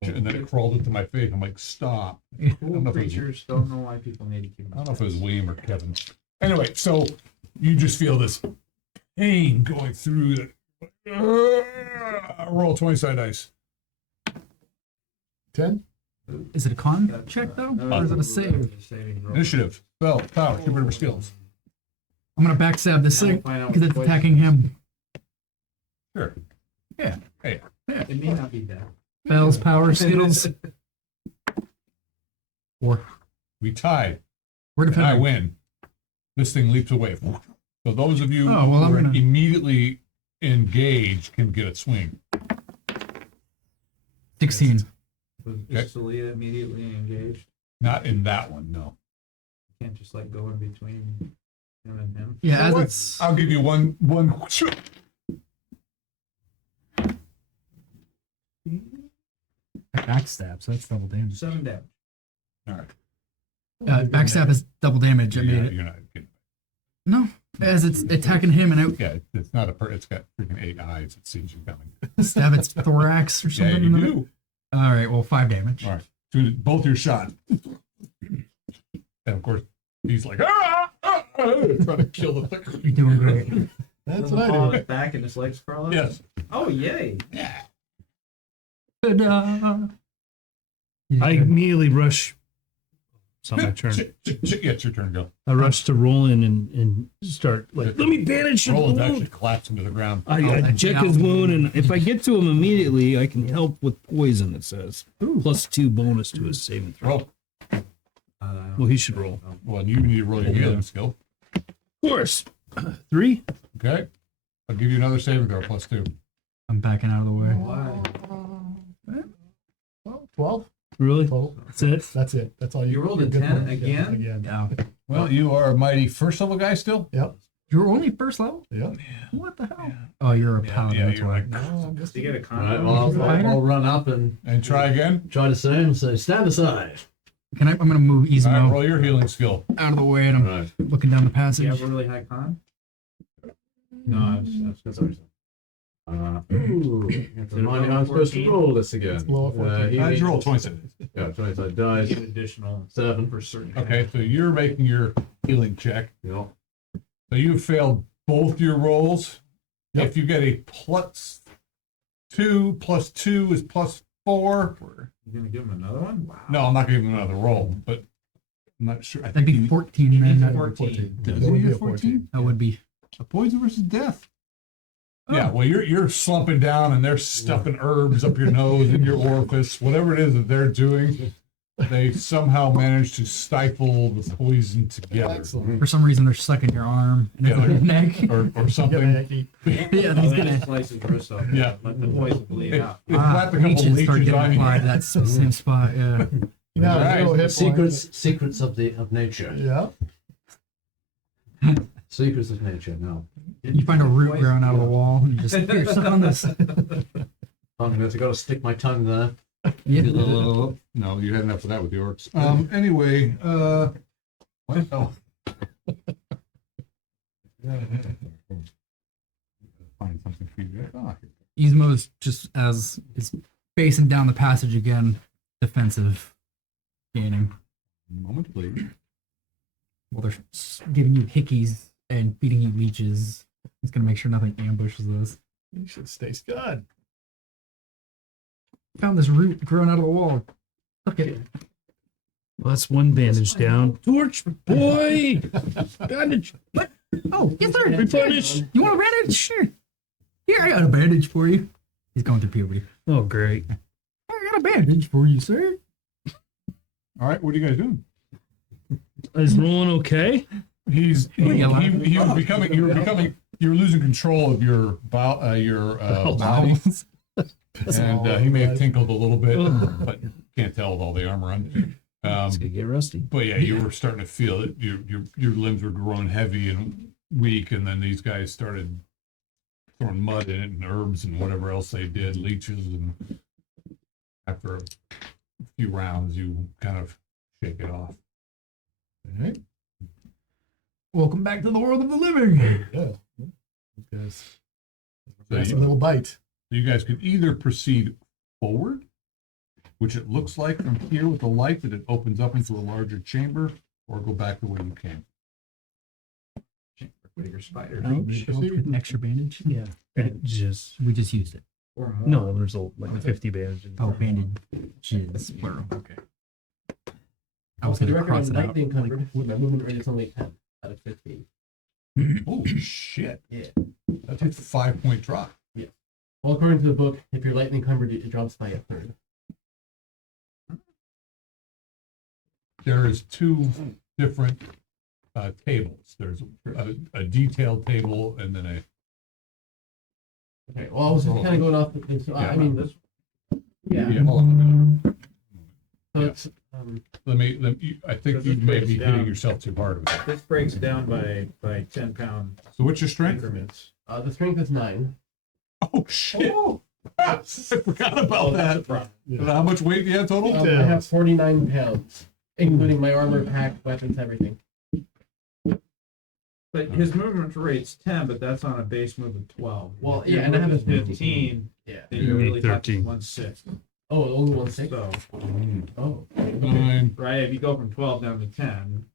and then it crawled into my face. I'm like, stop. I don't Cool know if it was- creatures don't know why people need to keep them. I don't know if it was William or Kevin. Anyway, so you just feel this pain going through the. Roll 20 side dice. 10? Is it a con check though, or is it a save? Initiative, spell, power, super skills. I'm gonna backstab this Now we'll thing find out because what it's poison attacking it is. him. Sure. Yeah. Hey, It may not be that. Spells, power, skittles. Or we tied, we're and I depending. win. This thing leaps away. So those of you Oh, well, who I'm are gonna- immediately engaged can get a swing. 16. Was Okay. Celia immediately engaged? Not in that one, no. Can't just like go in between him and him. Yeah, You know as what? it's I'll give you one. backstab, so that's double damage. 7 damage. All right. Backstab is double damage. I You're made not, it. you're not getting. No, as it's attacking him and I Yeah, it's not a. It's got freaking 8 eyes. It sees you coming. stab its thorax or Yeah, something. you do. All right, well, 5 damage. All right. Both your shots. And of course, he's like, trying to kill the thing. You're doing great. That's Doesn't what fall on I do. its back and his legs crawl up? Yes. Oh, yay. Ta-da. I immediately rush. It's not my turn. Yeah, it's your turn. Go. I rush to Roland and start like, let me bandage your Roland's actually wound. collapsing to the ground. I check his wound, and if I get to him immediately, I can help with poison. It says +2 bonus to his saving throw. Roll. Well, he should roll. Well, you need to roll your healing skill. Of course. 3. Okay. I'll give you another saving throw +2. I'm backing out of the way. Why? Well, 12? Really? 12. That's it. That's it. That's all you You rolled a you're good 10 for. again? Again. Yeah. Well, you are a mighty first level guy still. Yep. You're only first level? Yep. What the hell? Oh, you're a paladin. Yeah, that's you're why. like, No, I'm just Do you get a All con? right, well, I'll run up and and try again. try the same. So stand aside. I'm gonna move All right, Izmo roll your healing skill. out of the way and All I'm right. looking down the Do you passage. have a really high con? No, that's good. Ooh, it's a mighty I'm supposed to roll this again. It's lower 14. How'd you roll 27? Yeah, 20 You dice. get additional 7. for certain. Okay, so you're making your healing check. Yep. So you failed both your rolls. Yep. If you get a +2, +2 is 4. You gonna give him another one? Wow. No, I'm not gonna give him another roll, but I'm not sure. I That'd think be he 14 He then. needs That 14. does That would he be get a 14? would be. A poison versus death. Yeah, well, you're slumping down and they're stuffing herbs up your nose in your orifice. Whatever it is that they're doing, they somehow manage to stifle the poison together, Excellent. For some reason, they're sucking your arm and Yeah. your neck. or Yeah, something. Yankee. Yeah, Oh, he's then gonna. he slices the wrist off. Yeah. Let the poison bleed out. They slap a couple Leeches start leeches getting on you. applied to that same spot. Yeah. You know, Right. zero hit points. Secrets of nature. Yeah. Secrets of nature. No. You find a root growing out of the wall, and you just here, suck on this. I'm going to got to stick my tongue there. Yeah. No, you had enough of that with the orcs. Anyway, what? Oh. Find something for you. Ah, here. Yzmo's just as is facing down the passage again, defensive, gaining. Moment, please. Well, they're giving you hickeys and feeding you leeches. It's gonna make sure nothing ambushes us. You should stay good. Found this root growing out of the wall. Look at it. Well, that's one bandage down. Torch, boy! Bandage! Oh, yes, sir. Replenish! You want a bandage? Sure. Here, I got a bandage for you. He's going through puberty. Oh, great. I got a bandage for you, sir. All right, what are you guys doing? Is Roland okay? He was becoming. You were losing control of your body, and he may have tinkled a little bit, but can't tell with all the armor on. It's gonna get rusty. But yeah, you were starting to feel it. Your limbs were growing heavy and weak, and then these guys started throwing mud in it and herbs and whatever else they did, leeches, and after a few rounds, you kind of shake it off. All right. Welcome back to the world of the living. Yeah. Because So that's a you, little bite. you guys could either proceed forward, which it looks like from here with the light that it opens up into a larger chamber, or go back the way you came. Bigger spider. An extra bandage? Yeah. Bandages. We just used it. Or more. No, there's like 50 bandages. Oh, bandages, plural. Okay. I was For the gonna record, cross I'm it out. lightning covered. My movement rate is only 10 out of 15. Oh shit! Yeah. That's a 5-point drop. Well, according to the book, if you're lightning covered, it drops by a third. There is 2 different tables. There's a detailed table and then a. Okay. Well, I was just kind of going off. I mean, this. yeah. Yeah, hold on. So Yeah. it's I think Does you it may break be down? hitting yourself too hard with it. This breaks down by 10-pound So what's your strength? increments. the strength is 9. Oh shit! I forgot about that. Yeah. How much weight do you have total? I have 49 pounds, including my armor, pack, weapons, everything. But his movement rate's 10, but that's on a base move of 12. Well, If your yeah, and I have a movement is 15. Yeah. Then you really touch 13. 1/6. Oh, only 1/6. So, Oh, 9. right, if you go from 12 down to 10,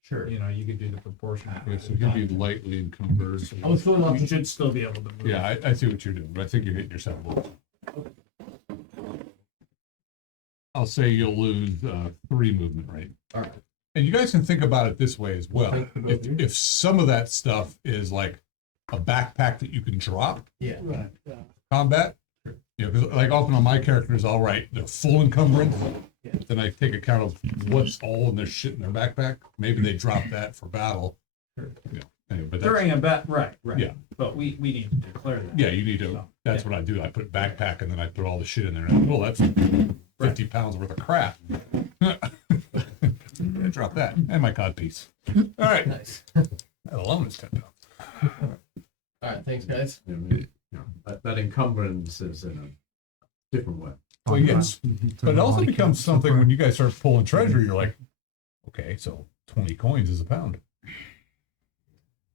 sure. you know, you could do the proportion. Okay, so you'll be lightly encumbered. I was going off. You should still be able to move. Yeah, I see what you're doing, but I think you're hitting yourself a little. I'll say you'll lose 3 movement rate. All right. And you guys can think about it this way as well. Thank you. If some of that stuff is like a backpack that you can drop Yeah. Right. combat, you know, because like often on my characters, I'll write the full encumbrance. Yeah. Then I take account of what's all in their shit in their backpack. Maybe they drop that for battle. Sure. Yeah. Anyway, but that's, During a bet, right. Yeah. But we need to declare that. yeah, you need to. So, That's what I do. I put backpack and then I put all the shit in there. And, well, that's 50 pounds worth of crap. Yeah, drop that and my codpiece. All right, Nice. that alone is 10 pounds. All right. Thanks, guys. That encumbrance is in a different way. Well, yes, but it also becomes something when you guys start pulling treasure. You're like, okay, so 20 coins is a pound.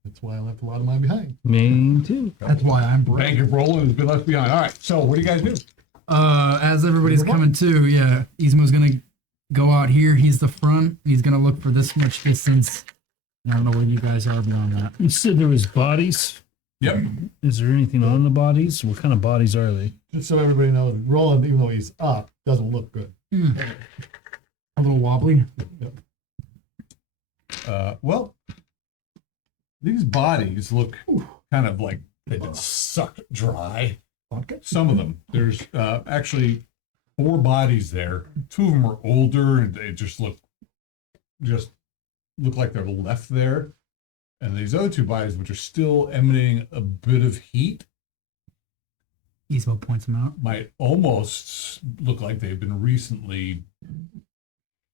That's why I left a lot of mine behind. Me too. That's why I'm brave. Bank of rolling has been left behind. All right, so what do you guys do? As everybody's coming to, yeah, Yzmo's gonna go out here. He's the front. He's gonna look for this much distance. I don't know where you guys are beyond that. You said there was bodies. Yep. Is there anything on the bodies? What kind of bodies are they? Just so everybody knows, Roland, even though he's up, doesn't look good. A little wobbly. Well, these bodies look kind of like they've been sucked dry. Some of them. There's actually 4 bodies there. 2 of them are older, and they just look like they're left there. And these other 2 bodies, which are still emanating a bit of heat, Ismo points him out. might almost look like they've been recently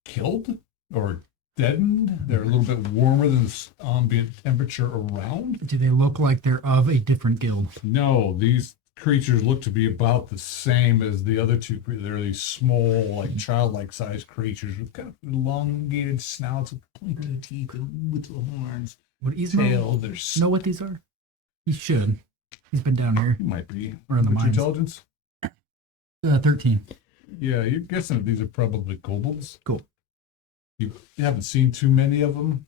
killed or deadened. They're a little bit warmer than the ambient temperature around. Do they look like they're of a different guild? No, these creatures look to be about the same as the other 2. They're these small, like childlike sized creatures with kind of elongated snouts with pointed teeth with the horns. Would Ismo Tail, there's know what these are? He should. He's been down here. might be. Or in the What's your mines. intelligence? 13. Yeah, you're guessing that these are probably kobolds. Cool. You haven't seen too many of them.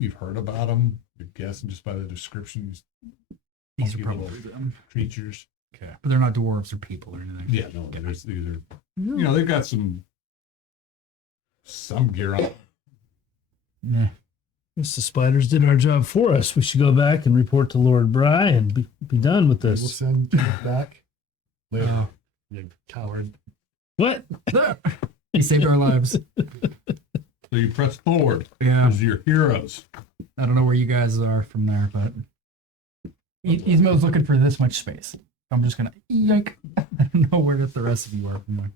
You've heard about them. You're guessing just by the description. These are funky probably little them. creatures. Okay. But they're not dwarves or people or anything. Yeah, no, these are. You know, they've got some gear on. Nah. Guess the spiders did our job for us. We should go back and report to Lord Bry and be done with We'll this. send you back later. Oh. You coward. What? He saved our lives. So you press forward. Yeah. Those are your heroes. I don't know where you guys are from there, but Ismo's looking for this much space. I'm just gonna yike. I don't know where the rest of you are from there.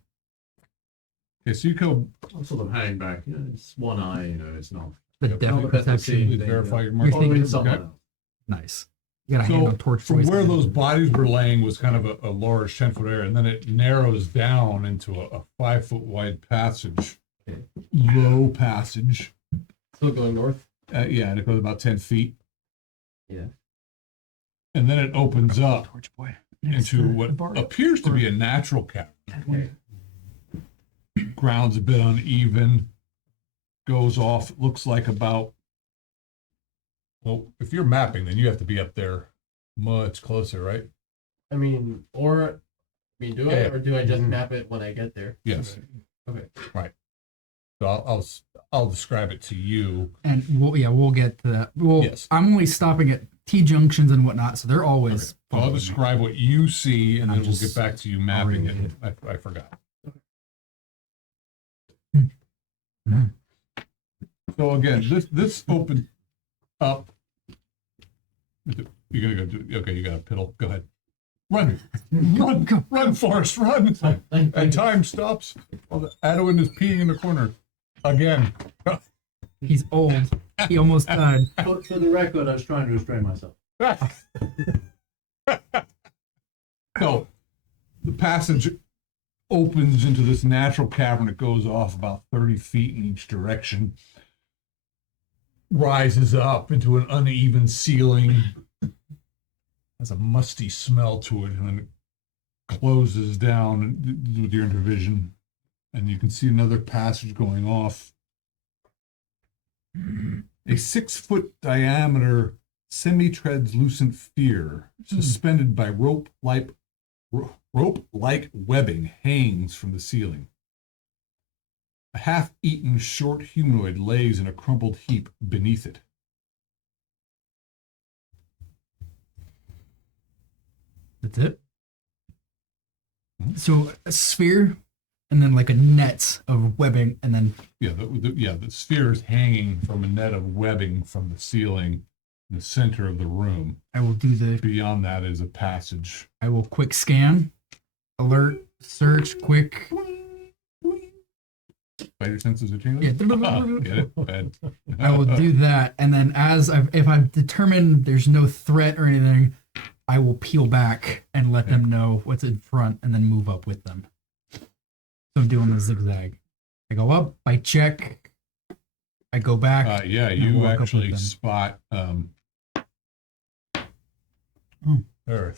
Okay, so you go. I'm sort of hanging back. You know, it's one eye. You know, it's not. The Yep. depth Not the best I see. perception. Please They- verify your You're mark. thinking- Probably someone Okay. else. Nice. You got a hand So on torch from voice. where those bodies were laying was kind of a large 10-foot area, and then it narrows down into a 5-foot wide passage, low passage. Still going north. Yeah, and it goes about 10 feet. Yeah. And then it opens up Torch boy. into what appears to be a natural cavern. Okay. Ground's a bit uneven, goes off, looks like about, well, if you're mapping, then you have to be up there much closer, right? I mean, do I, or do I just map it when I get there? Yes. Okay. Right. So I'll describe it to you. And we'll get to that. Well, Yes. I'm only stopping at T junctions and whatnot, so they're always. So I'll following me. describe what you see, and And then I'm we'll get just back to you mapping oriented. it. I forgot. Mhm. So again, this opened up. You're gonna go do. Okay, you got a piddle. Go ahead. Run, run, Forrest, run! And time stops. Adwin is peeing in the corner again. He's old. He almost died. For the record, I was trying to restrain myself. So the passage opens into this natural cavern. It goes off about 30 feet in each direction, rises up into an uneven ceiling, has a musty smell to it, and then it closes down with your intervision. And you can see another passage going off. A 6-foot diameter semi-translucent sphere suspended by rope-like webbing hangs from the ceiling. A half-eaten short humanoid lays in a crumpled heap beneath it. That's it. Mhm. So a sphere, and then like a net of webbing, and then Yeah, the sphere is hanging from a net of webbing from the ceiling in the center of the room. I will do the. Beyond that is a passage. I will quick scan, alert, search, quick. Spider senses are tingling? Yeah. Get it? Bad. I will do that, and then if I've determined there's no threat or anything, I will peel back and let them know what's in front, and then move up with them. So I'm doing the zigzag. I go up, I check, I go back. Yeah, and you walk up with actually them. spot there are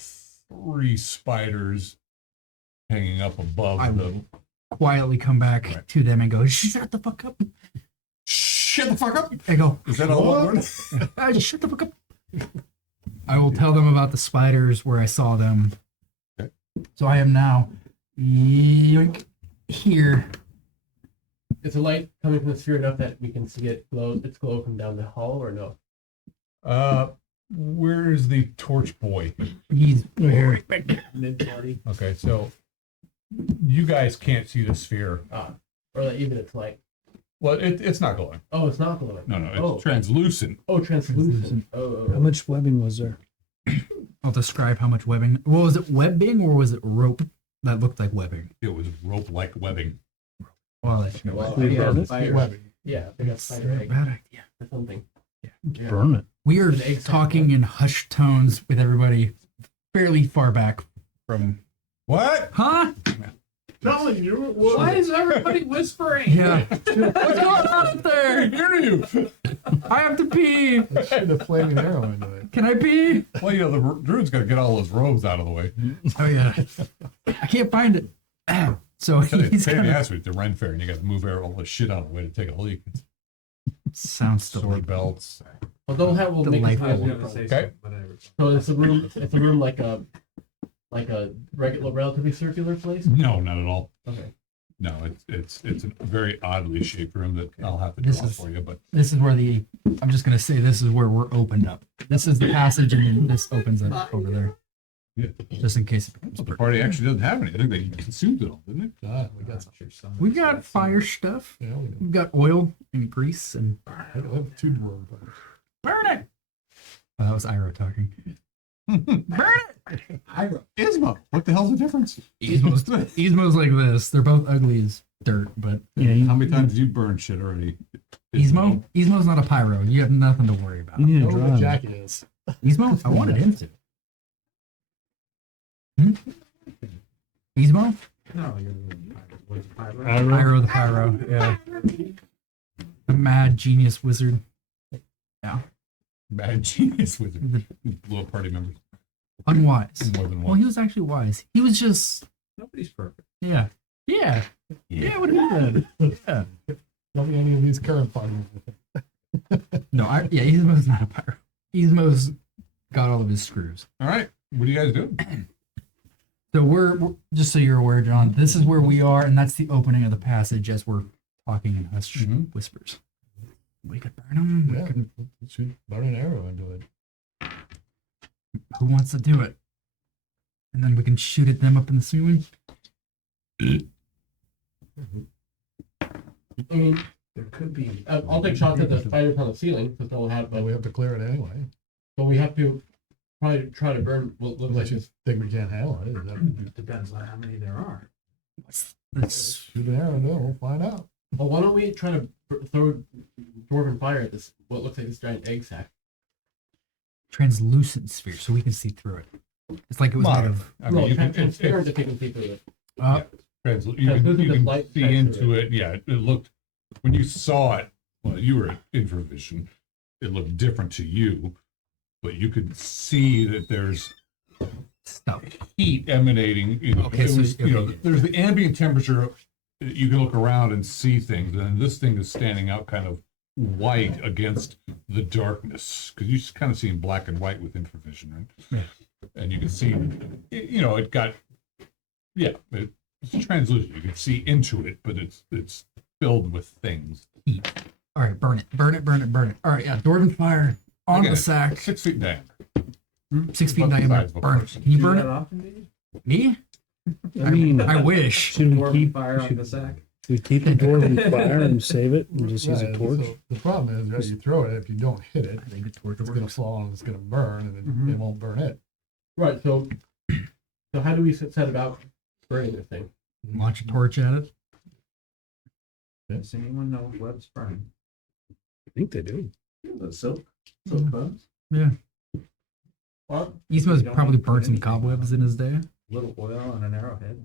3 spiders hanging up above I the. Quietly come back Right. to them and go, "Shut the fuck up!" Shut the fuck up! I go, Is that all one word? Shut the fuck up!" I will tell them about the spiders where I saw them. Okay. So I am now yoink, here. Is the light coming from the sphere enough that we can see it glow? Its glow from down the hall, or no? Where is the torch boy? He's Right here. Mid-party. Okay, so you guys can't see the sphere. Or like even its light? Well, it's not glowing. Oh, it's not glowing. No, it's Oh. translucent. Oh, translucent. Oh. How much webbing was there? I'll describe how much webbing. Well, was it webbing or was it rope that looked like webbing? It was rope-like webbing. Well, I'll let you know. Well, We yeah, burn it? fire. Webbing. Yeah, they got That's spider not a egg bad idea. or something. Yeah. Burn it. We are An egg sac talking in hushed tones with everybody fairly far back from. What? Huh? Telling you it was. Why is everybody whispering? Yeah. What's going on out there? Hear you. I have to pee. Let's shoot a flaming arrow into it. Can I pee? Well, you know, the druid's got to get all his robes out of the way. Oh yeah. I can't find it. So he's Hey, the gonna. ass with the Ren Fair, and you got to move all the shit out of the way to take a leak. Sounds Sword delightful. belts. Well, we'll make it Delightful. I was high. gonna say Okay. something, whatever. So it's a room like a regular, relatively circular place. No, not at all. Okay. No, it's a very oddly shaped room that I'll have to This draw is- for you. But This is where the. I'm just gonna say this is where we're opened up. This is the passage, and then this opens up over there. Yeah. Just in case. It becomes the pertinent. party actually doesn't have any. I think they consumed it all, didn't it? We got some. We've got fire stuff. Yeah, we do. We've got oil and grease and. I have two dwarven fires. Burn it. Oh, that was Iro talking. Burn it. Isma. What the hell's the difference? Ismo's like this. They're both ugly as dirt, but Yeah, How many times have you burned shit already? Ismo's not a pyro. You have nothing to worry about. you need No, to but drive. Jackie is. Ismo, I wanted him to. Ismo, No, you're what's the pirate? Pyro the pyro. Yeah. The mad genius wizard. Bad genius wizard. Who blew up party members. Unwise. More than Well, one. he was actually wise. He was just Nobody's perfect. yeah. What he did. Yeah. Don't be any of these current parties. No, Ismo's not a pyro. Ismo's got all of his screws. All right. What are you guys doing? So we're just so you're aware, John. This is where we are, and that's the opening of the passage as we're talking in hushed Mhm. whispers. We could burn them. Yeah, let's shoot burn an arrow into it. Who wants to do it? And then we can shoot at them up in the ceiling. I mean, There could be. I'll take shots at the spiders on the ceiling because they'll have. But we have to clear it anyway. But we have to probably try to burn what looks like Unless you think we can't handle it. Is that, Depends on how many there are. Let's shoot an arrow into it, we'll find out. Well, why don't we try to throw dwarven fire at this? What looks like this giant egg sack. translucent sphere so we can see through it. It's like it was made of. I mean, you can, it's, transparent if you can see through it. Uh, you Translucent can, you is can light see shines into through it. Yeah, it looked, when you saw it, well, you were infravision. It looked different to you, but you could see that there's stuff. heat emanating. You know, Okay, it so- was, you know, okay. there's the ambient temperature. You can look around and see things, and this thing is standing out kind of white against the darkness because you're kind of seeing black and white with infravision, right? Yeah. And you can see, you know, it got, yeah, it's translucent. You can see into it, but it's filled with things. All right, burn it, burn it, burn it, burn it. All right, yeah, dwarven fire on Again, the sack, 6 feet down. 6 feet About the diameter. size of a Burn it. person. Can you Do burn that it? often, do you? Me? I mean, I wish. should we Dwarven keep fire on the sack? should we keep the dwarven fire and save it and just use a Right, torch? so the problem is, right, you throw it, if you don't hit it, I think the torch it's gonna works. fall and it's gonna burn, and Mhm. it won't burn it. Right. So how do we set about burning this thing? Launch a torch at it. Does anyone know what's burning? I think they do. The silk burns. Yeah. Well, Ismo's You don't probably need to put burnt some anything cobwebs in his day. A little oil and an arrowhead.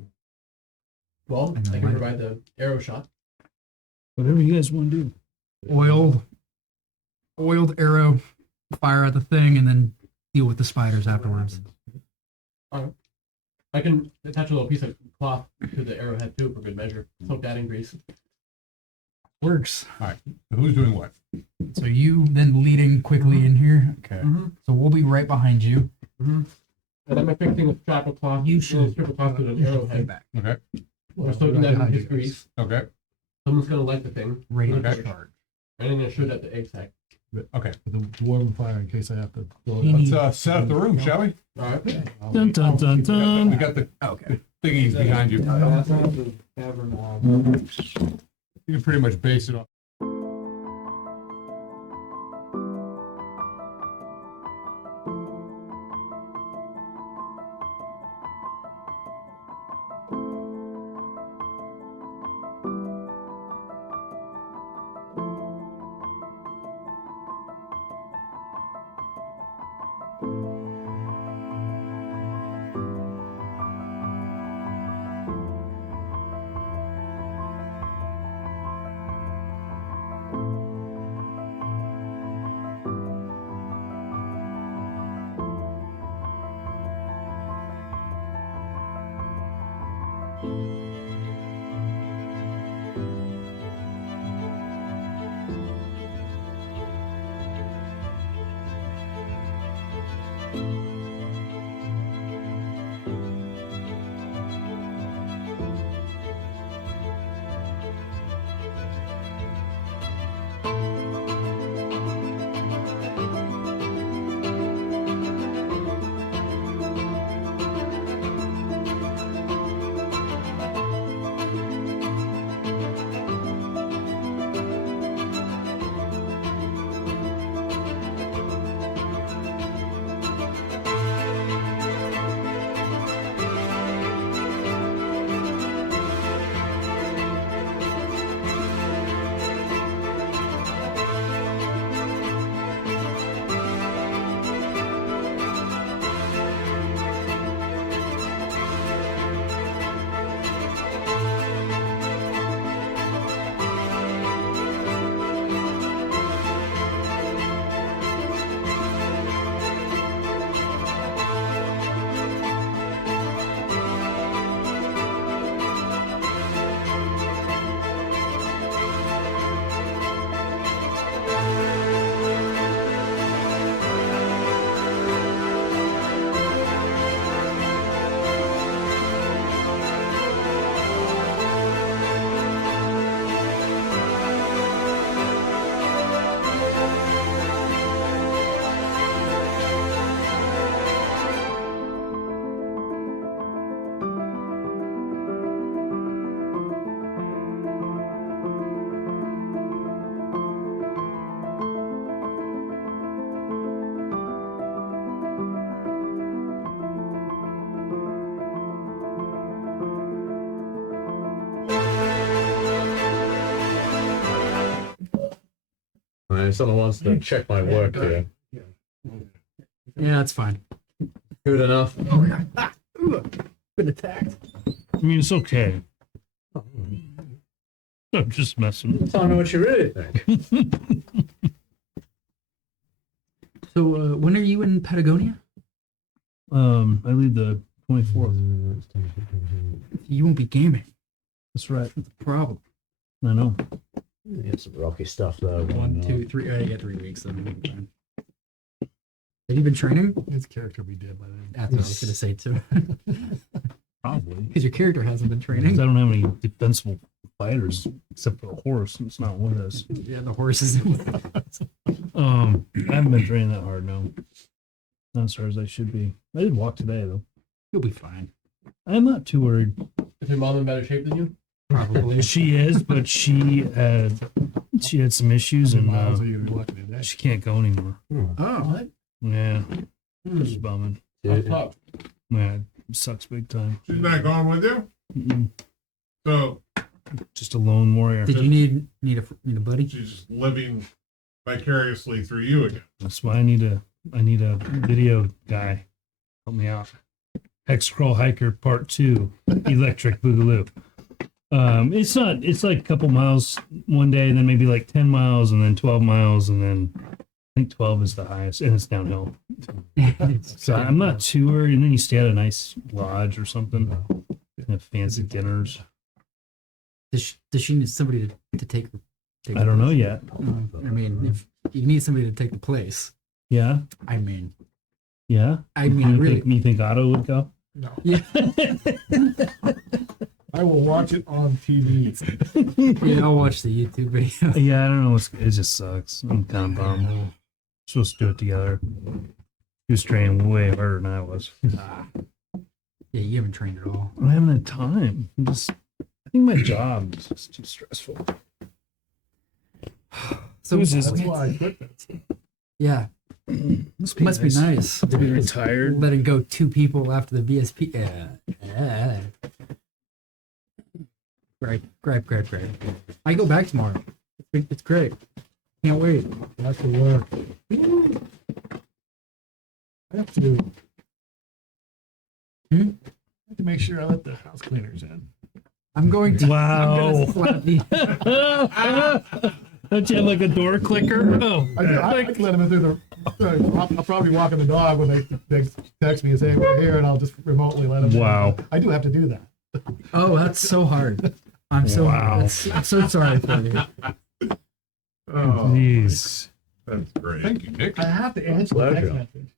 well, And I then can light it. provide the arrow shot. Whatever you guys want to do. Oiled arrow, fire at the thing, and then deal with the spiders afterwards. I can attach a little piece of cloth to the arrowhead too for good measure. Soak that in grease. Works. Who's doing what? So you then leading quickly in here. Okay. Mm-hmm. So we'll be right behind you. And I'm affixing a strap across. You little should strip across with an Stay arrowhead. back. Okay. We're soaking that in his grease. Okay. Someone's gonna light the thing, Ready Okay. to charge. and I'm gonna shoot at the egg sack. Okay. The dwarven fire in case I have to throw it He out. needs- Let's set up the room, shall we? All right. Dun dun dun We dun. got the Okay. thingies behind you. You can pretty much base it off. Someone wants to check my work here. Yeah, that's fine. Good enough. Been attacked. I mean, it's okay. I'm just messing. Tell me what you really think. So, when are you in Patagonia? I leave the 24th. You won't be gaming. That's right. That's a problem. I know. Get some rocky stuff though. 1, 2, 3. I got 3 weeks. Then we'll be fine. Have you been training? His character be dead by then. That's what I was gonna say too. Probably. Because your character hasn't been Because I training. don't have any defensible fighters except for a horse. It's not with us. Yeah, the horses. I haven't been training that hard, no. Not as hard as I should be. I did walk today, though. You'll be fine. I'm not too worried. Is your mom in better shape than you? Probably. She is, but she had some issues and Miles are you gonna be walking today? she can't go anymore. Oh, Yeah, it's bumming. That's tough. Yeah, it sucks big time. She's not going with you? Mm-mm. So Just a lone warrior. did you need a buddy? she's just living vicariously through you again. That's why I need a video guy. Help me out. Hexcrawl Hiker Part 2, Electric Boogaloo. It's like a couple miles one day, and then maybe like 10 miles, and then 12 miles, and then I think 12 is the highest, and it's downhill. So I'm not too worried. And then you stay at a nice lodge or something, and have fancy dinners. Does she need somebody to take her? I don't know yet. I mean, if you need somebody to take the place, Yeah. I mean, Yeah. I mean, really. You think Otto would go? No, Yeah. I will watch it on TV. Yeah, I'll watch the YouTube video. Yeah, I don't know. It just sucks. I'm kind of bummed. We're supposed to do it together. He was training way harder than I was. Yeah, you haven't trained at all. I haven't had time. I think my job is just too stressful. So Who's this? That's why I quit this. yeah, must be nice. to be retired. Letting go 2 people after the VSP. Yeah. Great. I go back tomorrow. It's great. Can't wait. That's the work. I have to. I have to make sure I let the house cleaners in. I'm going to. Wow. I'm gonna slap the- Don't you have like a door clicker? Oh, I can let them in through the. I'll probably walk in the dog when they text me and say we're here, and I'll just remotely let them. wow. In. I do have to do that. Oh, that's so hard. I'm so. Wow. I'm so sorry for you. Oh, Jeez. that's great. Thank you, Nick. I have to answer the text Pleasure. message.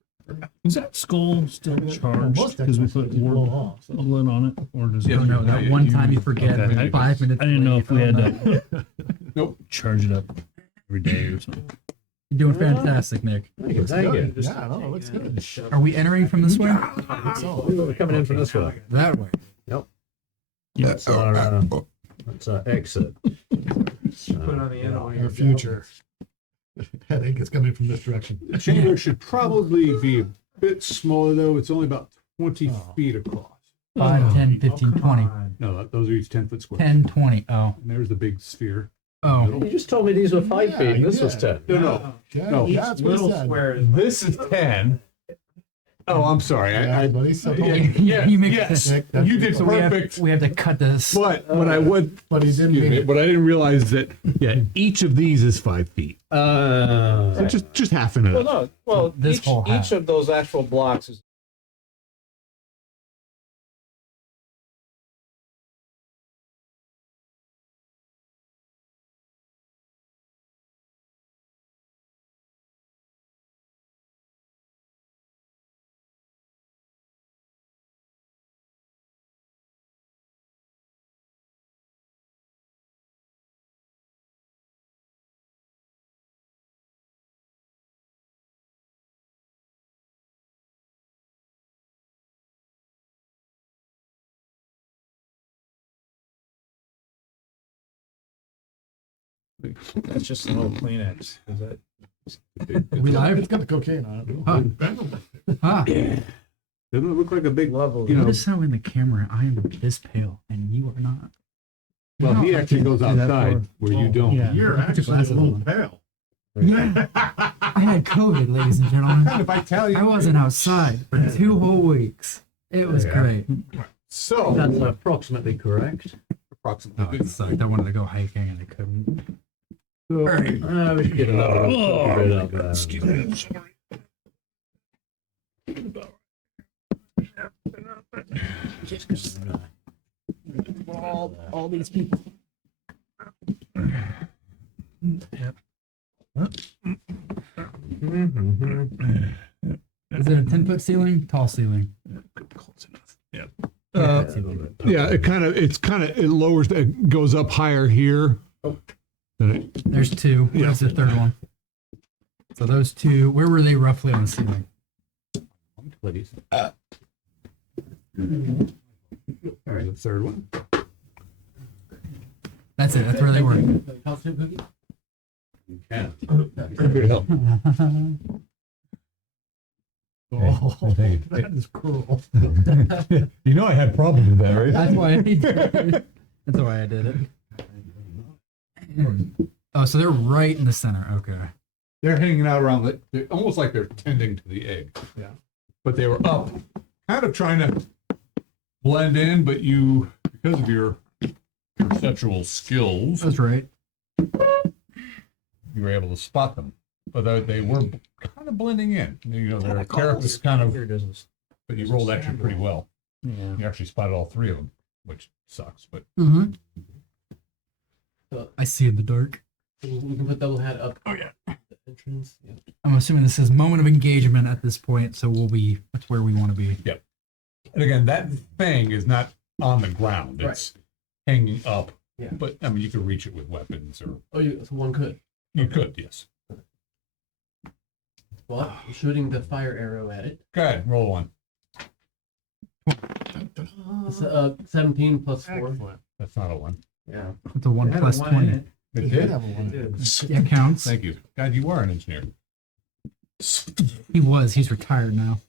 Is that skull still charged? Most Because we put text messages blow word off. So. blood on it, or does Yeah, Oh no, that one time you forget. Okay. and 5 minutes. I didn't know if we had late, to Nope. charge it up every day or something. You're doing fantastic, Nick. Thank you. Thank you. Yeah, no, it looks good. Are we entering from this way? We're coming in from this way. That way. That's our exit. Put it on the end of one of Our your future headache is coming from this direction. The chamber should probably be a bit smaller, though. It's only about 20 feet across. 5, 10, 15, 20. No, those are each 10-foot squares. 10, 20. Oh. And there's the big sphere. Oh. You just told me these were 5 Yeah, feet and you this was did. 10. No, Yeah, No, yeah, that's what he little said. square is This is 10. Oh, I'm sorry. Yeah, but he said, You make yes. Nick, that's- You did so perfect. we have to cut this. But what I would, but he didn't excuse mean me, it. but I didn't realize that, yeah, each of these is 5 feet. So just halving it Well, up. no. Well, This whole half. each of those actual blocks is. That's just a little Kleenex. Is that? We live? It's got the cocaine on it. Huh. Doesn't it look like a big, Level. you know, Notice how in the camera I am this pale and you are not. well, he actually goes do that outside for- where you don't. Yeah. You're actually a little pale. Yeah. I had COVID, ladies and gentlemen. If I tell you, I wasn't outside for 2 whole weeks. It was great. So, That's approximately correct. approximately. Oh, it sucked. I wanted to go hiking and I couldn't. So, we should get another bit up there. Excuse me, I'm sorry. All these people. Is it a 10-foot ceiling? Tall ceiling. Yeah, it lowers, it goes up higher here. Than it, There's 2. Where's the third one? So those 2, where were they roughly on the ceiling? Please. all right, the third one. That's it. That's where they were. Costume cookie? You can. Oh, that is cruel. You know I had problems with that, right? That's why I did it. That's why I did it. Oh, so they're right in the center. Okay. They're hanging out around they're almost like they're tending to the egg. Yeah. But they were up, kind of trying to blend in, but you, because of your perceptual skills, That's right. you were able to spot them. But they were kind of blending in. You know, their characters kind of, but you rolled actually pretty well. Yeah. You actually spotted all 3 of them, which sucks, but Mm-hmm. So I see in the dark. we can put double head up. Oh, yeah. Entrance. Yeah. I'm assuming this is moment of engagement at this point, so that's where we want to be. And again, that thing is not on the ground. It's hanging up. Yeah. But I mean, you could reach it with weapons, or Oh, so one could. you could, yes. Well, I'm shooting the fire arrow at it. Go ahead, roll one. It's, 17 plus 4. Excellent. That's not a one. Yeah. It's a 1 It had a plus one 20. in it. It It did. did have a one. It did. Yeah, counts. Thank you. God, you are an engineer. He's retired now.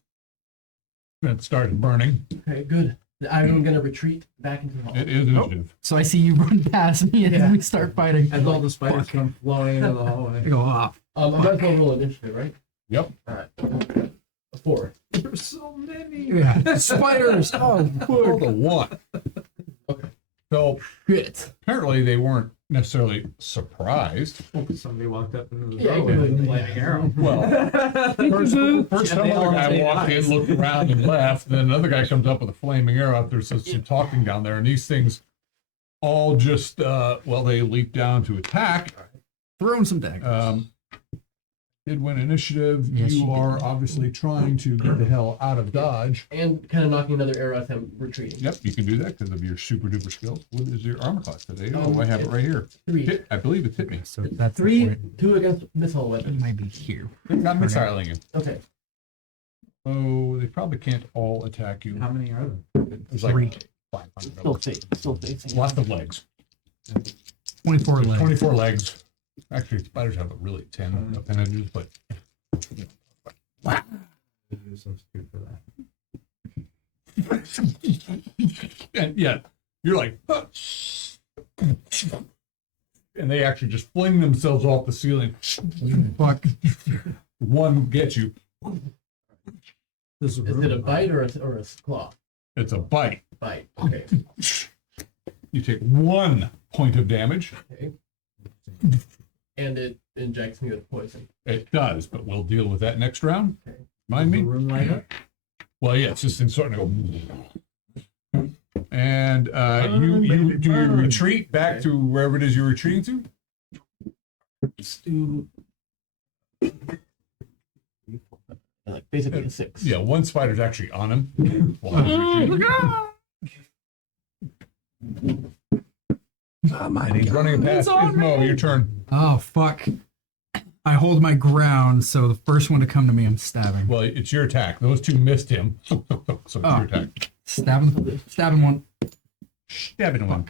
It started burning. Okay, good. I'm gonna retreat back into the hall. It is initiative. So I see you run past me and Yeah. we start fighting. As all the spiders come flowing into the hallway. I go off. I might as well roll initiative, right? Yep. Alright. A 4. There's so many. Yeah. Spiders. Oh, Rolled a one. Okay. So shit. apparently they weren't necessarily surprised. Somebody walked up into the Yeah, doorway you with a could- flaming arrow. Well, first some other guy walked in, looked around and left. Then another guy comes up with a flaming arrow after some talking down there. And these things all just, they leap down to attack. Throwing some daggers. Did win initiative. Yes, you you did. are obviously trying to get the hell out of Dodge. And kind of knocking another arrow as I'm retreating. Yep, you can do that because of your super duper skills. What is your armor class today? Oh, I have it right here. 3. I believe it's hit me. So that's 3, 2 against missile He weapons. might be here. I'm missiling you. Okay. Oh, they probably can't all attack you. How many are there? There's like 3. 500. Still facing. Lots of legs. 24 legs. 24 legs. Actually, spiders have a really 10 appendages, but You substitute for that. and yeah, you're like, "Huh." And they actually just fling themselves off the ceiling. Fuck. One gets you. This Is it a bite or a claw? It's a bite. Bite. Okay. You take 1 point of damage. Okay. And it injects me with poison. It does, but we'll deal with that next round. Okay. Mind The me? room light up? Well, yeah, it's just in starting to go. And you do you retreat back to wherever it is you're retreating to? Let's do like basically a 6. Yeah, one spider's actually on him. while he's retreating. And he's running past Ismo. Your turn. Oh, fuck. I hold my ground, so the first one to come to me, I'm stabbing. Well, it's your attack. Those two missed him, so it's your attack. Stabbing one. Stabbing one.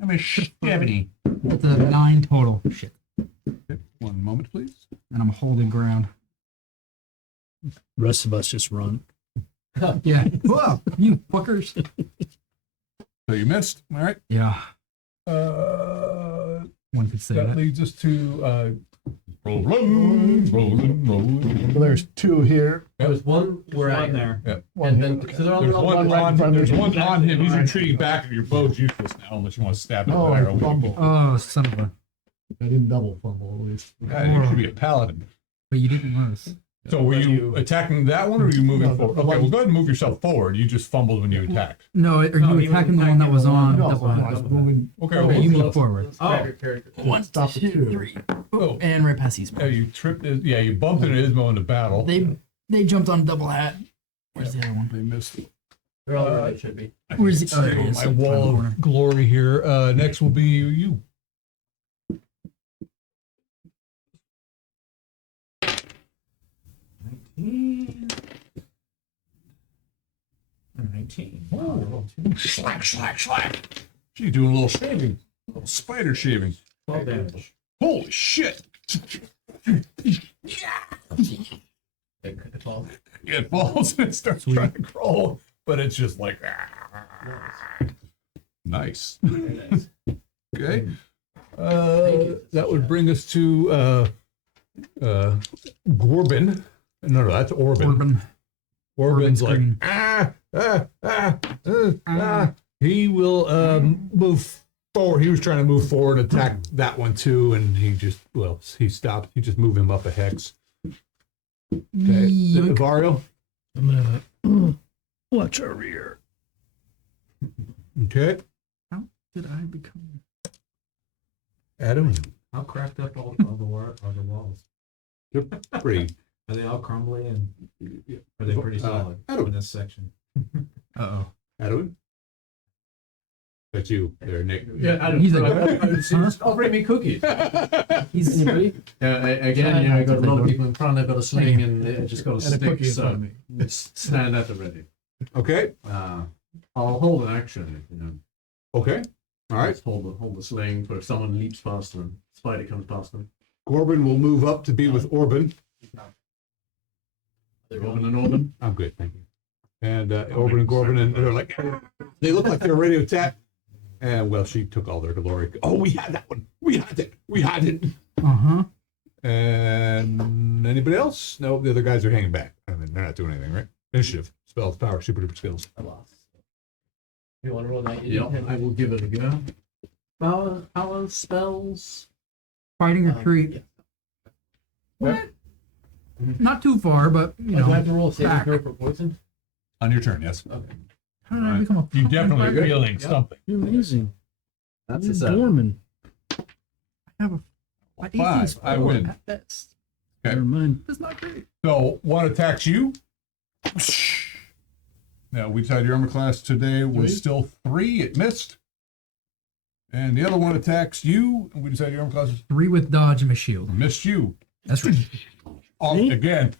I'm a stabbing. That's a 9 total. Shit. 1 moment, please. And I'm holding ground. Rest of us just run. Yeah. Whoa, you fuckers. So you missed. All right. Yeah. One could say That that. leads us to rolling. So there's 2 here. There's one where I One there. One and here. then so they're all There's one right in on. front of There's you. one on him. He's retreating back, and your bow's useless now, unless you want to stab it with Oh, an arrow. I fumble. Oh, son of a. I didn't double fumble at least. God, you should be a paladin. But you didn't notice. So were you attacking that one, or were you moving No, forward? the Okay, one- well, go ahead and move yourself forward. You just fumbled when you attacked. No, are No, you he was attacking the one that attacking was the one- on? No, double I hat? was moving. Okay, Okay, well, you let's- move forward. Let's grab your character. One, Stop at 2, 2. 3. Oh. And right past these. Yeah, you tripped. Yeah, you bumped into Ismo into battle. They jumped on double hat. Where's the other one? They missed. They're all where they should be. Where's the other one? My wall of glory here. Next will be you. Slack, slack, slack. She's doing a little shaving, a little spider shaving. 12 damage. Holy shit! It falls. It falls and it starts trying to crawl, but it's just like nice. Very nice. Okay. you. That would bring us to Gorbin. No, that's Orbin. Orbin's like green. He will move forward. He was trying to move forward, attack that one too, and he stopped. You just move him up a hex. Okay, Yoink. Vario. I'm gonna watch our rear. Okay, How did I become? Adam. How cracked up all the walls? They're pretty. Are they all crumbly and are they pretty solid I don't- in this section? Uh-oh. Edwin? That's you there, Nick. Yeah, I don't He's know. a- Offering me cookies. He's Again, I got a lot of people in front. I've got a sling and I just got a And a stick, cookie in front of so me. it's stand at the ready. Okay. I'll hold an action. You know, Okay. All right. just hold the sling for if someone leaps past them, spider comes past them. Corbin will move up to be with Orban. Robin and Orban. I'm good, thank you. And Orban and Corbin, and they're like, they look like they're ready to attack. And well, she took all their glory. Oh, we had that one. We had it. We had it. Uh-huh. And anybody else? No, the other guys are hanging back. I mean, they're not doing anything, right? Initiative, spells, power, super duper skills. I lost. You want to roll that? Yeah, I will give it a go. Power spells. Fighting retreat. What? Not too far, but you Do I know. have to roll a saving back. throw for poison? On your turn, yes. Okay. How did I Alright. become a You definitely fighter? feeling something. You're amazing. That's You're a 7. Dorman. I have my AC 5. is I four win. at best. Okay. Never mind. That's not great. So one attacks you. Now we decided your armor class today was 3. still 3. It missed. And the other one attacks you. And we decided your armor class was 3 with dodge and my shield. missed you. That's right. Again,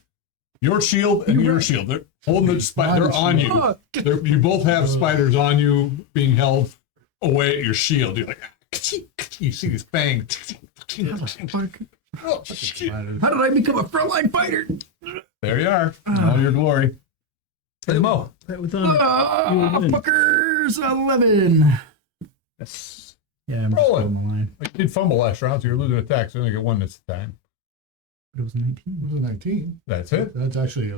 your shield and your shield. They're holding the spider. They're on you. You both have spiders on you being held away at your shield. You're like, you see this bang. How did I become a frontline fighter? There you are. In all your glory. Hey, Mo. Right with honor. You will win. Fuckers 11. Yes. Yeah, I'm Roll just it. on the line. You did fumble last round, so you're losing attacks. You only get 1 this time. But it was 19. It was a 19. That's it. That's actually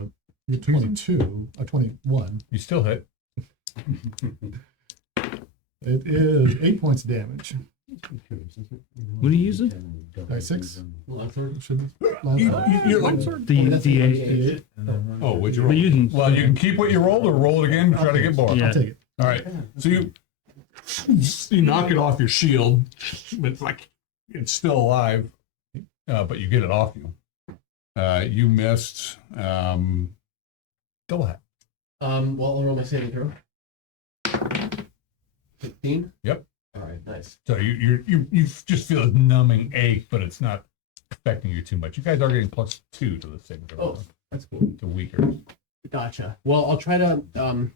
a 22, a 21. You still hit. It is 8 points of damage. What are you using? Dice 6. Longsword? You're like, The D8. oh, what'd you But roll? you can. Well, you can keep what you rolled or roll it again and try to get more. Yeah. I'll take it. All right. So you knock it off your shield. It's like it's still alive, but you get it off you. You missed. Go ahead. Well, I'll roll my saving throw. 15? Yep. All right, nice. So you just feel a numbing ache, but it's not affecting you too much. You guys are getting +2 to the saving throw. Oh, that's cool. To weaker. Gotcha. Well, I'll try to, and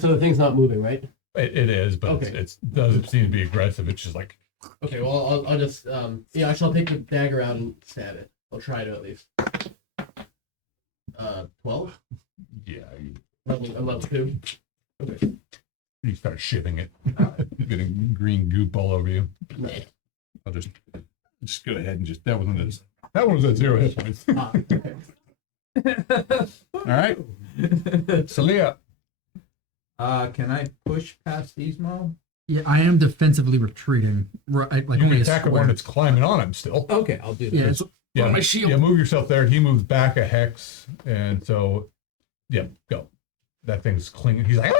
so the thing's not moving, right? It is, but Okay. it doesn't seem to be aggressive. It's just like, Okay, well, I'll just, yeah, I shall take the dagger out and stab it. I'll try to at least. 12? yeah, I'm level 2. Okay. you start shivving it. You're getting green goop all over you. Nice. I'll just go ahead and that one was at 0 hit points. Okay. All right. Celia. Can I push past these, Mo? Yeah, I am defensively retreating. Right, like You can only a attack the one square. that's climbing on him still. Okay, I'll do that. Yeah, it's Yeah, my shield. Yeah, move yourself there. He moves back a hex, and so, yeah, go. That thing's clinging. He's like,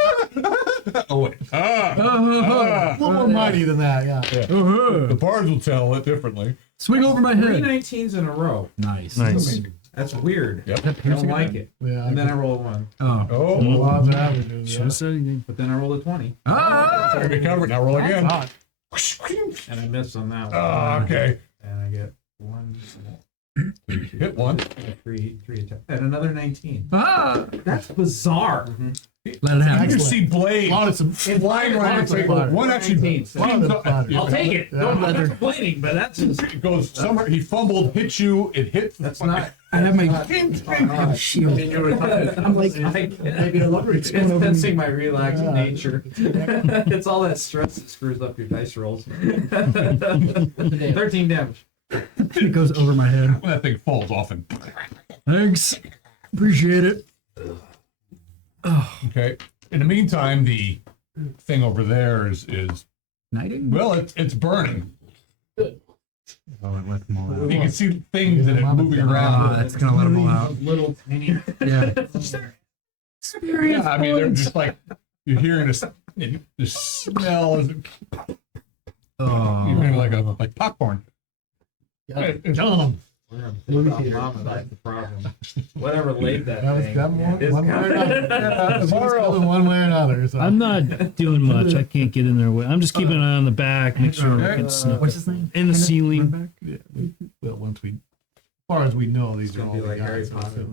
oh wait, A little more mighty than that, yeah. The bards will tell it differently. Swing over my 3 head. 19s in a row. Nice. Nice. That's weird. Yep. I don't like it. Yeah, And then I roll a 1. Oh. Oh, the odds and averages, Should yeah. have said anything. But then I roll a 20. Ah! be covered. Now roll again. Hot. And I miss on that one. Oh, okay. And I get 1, Hit one. 3 attack. And another 19. Ah! That's bizarre. Let it You happen. can see blades Lots of flying around. It's like, fire. one actually Nineteen. cleans up- I'll take it. Yeah. No, I'm not complaining, but that's just, It goes somewhere. He fumbled, hit you. It hits. that's not. I have my Uh, shield. I'm like, maybe a lumber. It's fencing my relaxed nature. It's all that stress that screws up your dice rolls. 13 damage. It goes over my head. That thing falls off and. Thanks. Appreciate it. Okay. In the meantime, the thing over there is Knighting? well, it's burning. Oh, it let them all out. You can see things in it moving around. Ah, that's gonna let them all out. Little tiny. Yeah. Yeah, I mean, they're just like you're hearing this. The smell is you're Oh. hearing like popcorn. Yum. Movie Movie theater. That's the problem. Whatever laid that That was thing. coming is one way or coming. another. It's coming one way or another. So. I'm not doing much. I can't get in their way. I'm just keeping an eye on the back, make sure Okay. we can sniff What's it. his name? In the Run ceiling. back? Yeah, well, once we, as far as we know, these It's are gonna all be the like Harry guys. So Potter.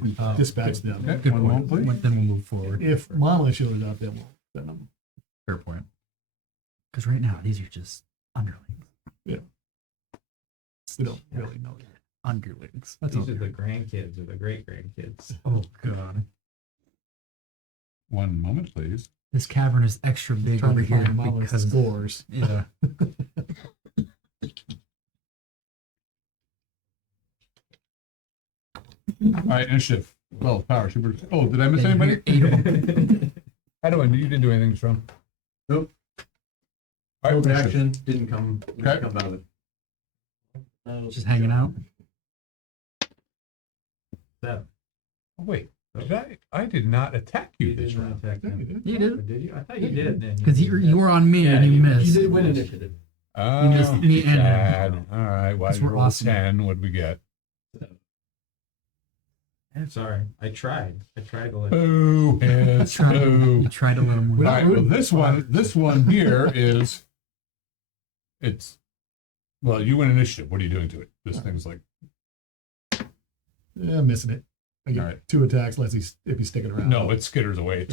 we dispatch them. Okay, one moment, please. Then we'll move forward. If Mama shows up, then we'll send them. Fair point. Because right now these are just underlings. We don't really know yet. Underlings. That's all. These are the grandkids or the great grandkids. Oh god. One moment, please. This cavern is extra big Trying over to here find Mama's because scores. yeah. All right, initiative. Well, power super. Oh, did I miss anybody? 8 of them. Edwin, you didn't do anything strong. Nope. All No right, initiative. reaction. Didn't come Okay. valid. Just hanging out. Seven. Oh, wait, I did not attack you You this didn't round. attack them. You did. Or did you? I thought you did. Then Because you were on me and you You missed. did win initiative. Oh, missed me and sad. All right, why Because did you we're roll awesome. 10? What did we get? I'm sorry. I tried to let Boo! It's boo. You tried to let him All win. right, well, this one here is, it's, well, you win initiative. What are you doing to it? This thing's like, Yeah, missing it. I get All right. 2 attacks unless if he's sticking around. no, it skitters away.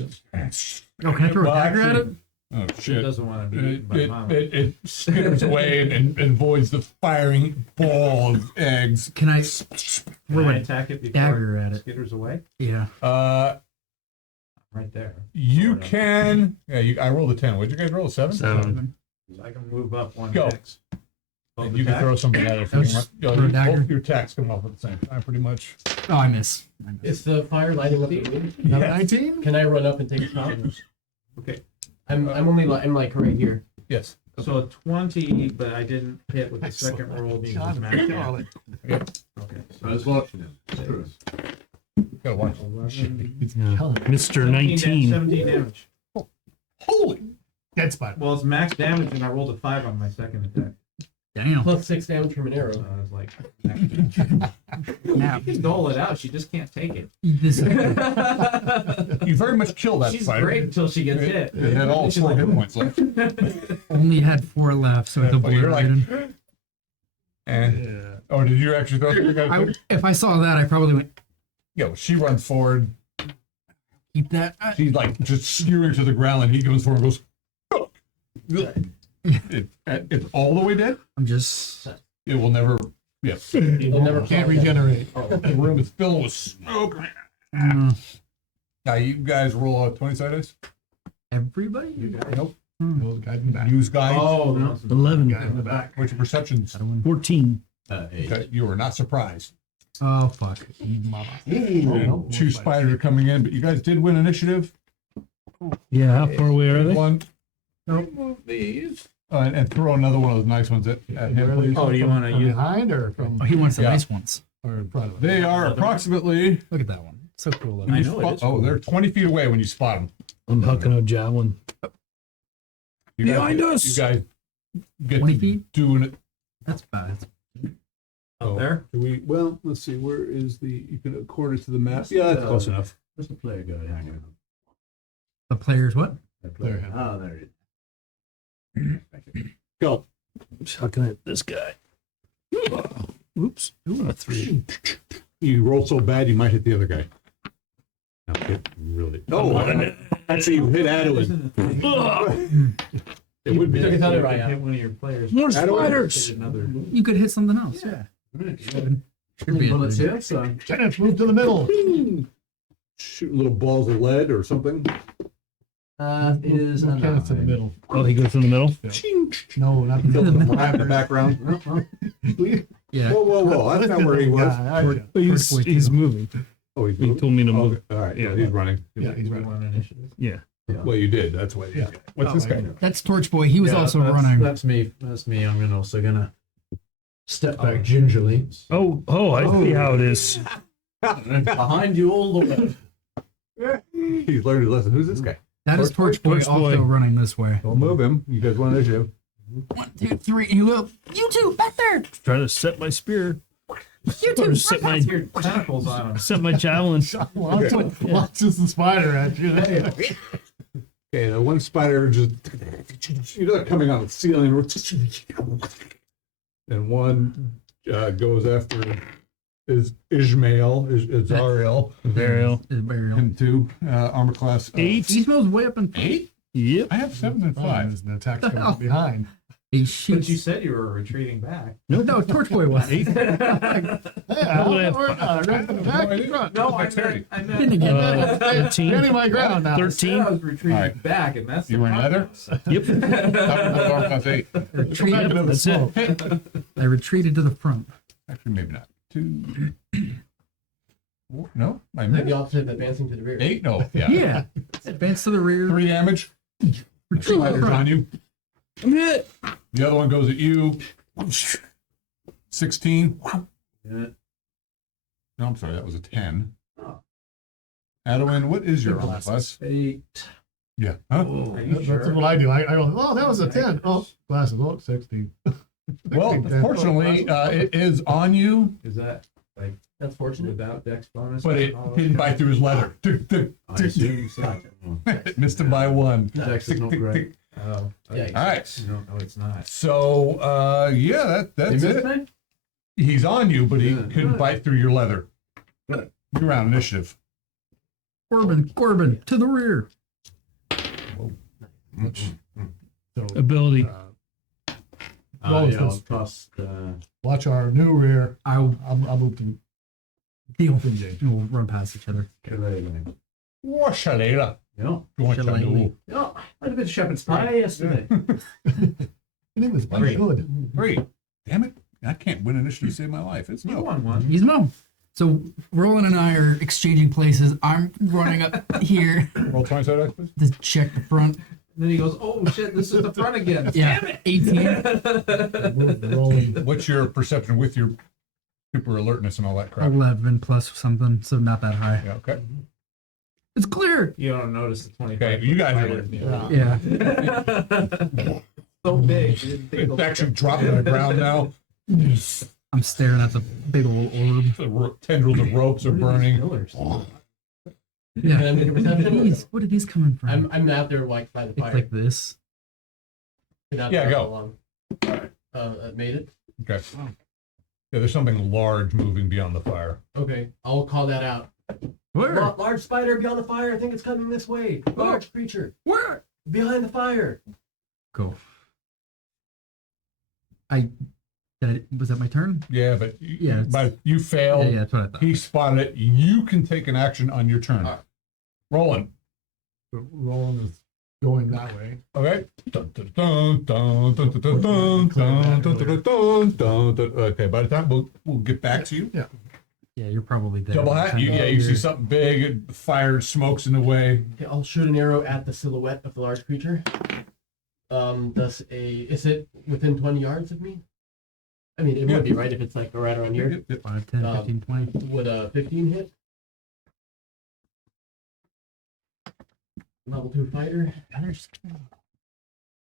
Oh, can I throw a Well, dagger at actually- it? Oh, She shit. doesn't want to be eaten by It mama. skitters away and avoids the firing ball of eggs. Can I Can throw I a attack it before dagger at it? skitters away? Yeah. Right there. You Sort of. can. Yeah, I rolled a 10. What'd you guys roll? A 7? 7. I can move up one Go. next. And you can throw something at it. That was just Yo, throw a dagger? both your attacks come off at the same time, pretty much. Oh, I miss. Is the fire lighting up the room? Number 19? Can I run up and take a shot? Okay. I'm only I'm like right here. Yes. So a 20, but I didn't hit with the second roll because God, it's max call damage. it. Okay. I was watching him. True. Gotta watch. 11, It's Yeah. killing it. Mr. 19. 17 damage. Holy! Dead spot. Well, it's max damage, and I rolled a 5 on my second attack. Damn. Plus 6 damage from an arrow. So I was like, Now, she can dole it out. She just can't take it. this You very much kill that She's fighter. great until she gets hit. It had all She's 4 like, hit points left. only had 4 left, so it's But you're like, obliterated. and, Yeah. oh, did you actually throw the guy? If I saw that, I probably went, Yo, she runs forward. keep that. She's like just skewering to the ground, and he goes forward and goes. It's all the way dead. I'm just. It will never. Yes. You'll never Can't regenerate. The room is filled with smoke. Now you guys roll a 20-sided dice. Everybody? Nope. Those guys in the back. Use guys. Oh, no. 11. Guy in the back. What's your perceptions? 14. 8. Okay, you are not surprised. Oh, fuck. Mama. And 2 spiders are coming in, but you guys did win initiative. Yeah, how far away are they? One. Remove these. And throw another one of those nice ones at him, please. Oh, do you want to From use? behind or from Oh, he wants the Yeah. nice ones. or in front of him? They are approximately. Look at that one. So cool. I know it is Oh, cool. they're 20 feet away when you spot them. I'm hucking a javelin. Behind us! You guys get 20 to feet? doing it. That's bad. Up there? Do we? Well, let's see. Where is the? You can accord it to the map. Yeah, that's close enough. Where's the player guy hanging out? The players, what? The player. There. Ah, there it is. Go. Just hucking at this guy. Oops. Ooh, a 3. You roll so bad, you might hit the other guy. No, hit really. Oh, actually, you hit Adeline. It would be. Took his other eye Hit out. one of your players. More Adeline. spiders! Hit another. You could hit something else. Yeah. Should be Bullets it. here, so. Kenneth, move to the middle. Shoot little balls of lead or something. Is Move Kenneth to the middle. Oh, he goes in the middle? No, not the In the middle. In the background. Yeah. Whoa, whoa, whoa! That's not where he was. He's moving. Oh, he's He moving. told me to move. Okay, all right. Yeah, he's running. Yeah, he's right. One initiative. Yeah. Well, you did. That's why. Yeah. What's this guy? That's Torch Boy. He was also running. That's me. That's me. I'm also gonna step back gingerly. Oh, I see how it is. Behind you all the way. He's learned his lesson. Who's this guy? That is Torch Boy Torch Boy. also running this way. Don't move him. You guys want initiative. 1, 2, 3. You look. You two, back there. Trying to set my spear. Or set my Your tentacles on him. set my javelin. Launches the spider at you. Okay, the one spider just coming on the ceiling, and one goes after Azariel, Burial. Burial. him too. Armor class 8. Gizmo's way up in 8. Yep. I have 7 and 5. There's an attack coming from behind. He But shoots. you said you were retreating back. No, Torch Boy was. Yeah, How would I have- back in front. No, Dexterity. I Then meant. again, 13. Standing my ground now. 13. I was retreating Alright. back, and that's You the wearing leather? problem. Yep. Armor class 8. Come back into the That's smoke. I retreated to the front. Actually, maybe not. 2. No, I Is that the missed. opposite of advancing to the rear? 8. No, yeah. Yeah. Advance to the rear. 3 damage. Retreat to the Spider's front. on you. I'm hit. The other one goes at you. 16. Yeah. No, I'm sorry, that was a 10. Oh. Adwin, what is your armor class? 8. Yeah. Huh? Are you That's sure? what I do. I go, oh, that was a 10. Oh, glasses. Oh, 16. Well, 16, fortunately, it is on you, Is that like That's fortunate. without dex bonus? but it didn't bite through his leather. Tick, tick, I tick. assume so. It missed him by 1. Dex is not Tick, tick, great. tick. Oh, Yeah. All right. no, it's not. So, yeah, that's You it. missed me? He's on you, but he Yeah. couldn't bite through your leather. Good. You're on initiative. Corbin, to the rear. So, Ability. Well, Yeah, it's- I'll trust. watch our new rear. I'll I'll move to deal. engage. We'll run past each other. Correct. Washalera. Yeah. Shillelagh. Yeah. I had a bit of shepherd's pie yesterday. It was Great. good. Great. Damn it. I can't win initiative to save my life. It's You no. won one. Gizmo. So Roland and I are exchanging places. I'm running up here Roll 20 side dice, please. to check the front. And then he goes, "Oh shit, this is the front again." Yeah, 18. Move rolling. What's your perception with your super alertness and all that crap? 11 plus something, so not that high. Yeah, okay. It's clear. You don't notice the 25. Okay, you guys are- Yeah. Yeah. So big. You didn't think It's it'll- actually dropping on the ground now. I'm staring at the big old orb. The tendrils of ropes are burning. Pillars. Yeah. Can I make a What are perception? these? What are these coming from? I'm out there like by the It's fire. like this. Been out Yeah, there go. so long. Alright. Made it. Okay. Yeah, there's something large moving beyond the fire. Okay, I'll call that out. Where? Large spider beyond the fire. I think it's coming this way. Large creature Where? behind the fire. Go. Was that my turn? Yeah, but Yeah, it's- but you failed. Yeah, that's what I thought. He spotted it. You can take an action on your turn. Alright. Roland. Roland is going that way. Okay. Dun, dun, dun, dun, dun, dun, dun, dun, dun, dun, dun, dun, dun. Okay, by the time we'll get back to you. Yeah, you're probably there. Double by the hat. time You, I yeah, get you see here. something big. Fire, smokes in the way. Okay, I'll shoot an arrow at the silhouette of the large creature. Is it within 20 yards of me? I mean, it would be right if it's like right around here. Yep, yep. 5, 10, Um, 15, 20. Would a 15 hit? Level 2 fighter.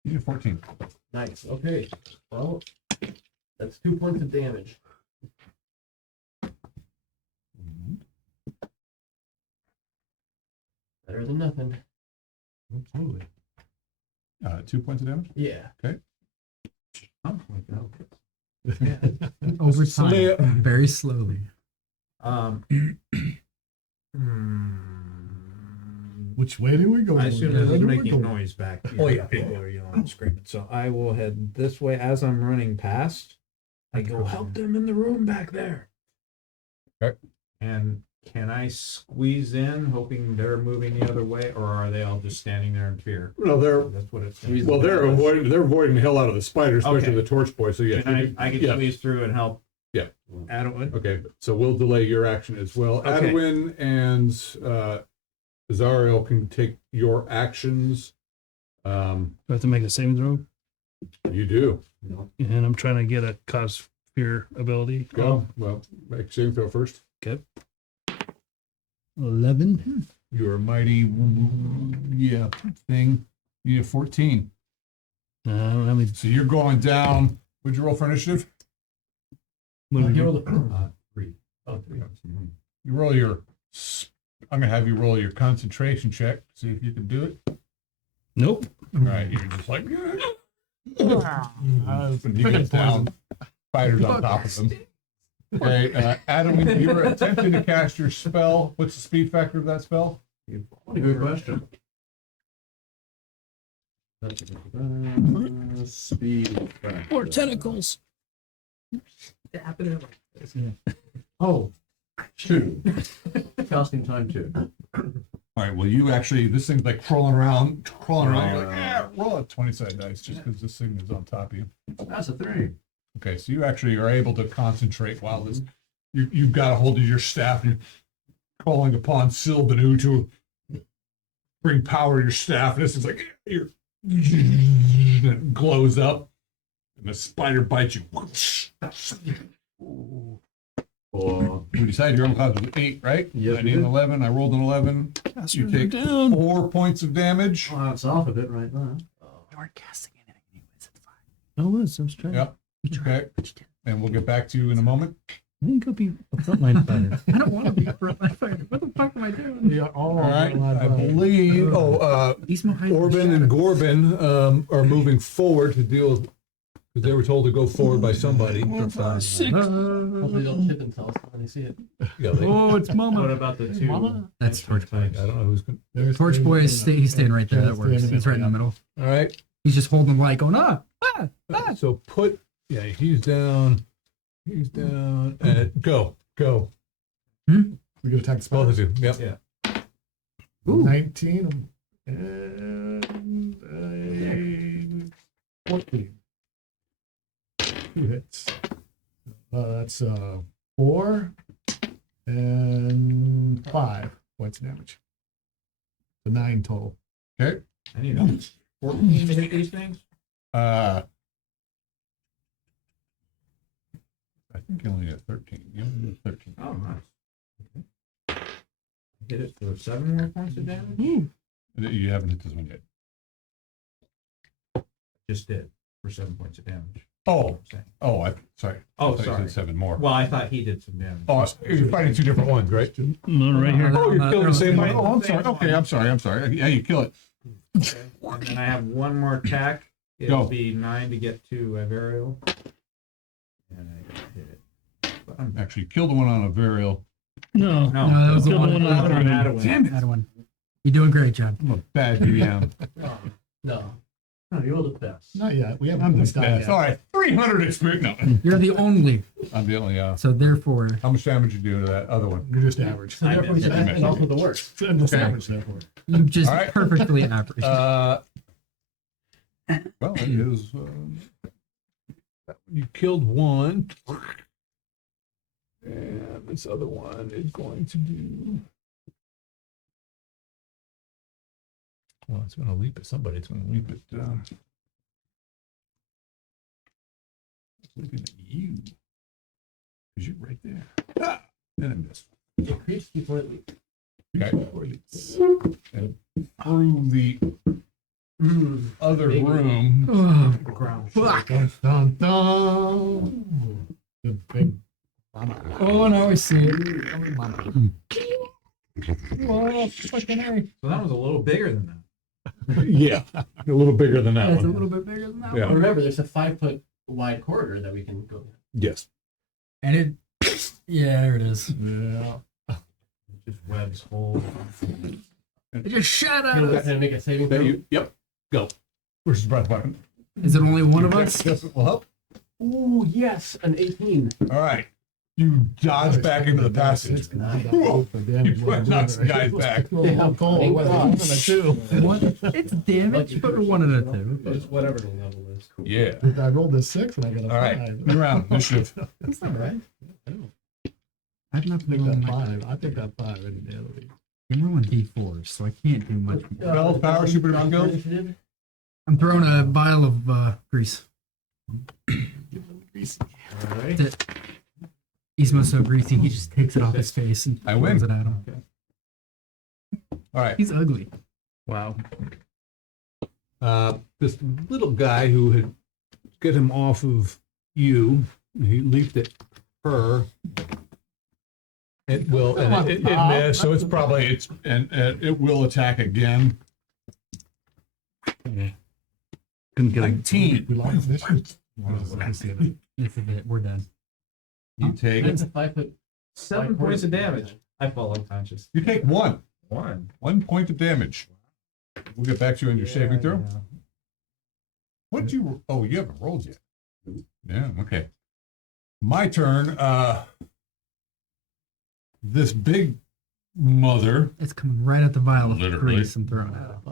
You did 14. Nice. Okay. Well, that's 2 points of damage. Better than nothing. Absolutely. 2 points of damage. Yeah. Oh my God. Over Slay time, it. very slowly. Which way do we go? I assume Where this is do we making go? noise back. Oh, yeah. People are yelling and screaming. So I will head this way as I'm running past. I go, help them in the room back there. Okay. And can I squeeze in, hoping they're moving the other way, or are they all just standing there in fear? No, That's what it's. well, they're avoiding the hell out of the spider, especially Okay. the torch boy. So yeah, And I can yeah. squeeze through and help. Yeah. Adwin. Okay, so we'll delay your action as well. Okay. Adwin and Azariel can take your actions. Do I have to make a saving throw? You do. And I'm trying to get a cause fear ability. Go. Well, make saving throw first. Okay. 11. You're a mighty, thing. You have 14. I don't have any. So you're going down. Would you roll for initiative? What do we I'll do? roll Oh, 3. You roll your. I'm gonna have you roll your concentration check. See if you can do it. Nope. All right, you're just like. When he gets down, spiders on top of him. Okay, Adam, you were attempting to cast your spell. What's the speed factor of that spell? Good question. Speed. Or tentacles. Oh, 2. Casting time 2. All right. Well, you actually this thing's like crawling around. You're like, roll a 20-sided dice just because this thing is on top of you. That's a 3. Okay, so you actually are able to concentrate while this. You've got a hold of your staff and you're calling upon Silbanu to bring power to your staff. And this is like you're it glows up, and the spider bites you. Or We decided your own class was 8, right? Yes, I we need an did. 11. I rolled an 11. You take down. 4 points of damage. oh, that's half of it right there. You weren't casting anything anyways. It's fine. I was trying. Yep. Okay. And we'll get back to you in a moment. I think I'll be a frontline fighter. I don't want to be a frontline fighter. What the fuck am I doing? Yeah, All right. I believe. Ismo hides in the Orban and shadows. Gorbin are moving forward to deal because they were told to go forward by somebody. Hopefully they'll shit themselves when they see it. Yeah, they, Oh, it's What Mama. about the 2? That's Torch Boy. I don't know who's going. Torch Boy is he's staying right there. That works. He's right in the middle. All right. He's just holding the light, going So he's down. He's down. And go. We could attack the Both spiders. of you. Yep. Yeah. Ooh. 19 and 14. 2 hits. That's 4 and 5 points of damage. So 9 total. Okay. I need a 14 to hit these things. I think you only got 13. You only got 13. Oh, nice. Okay. Hit it for 7 more points of damage. You haven't hit this one yet. Just did for 7 points of damage. Oh, Saying. sorry. Oh, I thought you sorry. said 7 more. Well, I thought he did some damage. Oh, you're fighting 2 different ones, right? Mona right here. Oh, you're killing the same one. Oh, I'm sorry. Okay, I'm sorry. Yeah, you kill it. And then I have one more attack. It'll be 9 to get to Averial. And I hit it. But I'm Actually, kill the one on a Varial. No. no, No, that was the Kill one. the one on the Adawin. Damn it. That one. You're doing great, John. I'm a bad DM. No. No, you're the best. Not yet. We haven't I'm the almost done best. yet. All right, 300 experience. No, You're the only. I'm the only. So therefore, How much damage you do to that other one? You're just average. So therefore he's missed. best and also the worst. Just Okay. average, therefore. you just All right. perfectly average. Well, it is. You killed one. And this other one is going to do. Well, it's going to leap at somebody. It's going to leap at. It's leaping at you. Because you're right there. Ah! And I missed. Increase before it leaps. Okay. And through the other Big room. Oh, ground. fuck. Dun, dun. The big mama. Oh, now I see it. Oh, fucking A. So that was a little bigger than that. Yeah, a little bigger than that That's a one. little bit bigger than that Yeah. one. Remember, there's a 5-foot wide corridor that we can go. Yes. And it, yeah, there it is. Yeah. It just webs whole. It just shut Can up. I make a saving That throw? you, yep. Versus breath weapon. Is it only one of us? Yes, it will help. Ooh, yes, an 18. All right. You dodge back into the passage. You knock some guys back. Oh, cool. What a two. One, it's damage, but one at a two. Just whatever the level is. Cool. Yeah. I rolled a 6 and I got a All right. 5. New round. Initiative. That's not right. I've not I been think rolling that like 5. I think that 5 any day of the week. I'm rolling d4s, so I can't do much more. Spell, power, Superman skills? Initiative? I'm throwing a vial of grease. All right. That's it. Ismo's so greasy, he just takes it off his face and I win. throws it at him. All right. He's ugly. Wow. This little guy who had get him off of you, he leaped at her It will, and it missed, so it's probably, it will attack again. Okay. Couldn't get a 19. We lost this. This is it. We're done. You take, It's a 5 foot. 7 points of damage. I fall unconscious. you take 1 1 point of damage. We'll get back to you on your saving throw. Yeah. What did you, oh, you haven't rolled yet. Yeah, okay. My turn, this big mother, It's coming right at the vial of Literally. grease and throwing it out.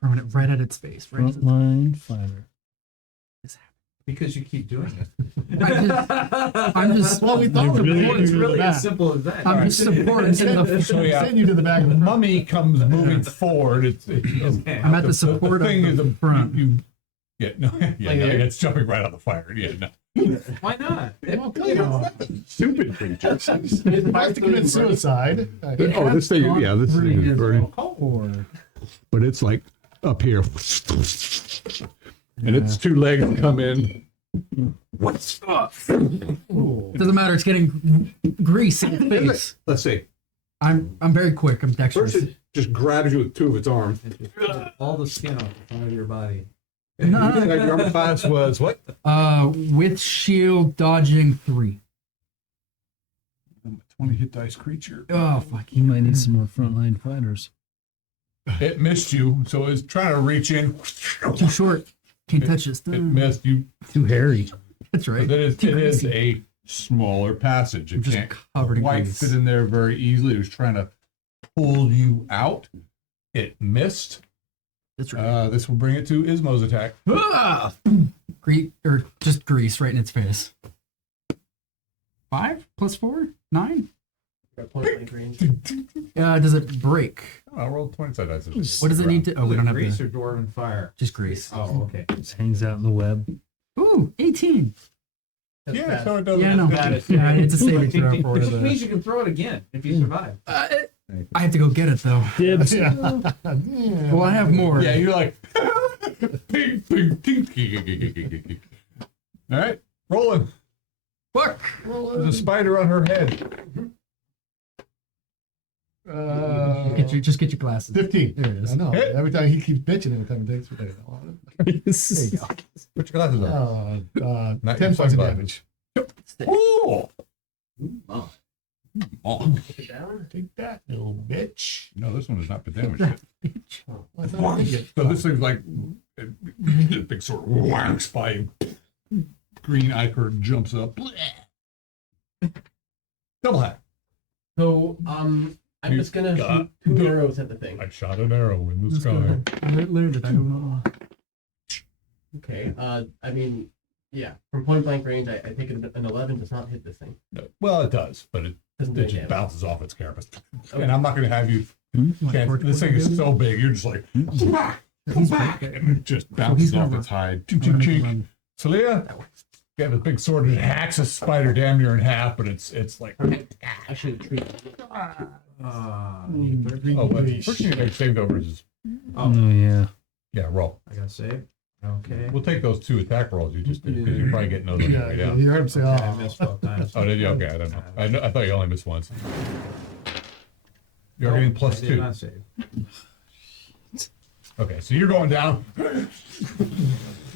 Throwing it right at its face. Right at its frontline fighter. Because you keep doing it. I'm just Well, we thought Really? it It's was really back. as simple as that. I'm just supporting in the so yeah, Send you to the back of the mummy comes moving forward. I'm at the support of thing the is a front. You yeah, no, yeah, Like no, here? it's jumping right on the fire. Yeah, no. Why not? Stupid creatures. It has to commit suicide. Oh, this thing, yeah, this thing is burning. Or But it's like up here. And its 2 legs come in. What's up? doesn't matter. It's getting grease in the face. Let's see. I'm very quick. I'm dexterous. First, it just grabs you with 2 of its arms. All the skin off the front of your body. No. Your armor class was what? With shield dodging 3. 20 hit dice creature. Oh fuck! You might need some more frontline fighters. It missed you, so it's trying to reach in. Too short. Can't touch this. It missed you. Too hairy. That's right. It is Too a smaller passage. It I'm just can't covered in quite grease. fit in there very easily. It was trying to pull you out. It missed. That's right. This will bring it to Ismo's attack. Ah! Or just grease right in its face. 5 plus 4? 9? Got point blank range. Does it break? I rolled 20 side dice. What does it need to? Oh, we don't have Grease to. or dwarven fire? Just grease. Oh, okay. Just hangs out in the web. Ooh, 18. That's Yeah, bad. so it does. Yeah, no. Bad as- Yeah, it's a saving throw for Which the. means you can throw it again if you survive. I have to go get it though. Dibs. Well, I have more. Yeah, you're like. Ping, ping, ting, ting. All right, rolling. Fuck. There's a spider on her head. Just get your glasses. 15. There it is. I know. Hit. Every time he keeps bitching, every time he takes it. There you go. Put your glasses on. Not 10 your points of sunglasses. damage. Ooh. Oh. Put it down. Take that, little bitch. No, this one is not the damage yet. I thought I did. So this thing's like a big sort of whacks by. Green ichor jumps up. Double hack. So, I'm You just gonna got- shoot 2 arrows at the thing. I shot an arrow in the Let's sky. go. Literally, I don't know. Okay. I mean, yeah. From point blank range, I think an 11 does not hit this thing. Well, it does, but it Doesn't do just damage. bounces off its carapace. And I'm not going to have you. Like, This thing is so big, you're just like, and it just bounces off its hide. Chink, chink, chink. Celia, you have a big sword and it hacks a spider damn near in half, but it's like, I should have treated. oh, but first thing you make saved over is, Oh, yeah. yeah, roll. I got saved. Okay. We'll take those 2 attack rolls you just did because you're probably getting those on your way Yeah, down. you heard him say, I oh. missed both times. Oh, did you? Okay, I don't know. I thought you only missed once. You're getting plus I did 2. not save. Okay, so you're going down.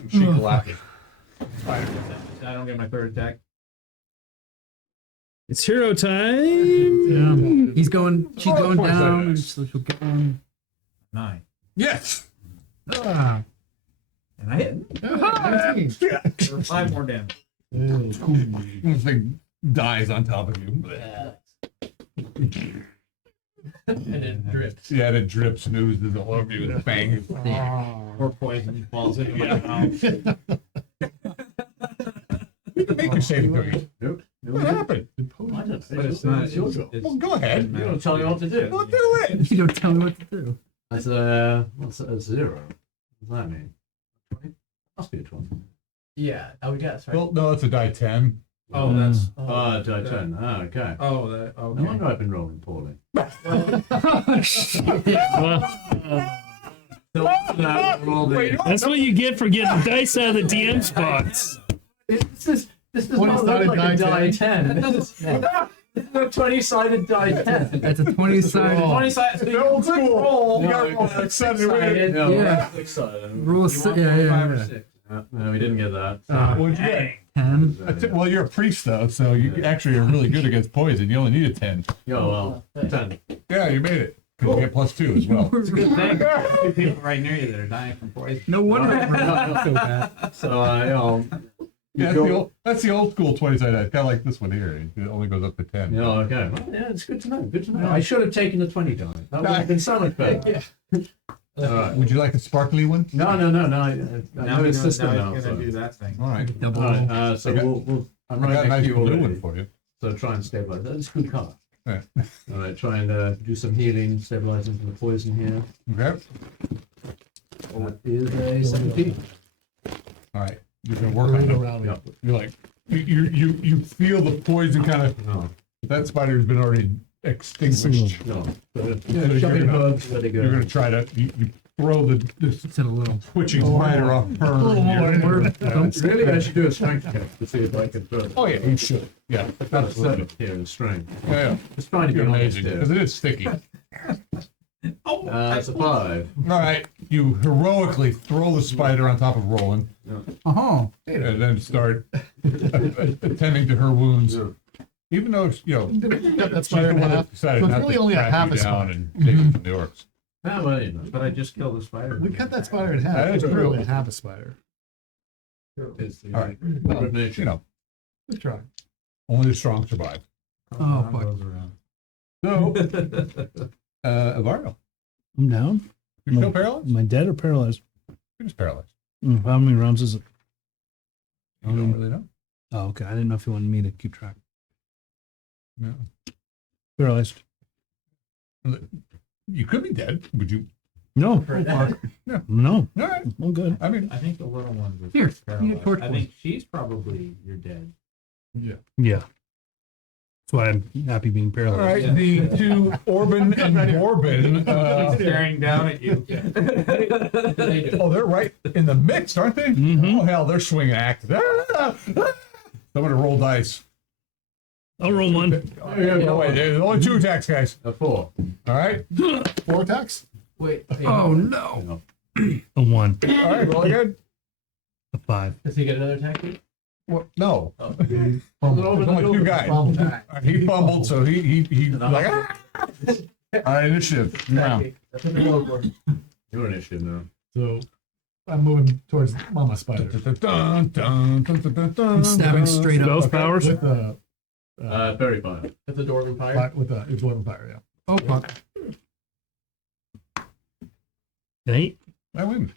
She collapses. I don't get my 3rd attack. It's hero time. Yeah. He's going. She's Oh, going points down. like And this. so she'll get on. 9. Yes. Ah. And I hit. For 5 more damage. This thing dies on top of you. And it drips. Yeah, and it drips and oozes all over you with a bang. More poison falls into my mouth. You can make your saving throw. Nope. What happened? But it's not. It's, Well, go ahead. You don't tell me what to do. Well, do it. You don't tell me what to do. That's what's a 0? What does that mean? 20? Must be a 20. Yeah. Oh, we got. Sorry. Well, no, it's a die 10. oh, that's. Oh, did I turn? Oh, okay. Oh, that. No Okay. wonder I've been rolling poorly. That's what you get for getting dice out of the DM spots. This This does not look 20-sided like a die die 10. 10. This is a 20-sided die 10. That's a 20-sided. 20-sided. So you Old click school. roll. You gotta roll that six-sided. Yeah. Rule You si- want yeah, yeah, five or yeah. six. No, we didn't get that. What'd you get? 10. Well, you're a priest though, so you actually are really good against poison. You only need a 10. Oh, well, 10. Yeah, you made it. 'Cause you get +2 as well. It's a good thing. There's people right near you that are dying from poison. No wonder we're not so bad. So, you know, Yeah, that's the old school 20-sided die. Kind of like this one here. It only goes up to 10. you know, okay. Well, yeah, it's good to know. Good to know. I should have taken the 20 die. That would have been so much better. All right. Would you like the sparkly one? No. I Now know he's the system gonna, now. now he's So. gonna do that thing. All right. Double. All right, so I got- I'm I right got a next nice to you blue already. one for you. So try and stabilize. That's a good color. Yeah. All right, try and do some healing, stabilizing from the poison here. Okay. That is a 17. All right. You're gonna work on Right it. around me. You're like you feel the poison kind of. No, That spider's been already extinguished. no. So, you're shopping gonna- herbs, let it go. You're gonna try to you throw this It's a little. twitching spider off her. Really, I should do a strength check to see if I can throw it. Oh yeah, you should. Yeah, I've got a absolutely. 7 here in strength. Yeah, Just trying to you're be honest amazing here. because it is sticky. That's a 5. All right, you heroically throw the spider on top of Roland, Oh, and then start attending to her wounds. Even though Cut that she's spider the in one that half. decided So it's not really to only a track half you a down spider. and take you to New York. Ah, well, you know. But I just killed a spider. We cut that spider in half. That is It's true. really half a spider. It's the All right. law of nature. You know, Good try. only the strong survive. Oh, fuck. Goes around. So, Evardo, I'm down. you're still paralyzed? Am I dead or paralyzed? You're just paralyzed. How many rounds is it? You don't really know. Oh, okay. I didn't know if you wanted me to keep track. No. Paralyzed. You could be dead. Would you? No. Yeah. No. All right. I'm good. I mean, I think the little ones are Here, paralyzed. you torch I think she's probably you're dead. Yeah. That's why I'm happy being all paralyzed. right. The two Orban and Gorbin. Staring down at you. Oh, they're right in the mix, aren't they? Mhm. Oh hell, they're swinging active. Somebody roll dice. I'll roll one. No way. There's only 2 attacks, guys. A 4. All right. 4 attacks? Wait. Oh no. A 1. All right. Roll again. A 5. Does he get another attack? What? No. Oh. There's only 2 guys. All right, he fumbled, so he like. All right, initiative. Now. That's what they're going for. You're an issue now. So I'm moving towards Mama Spider. I'm stabbing straight up. Spells powers? With the Very fine. That's the Dwarven Fire. with the it's one fire, yeah. Oh fuck. An 8. I win.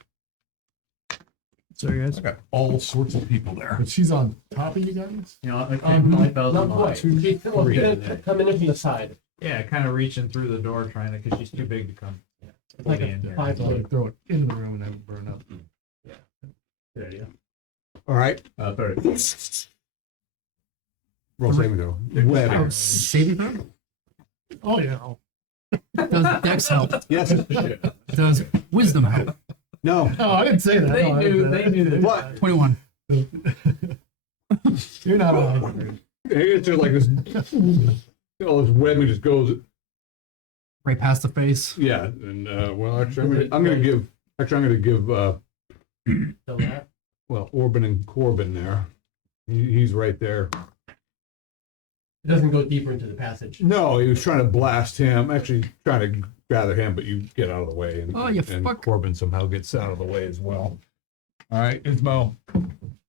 Sorry, guys. I got all sorts of people there. But she's on top of you guys? You know, I can't find bells Not on quite. mine. She's coming in from the side. Yeah, kind of reaching through the door trying to, because she's too big to come. It's like in a here. 5 So I foot. throw it into the room and then burn up. Good idea. All right. Very Roll saving throw. Oh, Webbing. saving throw? Oh yeah. Does Dex help? Yes. Does Wisdom help? No. No, I didn't say that. They No, I knew. didn't say They knew. That. What? 21. that. You're not on. It's just like this. All this webbing just goes. Right past the face. Yeah, and well, actually, I'm gonna give. Actually, I'm gonna give. So that. Well, Orban and Corbin there. He's right there. It doesn't go deeper into the passage. No, he was trying to blast him. Actually, trying to gather him, but you get out of the way, and, Oh, you and fuck. Corbin somehow gets out of the way as well. All right, Ismo.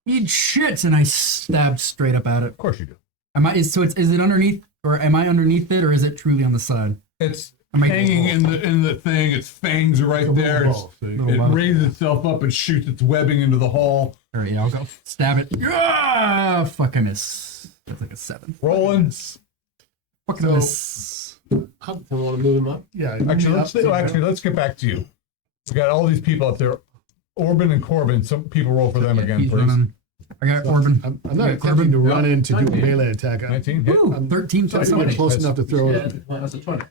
Eat shit, and I stabbed straight up at it. Of course you do. Am I? Is it underneath, or am I underneath it, or is it truly on the side? It's Am I hanging in the thing. Its fangs are right there. It raises itself up and shoots its webbing into the hall. All right, yeah, I'll go stab it. Ah, fuck, I miss. That's like a 7. Rolling. Fucking So- miss. Someone want to move him up? Yeah. Actually, let's get back to you. We got all these people up there. Orban and Corbin. Some people roll for them again, He's please. running. I got Corbin. I'm not Yeah, attempting to run in to do a 19. melee attack. I'm 19 hit. Ooh, 13 plus trying to get 20. close enough to throw it. That's a 20.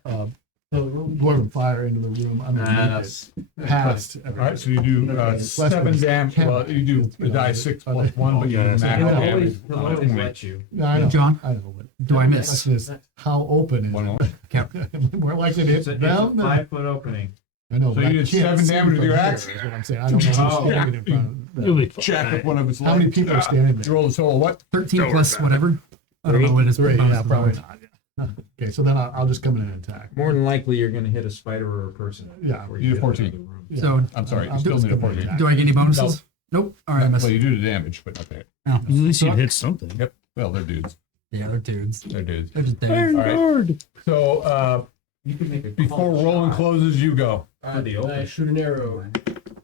So roll- dwarven fire into the room underneath it, past. All right, so you do Okay. 7 damage. Well, you do the die 6 plus 1, but you do Yeah, max that's- He'll damage. always, he'll on a always 20. let you. Yeah, I know. John? I know, but Do I miss? that's just how open is One more. it? More likely to hit It's a them. than- 5-foot opening. I know. So but you I did can't 7 see damage with from your here, axe? is what I'm saying. I don't know who's Oh. standing in front of them. You'll be Jack up one of his How many legs. people are standing You there? roll the total what? 13 plus whatever. I don't know what it is. Three, bonus yeah, is probably on. not. Yeah. Okay, so then I'll just come in and attack. More than likely, you're gonna hit a spider or a person. Yeah. before You do get 14. out of the room. Yeah. So I'm sorry, you I'll still just need a come in and 14. attack. do I get any bonuses? Nope. All right, I missed. Well, you do the damage, but not that. Oh, at least you'd hit something. Yep. Well, they're dudes. yeah, they're dudes. They're dudes. They're just dudes. Iron All right. Guard. So You can make a before call rolling shot. closes, you go. For the I open. shoot an arrow,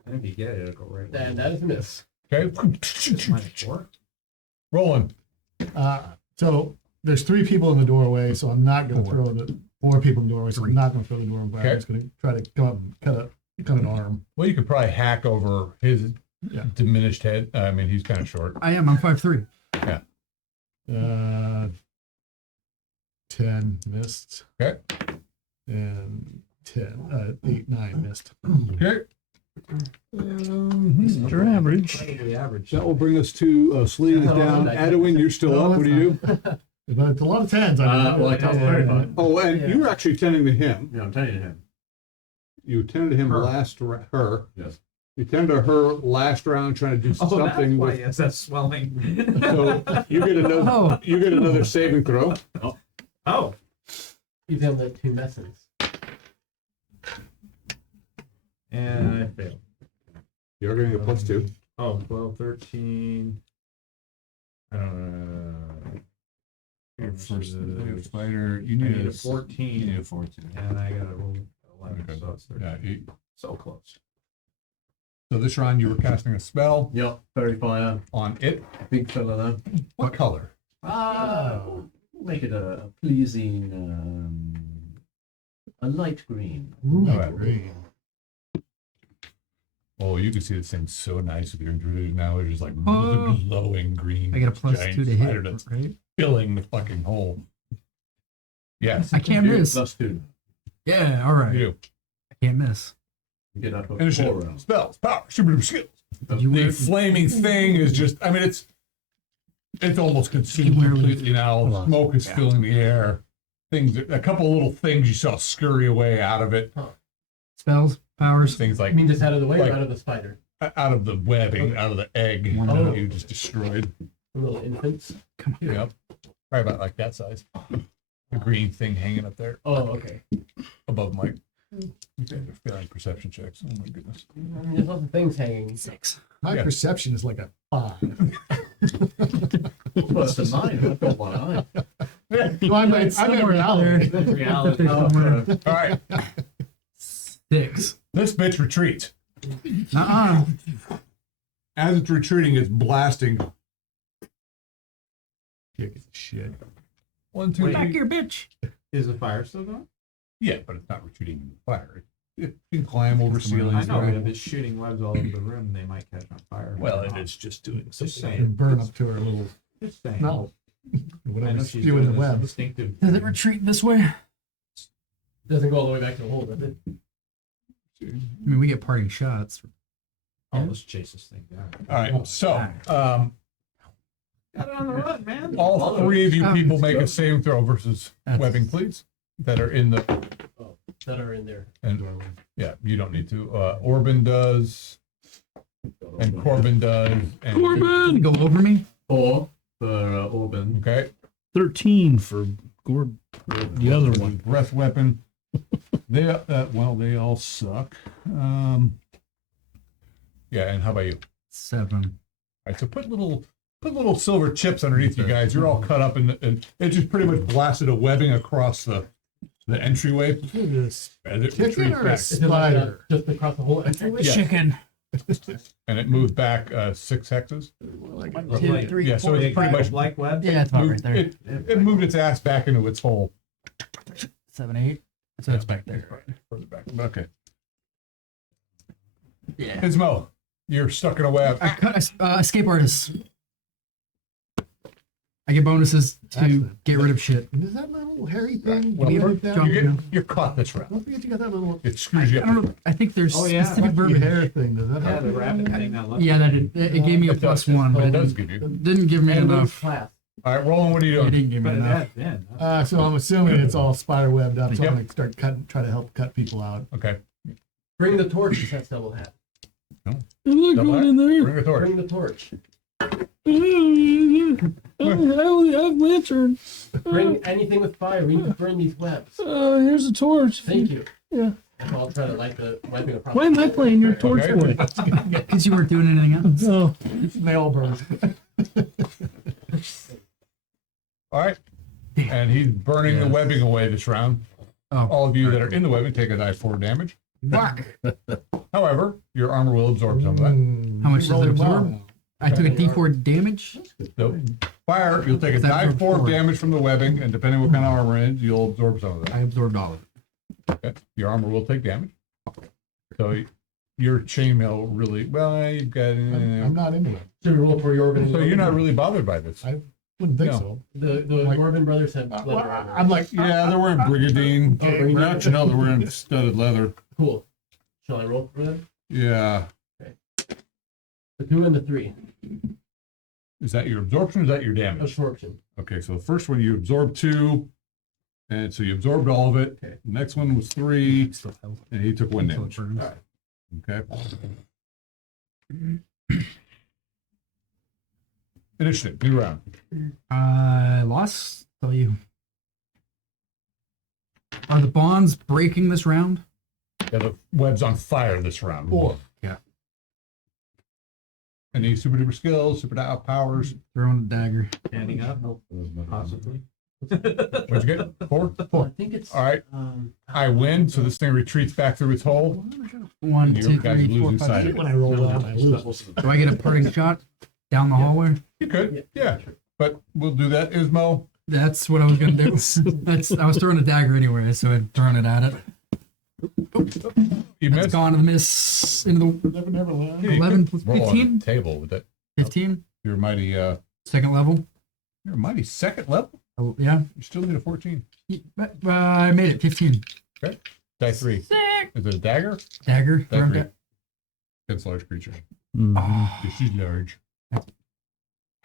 And if you get it, it'll go right. and that is a miss. Okay. -4. Rolling. So there's 3 people in the doorway, so I'm not going to throw the 4 people in the doorway. So I'm not going to throw the door in. Okay. I'm just going to try to come up and cut an arm. Well, you could probably hack over his Yeah. diminished head. I mean, he's kind of short. I am. I'm 5'3". 10 missed. Okay. And 8, 9 missed. Okay. Mr. Average. Incredibly average. That will bring us to slinging it down. Adwin, you're still up. What do you do? But it's a lot of 10s. Well, I can't very fine. Oh, and you were actually tending to him. Yeah, I'm telling you him. You tended to him Her. her. Yes. You tended to her last round trying to do Oh, that's something why with. it's that swelling. So you get another. Oh. You get another saving throw. Oh, He's on the 2 messes. and I failed. You're going to get +2. Oh, 12, 13. I don't know. Spider. You I need a 14. You need a 14. And I got a roll 11, Okay. so it's 13. Yeah. So close. So this round you were casting a spell Yep, fairy fire. on it. Big fella there. What color? Make it a pleasing, a light green. Ooh, All right. green. Oh, you can see this thing's so nice with your druid now. It's just like Oh. glowing green. I get a plus giant 2 to spider hit, that's right? filling the fucking hole. Yes, I can't miss. +2. Yeah, all right. you do. I can't miss. You get up to 4 Initiative, rounds. spells, power, super skills. You The were flaming thing is just, I mean, it's almost consumed Where we- completely now. The smoke is filling the air. Things, a couple of little things you saw scurry away out of it. spells, powers. Things I like mean, just out of the way Like- or out of the spider? out of the webbing, out of the egg Oh. that you just destroyed. The little infants. Come here. Yep. Probably about like that size. The green thing hanging up there Oh, okay. above Mike. You guys are failing perception checks. Oh my goodness. I mean, there's lots of things hanging. 6. My Yeah. perception is like a 5. Well, it's a 9. I've got 1 eye. So I'm in reality. Reality. All right. 6. This bitch retreats. Uh-uh. As it's retreating, it's blasting. Kick is shit. 1, 2, Back 3. here, bitch. Is the fire still going? Yeah, but it's not retreating in the fire. It can climb over I ceilings. know, but right? if it's shooting webs all over the room, they might catch on fire. Well, it is just doing Just something. saying. And burn up to her little Just saying. mouth. I Whatever know is she's spewing doing the this web. instinctive. Does it retreat this way? Doesn't go all the way back to the hole, does it? I mean, we get parting shots. Oh, let's chase this thing down. All right. So, Got it on the run, man. all 3 of you people make a saving throw versus webbing, please, that are in the. That are in there. And yeah, you don't need to. Orban does, and Corbin does. And Corbin! Go over me. 4 for Orban. Okay. 13 for Gord. The other one. Breath weapon. They they all suck. Yeah, and how about you? 7. All right, so put little silver chips underneath you guys. You're all cut up, and it just pretty much blasted a webbing across the entryway. This As it chicken retreats or a back, Is it like spider? just across the whole? Yeah. Chicken. and it moved back 6 hexes. Like Look 2, like- 3, Yeah, so 4, it's pretty 5. much Like web? Yeah, it's about right moved, there. it moved its ass back into its hole. 7, 8. So it's back there. Further back. Okay. Yeah. Ismo, you're stuck in a web. Escape artist. I get bonuses to Excellent. get rid of shit. And is that little hairy thing? Well, you you're, have that? you're caught this round. Don't forget you got that little It screws you I up. don't know. I think there's Oh, yeah. specific funky verbiage. hair thing. Does that Yeah, help? the rabbit thing that left. Yeah, that it gave me a It does. +1, but It it does didn't, give you. didn't give me And lose enough. class. All right, Roland, what are you It doing? didn't give me But it enough. has been. So I'm assuming it's all spider webbed up. So Yep. I'm gonna start cutting, try to help cut people out. Okay. Bring the torch. He says double hat. Look Double what hat? in there. Bring the torch. Bring the torch. I only have lantern. Bring anything with fire. We need to burn these webs. Here's a torch. Thank you. Yeah. I'll try to light the webs. Why am I playing your torch Okay. boy? Because you weren't doing anything else. Oh, Nail burns. All right. And he's burning the webbing away this round. Oh. All of you that are in the webbing take a die 4 damage. Fuck. However, your armor will absorb some of that. How much does it Rolling well absorb? now. I took a D4 damage. So, fire, you'll take a Is that die for 4 four? damage from the webbing, and depending what kind of armor it is, you'll absorb some of that. I absorbed all of it. Okay. Your armor will take damage. So your chainmail really well. You've got. I'm not into it. Should we roll for your organ? So you're not really bothered by this. Wouldn't think No. so. The Like- Corbin brothers said Well, leather armor. I'm like, Yeah, they're wearing brigadine. Okay. Well, actually, no, they're wearing studded leather. Cool. Shall I roll for them? Yeah. The 2 and the 3. Is that your absorption or is that your damage? Absorption. Okay, so the first one you absorbed 2, and so you absorbed all of it. Okay. The next one was 3, Still held. and he took 1 Until it damage. burns. Okay. Initiative, new round. I lost. Tell you. Are the bonds breaking this round? Yeah, the web's on fire this round. 4. Any super duper skills, super powers? Throwing a dagger. Standing up, possibly. What'd you get? 4? I think it's. All right, I win, so this thing retreats back through its hole. 1, You 2, guys 3, lose 4, inside 5. it. When I roll well, I lose. Do I get a parting shot down the hallway? You could, yeah, but we'll do that, Ismo. That's what I was gonna do. I was throwing a dagger anyway, so I'd thrown it at it. You It's missed. gone to the miss into the Never land. Yeah, you 11 could plus roll on 15? the table with it. 15. You're mighty, Second level. you're a mighty second level. Oh, yeah. You still need a 14. I made it 15. Die 3. Is it a dagger? Dagger. Die thrown 3. da- Against large creatures. Oh, This is large.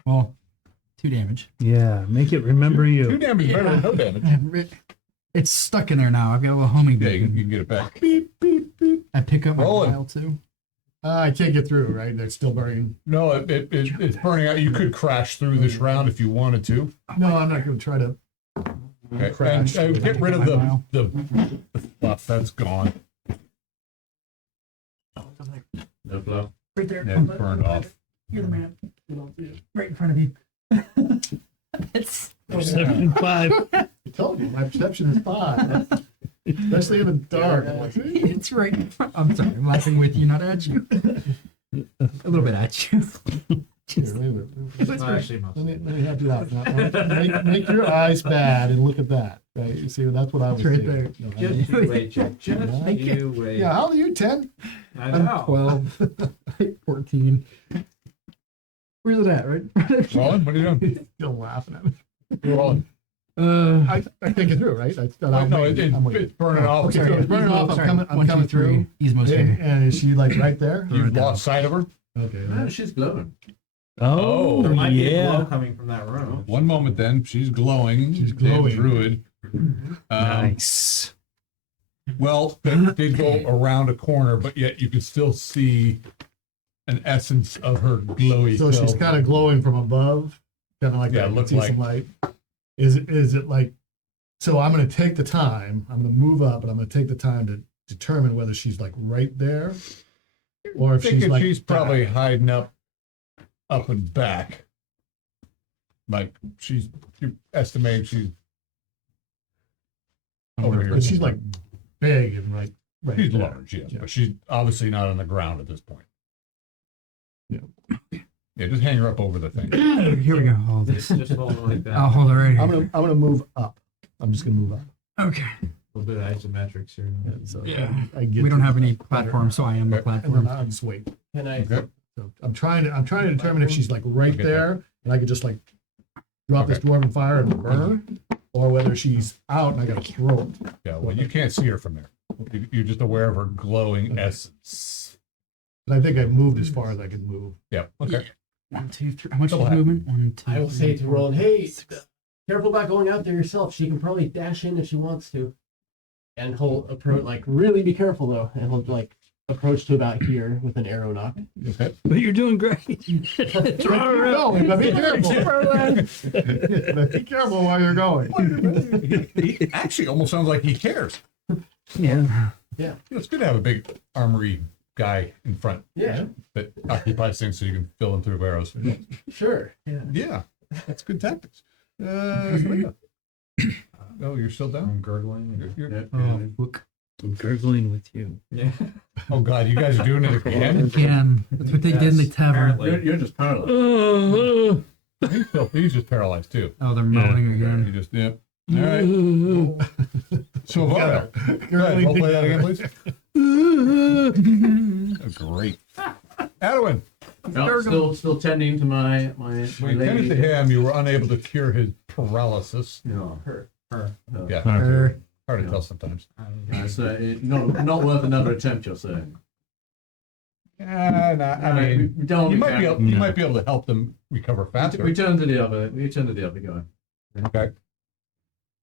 well, 2 damage. yeah. Make it remember 2 you. damage better than no damage. It's stuck in there now. I've got a little homing Yeah, bit. you can get it back. I pick up my Roll it. vial too. I can't get through, right? They're still burning. No, it's burning out. You could crash through this round if you wanted to. No, I'm not going to try to. Okay. Crash. And get rid of the fluff. That's gone. No flow. Right there. Yeah, it's burned off. You're the man. Right in front of you. It's Perception 5. I told you, my perception is 5. Especially in the dark. I'm like, "See?" it's right. In front. I'm sorry. I'm laughing with you, not at you. A little bit at you. Here, wait a minute. Well, actually, most. Let me help you out. Now, make your eyes bad and look at that. Right? You see, that's what I was It's right doing. there. No, I Just didn't. you wait, Jack. Just you wait. Yeah, how old are you? 10? I I'm know. 12, 14. Where's it at? Right? Roland, what are you doing? Still laughing at me. Roland. I can't get through, right? No, it's burning off. Okay, so it's burning off. I'm coming through. Gizmo's here. And is she like right there? You've lost sight of her. Okay. No, she's glowing. Oh, There might be a glow yeah. coming from that room. One moment then. She's glowing. She's Damn glowing. druid. Nice. Well, that did go around a corner, but yet you can still see an essence of her glowy. So she's self. kind of glowing from above, kind of like Yeah, that. You look can see some light. Is it like? So I'm going to take the time. I'm going to move up, and I'm going to take the time to determine whether she's like right there, or if she's Thinking like she's probably hiding up and back. Like you're estimating she's over here. But she's like big and like right She's there. large, yes, Yeah. but she's obviously not on the ground at this point. Yeah. Yeah, just hang her up over the thing. Here we go. Hold this. Just hold it like that. I'll hold it right I'm here. gonna move up. I'm just gonna move up. Okay. A little bit of isometrics here. So Yeah. I get We don't to have the any better. platform, so I am the And then platform. I'll just wait. Can I? Okay. So I'm trying to determine if she's like right Okay. there, and I could just like drop this dwarven fire and burn her, or whether she's out and I gotta throw it. Yeah, well, you can't see her from there. You're just aware of her glowing essence. And I think I moved as far as I can move. Yeah, okay. 1, 2, 3. How much Double is hat. movement? 1, 2. I will say to three, Roland, four, hey, six. careful about going out there yourself. She can probably dash in if she wants to. And he'll approach, like, really be careful though. And he'll like approach to about here with an arrow knock. Okay. But you're doing great. No, but be careful. Be careful while you're going. He actually almost sounds like he cares. Yeah. It's good to have a big armory guy in front Yeah, that occupies things so you can fill them through with arrows. sure. Yeah. Yeah, that's good tactics. Selena. Oh, you're still down? I'm gurgling. You're- Oh, look. I'm gurgling with you. Yeah. oh God, you guys are doing it again? Again. That's what they did in the tavern. Apparently. You're just paralyzed. He's just paralyzed too. Oh, they're moaning You again. just, yeah. All right. So, Vara, go ahead, roll play that again, please. Oh, great. Adwin, No, still tending to my when you tended to lady. him, you were unable to cure his paralysis. No, Her. Yeah, Her. hard to tell sometimes. so not worth another attempt. You're saying? I mean, we don't. you might be able, you No. might be able to help them recover faster. We turn to the other. We turn to the other guy. Okay.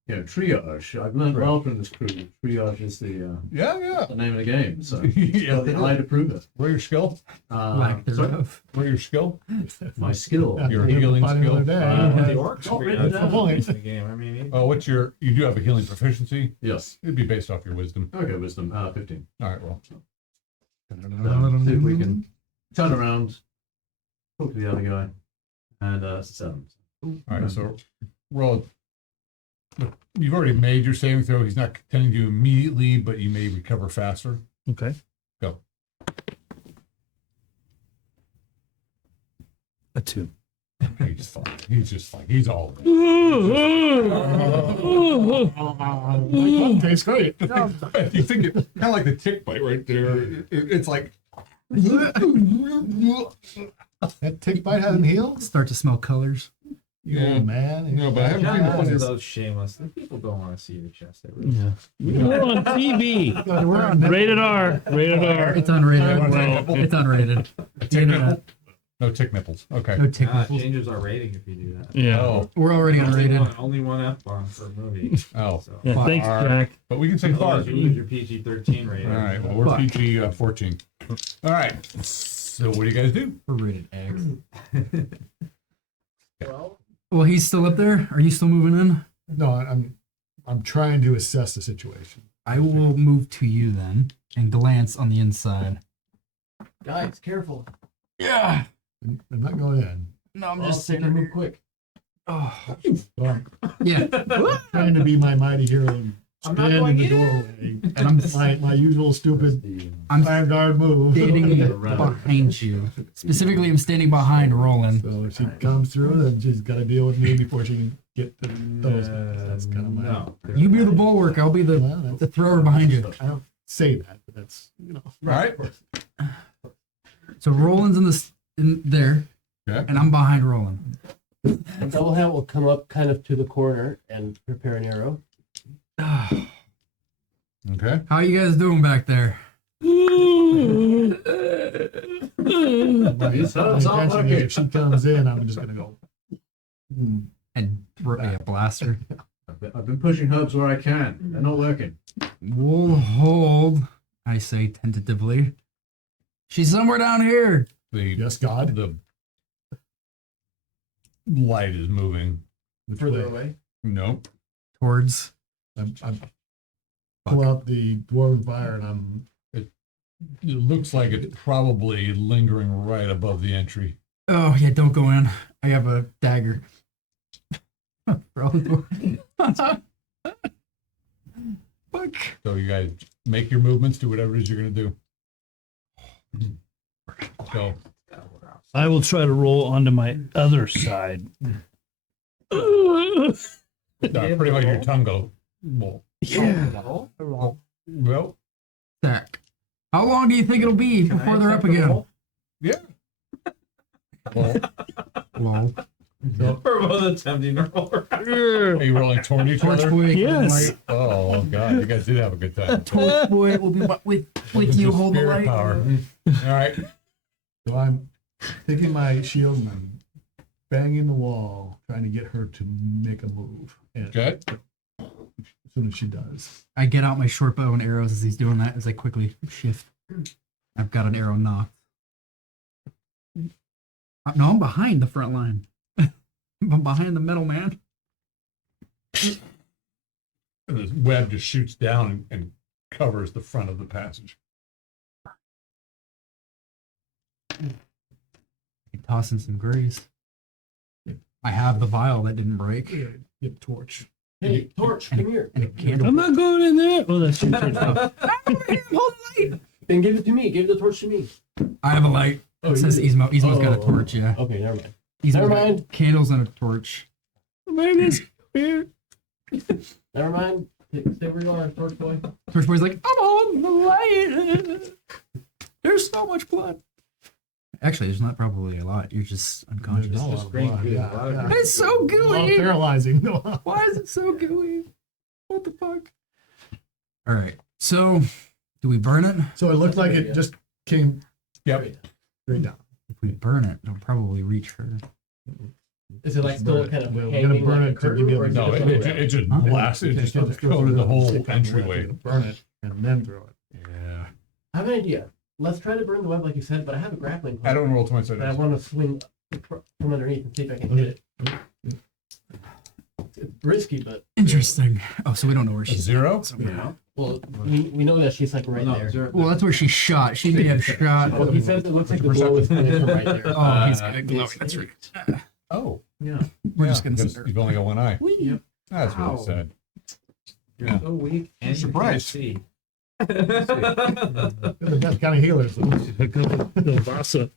You know, triage. I've learned well from this crew. Triage is the Yeah. name of the game. So Yeah. I to prove it. Where your skill? Lack Sorry? thereof. Where your skill? My skill. Your healing Find skill. another day. The orcs Oh, are written that's down. the game. I mean, Oh, what's your? You do have a healing proficiency. Yes. It'd be based off your wisdom. Okay, wisdom. 15. All right. Well. See if we can turn around, talk to the other guy, and 7. All right. So roll. You've already made your saving throw. He's not tending you immediately, but you may recover faster. Okay. Go. A 2. He's fine. He's just like he's all. Tastes great. You think it kind of like the tick bite right there. It's like. That tick bite hasn't healed? Start to smell colors. You Yeah. old man. No, but I haven't John seen Bones one. are those shameless. The people don't want to see your chest. They really Yeah. We're on TV. We're on Rated R. Rated R. It's unrated. Well, It's unrated. tick nipple? No tick nipples. Okay. No tick Ah, it nipples. changes our rating if you do that. Yeah. Oh. We're already unrated. Only one F-bomb per movie. Oh. So. Yeah, thanks, Jack. But we can say Otherwise, fart. you lose your PG-13 rating. All right. Well, we're PG 14. All right. So what do you guys do? We're rated X. Well, Well, he's still up there. Are you still moving in? No, I'm trying to assess the situation. I will move to you then and glance on the inside. guys, careful. Yeah. I'm not going in. No, I'm Well, just take a sitting move here. quick. Oh. Well, Yeah. trying to be my mighty hero and I'm not stand in going the in. doorway. And I'm My usual stupid I'm vanguard move. standing behind you. Specifically, I'm standing behind Roland. So if she comes through, then she's got to deal with me before she can get to those guys. That's kind of my. No. You be the bulwark. I'll be Well, the that's- thrower behind you. I don't say that, but that's All right. So Roland's in there, Okay. and I'm behind Roland. And Double Hat will come up kind of to the corner and prepare an arrow. Okay. How you guys doing back there? my It's not intention lucky. is if she comes in, I'm just gonna go. And throw a blaster. I've been pushing herbs where I can. They're not working. We'll hold. I say tentatively. She's somewhere down here. The Yes, God. the light is moving. Further away. Nope. Towards. I'm pull out the dwarven fire and I'm. It looks like it's probably lingering right above the entry. Oh yeah, don't go in. I have a dagger. Probably. Fuck. So you guys make your movements, do whatever it is you're gonna do. Go. I will try to roll onto my other side. Pretty much your tongue go. Well, well, Stack. How long do you think it'll be before they're up again? yeah. Well, Lol. So We're both attempting to roll around. Are you rolling toward each Torch other? boy, Yes. Oh god, you guys did have a good time. Torch boy will be with you. Hold the Spirit light. power. All right. So I'm taking my shield and I'm banging the wall, trying to get her to make a move. And Good. as soon as she does, I get out my short bow and arrows as he's doing that. As I quickly shift, I've got an arrow knocked. No, I'm behind the front line. I'm behind the metal man. And the web just shoots down and covers the front of the passage. Tossing some grace. I have the vial that didn't break. get a torch. Hey, Torch, come here. And a candle. I'm not going in there. Oh, that's your turn. Hold the light. Then give it to me. Give the torch to me. I have a light. Oh, It says you do? Ismo. Ismo's got a Oh. torch, yeah. Okay, never mind. Ismo's Never got mind. candles and a torch. Man, it's weird. Never mind. Stay where you are, Torch boy. Torch boy's like, I'm on the light. There's so much blood. Actually, there's not probably a lot. You're just unconscious. There's not a lot Just of green blood, goo, yeah, a lot of yeah. green It's so A lot of gooey. paralyzing. Why is it so gooey? What the fuck? All right. So, do we burn it? So it looked like it just came Yep. straight down. If we burn it, it'll probably reach her. Is it like still kind of We're gonna hanging burn like a it to curtain, give you or is the- No, it it, just it, it just Huh? blasted. It just coated the whole entryway. Burn it and then throw it. Yeah. I have an idea. Let's try to burn the web like you said, but I have a grappling hook I don't roll 20 that I seconds. want to swing from underneath and see if I can hit it. It's risky, but Interesting. Oh, so we don't know where A she's zero? Yeah. well, we know that she's like right No, there. zero. Well, that's where she shot. She may have shot. Well, he says it looks like the glow is coming from right there. Oh, he's got a glow. That's right. Oh. Yeah. We're just Yeah, gonna because sit there. you've only got one eye. Yep. That's really Ow. sad. You're Yeah. so weak and Surprise. you They're the best kind of healers. Vasa.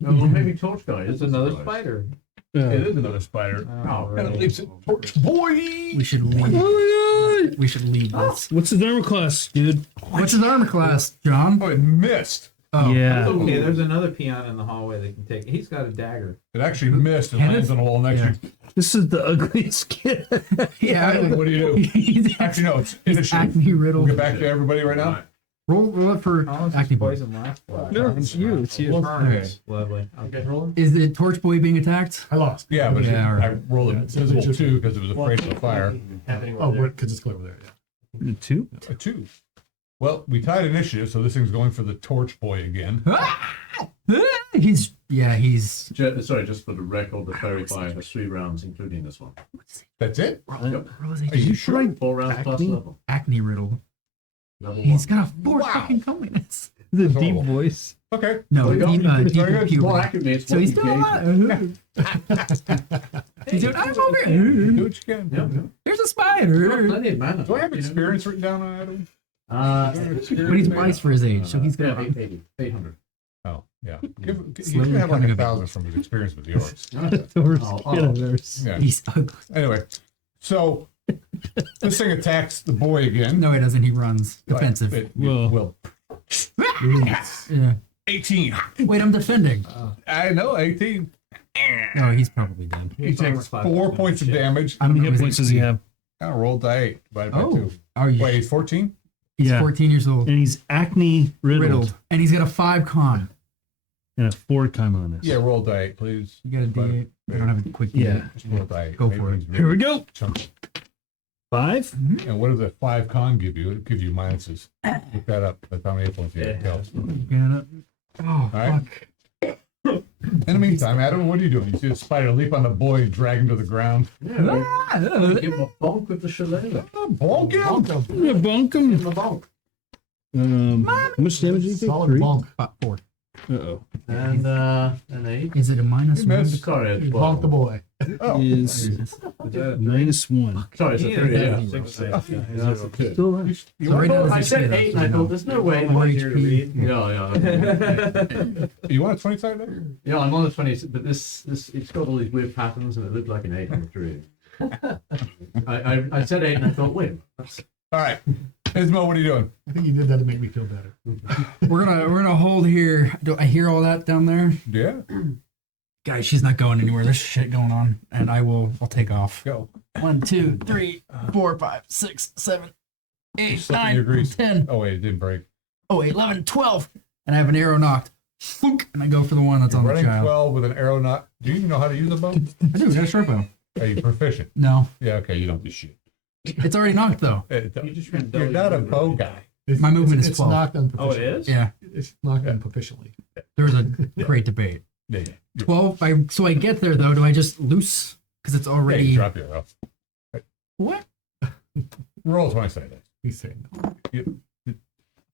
No, well, maybe torch guy. It's another spider. It is another spider. Oh, And it right. leaps at Torch Boy. We should leave. We should leave this. What's his armor class, dude? What's his armor class, John? Oh, it missed. Oh, Yeah. Okay, there's another peon in the hallway that can take. He's got a dagger. It actually missed and Can lands it? on the wall next Yeah. to you. This is the ugliest kid. yeah. What do you do? He's Actually, no, it's he's initiative. acne We'll riddled. get back to everybody right now. Roll up for How much acne is boy. poison last? for? No, it's you, it's you. Okay, lovely. You guys rolling? Is the torch boy being attacked? I lost. Yeah, but Yeah, all right. I rolled Yeah, a it's visible just- 2 because it was afraid of the fire. Happening Oh, right there. because it's clear over there. Yeah. Two? A 2. Well, we tied initiative, so this thing's going for the Torch Boy again. He's Sorry, just for the record, the fairy fire has 3 rounds, including this one. That's it? Yep. Rosie, Are you sure? 4 rounds plus Acne? level. acne riddled. Level He's 1. got a 4 Wow. fucking comeliness. The That's deep horrible. voice. Okay. No, There you go. deep, Very deep good. puberty. More accurately, it's So what he's you still gave. alive. He's doing, I'm over Do here. what you can. Yep, yep. There's a Got spider. plenty of mana. Do I have You know. experience written down on Adam? But he's wise for his age, so he's Yeah, gonna. 800. Oh, yeah. You Slowly can have like becoming a 1,000 from his experience with the orcs. The worst Oh, kid oh. I've ever seen. Yeah. He's ugly. Anyway, so this thing attacks the boy again. No, he doesn't. He runs But defensive. It Whoa. will. Yeah. 18. Wait, I'm defending. I know, 18. No, he's probably dead. He takes 4 points of damage. How many How hit points does he have? I rolled die 8 divided by Oh, 2. are you? Wait, he's 14? He's Yeah. 14 years old. And he's acne riddled. Riddled. And he's got a 5 con. And a 4 con on this. Yeah, roll die 8, please. You got a D8. I don't have a quick Yeah. D8. Just roll die 8. Go Maybe for it. he's really Here we go. chunky. 5. And what does the 5 con give you? It gives you minuses. Look that up. That's how many hit points you Yeah. have. Got it. Oh, All right. fuck. In the meantime, Adam, what are you doing? You see a spider leap on the boy and drag him to the ground. Yeah, Ah, give him a bonk with the shillelagh. Oh, bonk him! Yeah, bonk him. Give him a bonk. How much damage did you take? Solid 3? bonk. 4. Uh-oh. And an 8. Is it a minus You one? missed. Sorry, You it's bonk the 12. boy. Oh, Is minus 1. Sorry, it's a 3. Yeah, Yeah. 6. Yeah, that's a 2. Still alive. you So want right now a, it's I a said spit, 8 so and I you know. thought there's no way. More here to read. Yeah. you want a 20 side there? Yeah, I'm on the 20, but this it's got all these weird patterns and it looked like an 8 on the 3. I said 8 and I thought, wait, that's All right. Ismo, what are you doing? I think you did that to make me feel better. We're gonna hold here. Do I hear all that down there? Yeah. Guys, she's not going anywhere. There's shit going on, and I'll take off. Go. 1, 2, 3, 4, 5, 6, 7, 8, Slipping your 9, grease. 10. Oh wait, it didn't break. Oh, 11, 12. And I have an arrow knocked. Thunk, and I go for the one that's You're on the running child. 12 with an arrow knot. Do you even know how to use a bow? I do. I got a short bow. Are you proficient? No, Yeah, okay, you don't do shit. it's already knocked though. You just ran You're not a bow guy. My movement is it's 12. knocked done Oh, it proficiently. is? Yeah, It's knocked done proficiently. there was a great debate. Yeah. 12. So I get there though. Do I just loose because it's Yeah, already you drop your arrow. what? Roll 20 sided dice. He's saying,